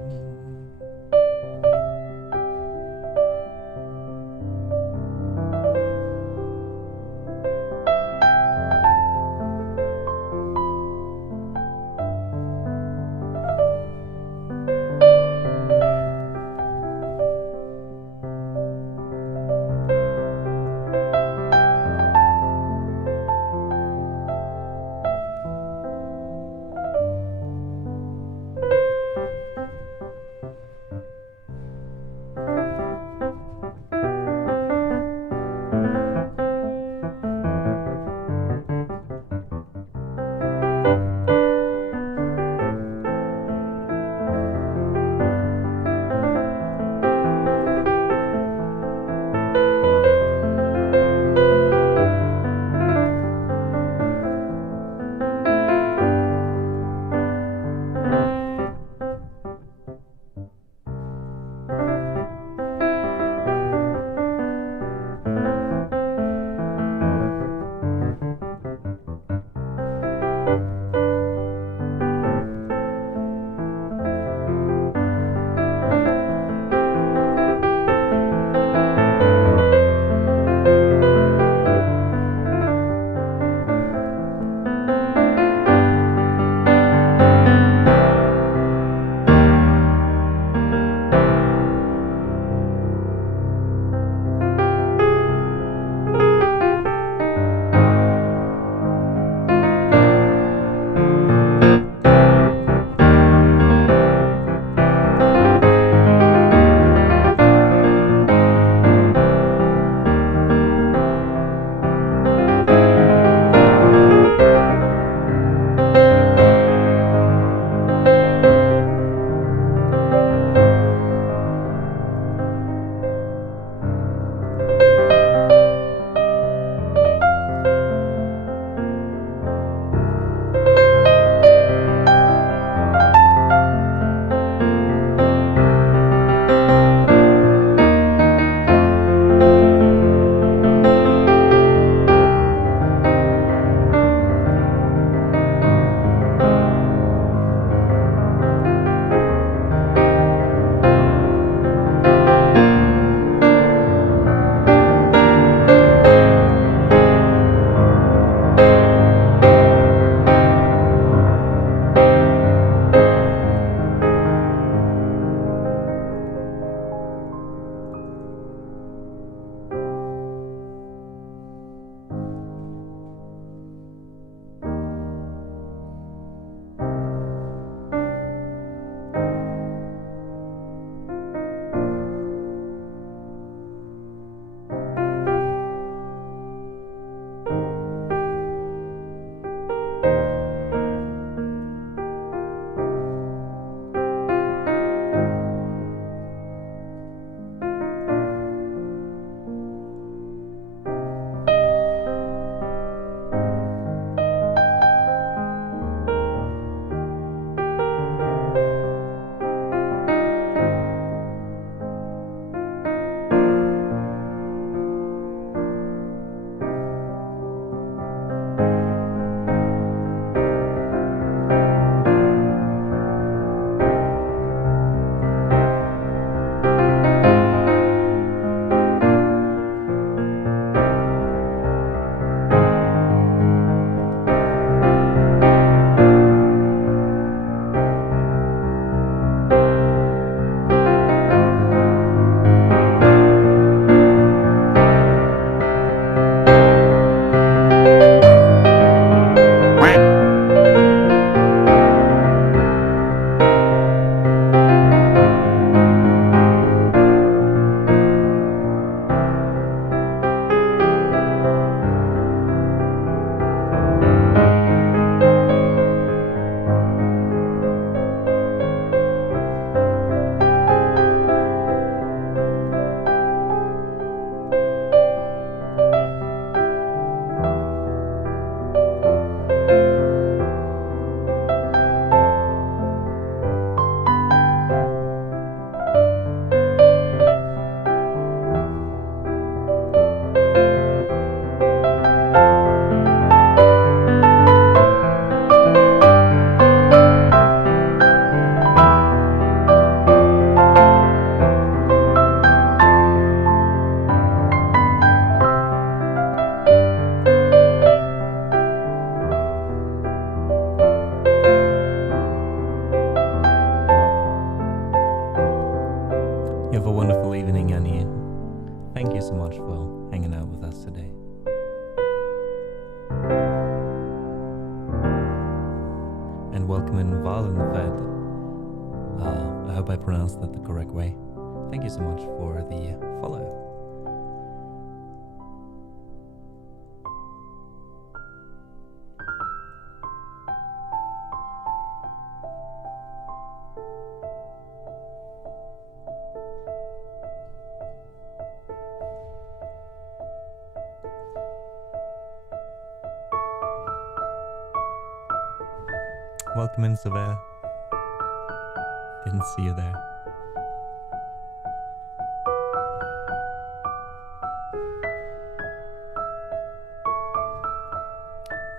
so much for hanging out with us today. And welcome in Valenfed. I hope I pronounced that the correct way. Thank you so much for the follow. Welcome in, Savelle. Didn't see you there.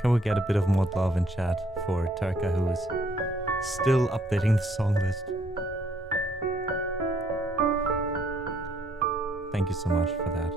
Can we get a bit of mod love in chat for Turka, who is still updating the song list? Thank you so much for that.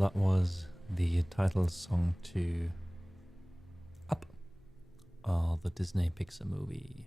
that was the title song to Up, the Disney Pixar movie.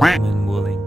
welcome in, Wooling.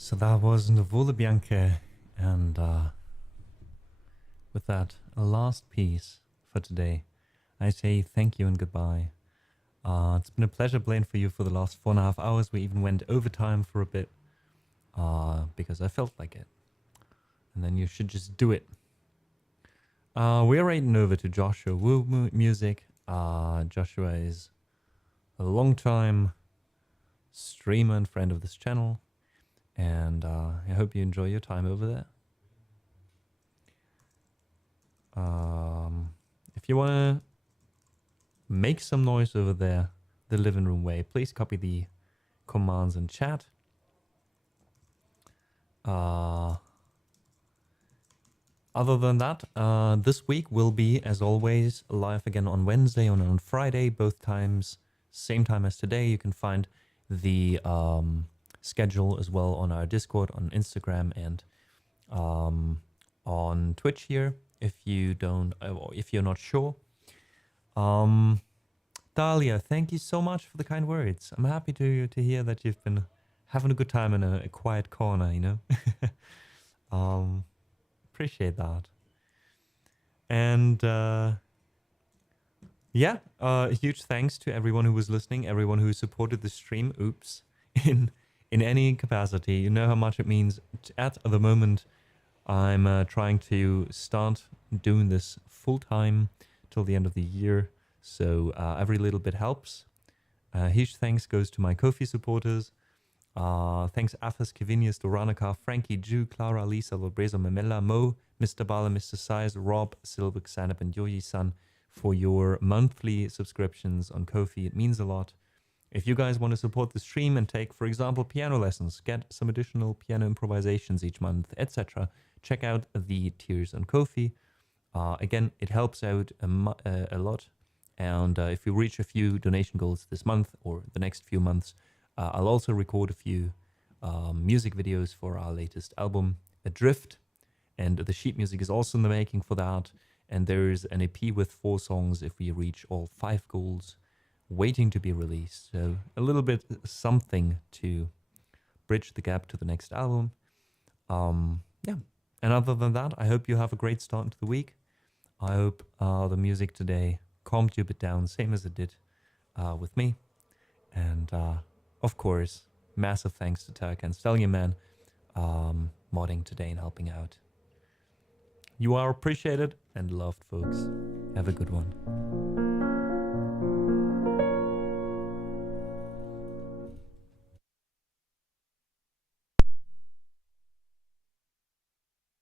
So that was Nuvole Bianche, and with that last piece for today, I say thank you and goodbye. It's been a pleasure playing for you for the last 4.5 hours. We even went overtime for a bit because I felt like it. And then you should just do it. We're writing over to Joshua Wu Music. Joshua is a long-time streamer and friend of this channel. And I hope you enjoy your time over there. If you want to make some noise over there, the living room way, please copy the commands in chat. Other than that, this week will be, as always, live again on Wednesday and on Friday, both times, same time as today. You can find the schedule as well on our Discord, on Instagram, and on Twitch here. If you don't, if you're not sure, Dahlia, thank you so much for the kind words. I'm happy to hear that you've been having a good time in a quiet corner. You know, appreciate that. And yeah, huge thanks to everyone who was listening, everyone who supported the stream. Oops, in any capacity. You know how much it means. At the moment, I'm trying to start doing this full time till the end of the year. So every little bit helps. Huge thanks goes to my Ko-fi supporters. Thanks Athas, Kivinius, Doranica, Frankie, Ju, Clara, Lisa, Lobreza, Memela, Mo, Mr. Bala, Mr. Size, Rob, Silvik, Sanap, and Yoyi-san for your monthly subscriptions on Ko-fi. It means a lot. If you guys want to support the stream and take, for example, piano lessons, get some additional piano improvisations each month, etc., check out the tiers on Ko-fi. Again, it helps out a lot. And if we reach a few donation goals this month or the next few months, I'll also record a few music videos for our latest album, Adrift. And the sheet music is also in the making for that. And there's an EP with 4 songs if we reach all 5 goals. waiting to be released. So a little bit something to bridge the gap to the next album. Yeah. And other than that, I hope you have a great start to the week. I hope the music today calmed you a bit down, same as it did with me. And of course, massive thanks to Turk and Stallion Man modding today and helping out. You are appreciated and loved, folks. Have a good one.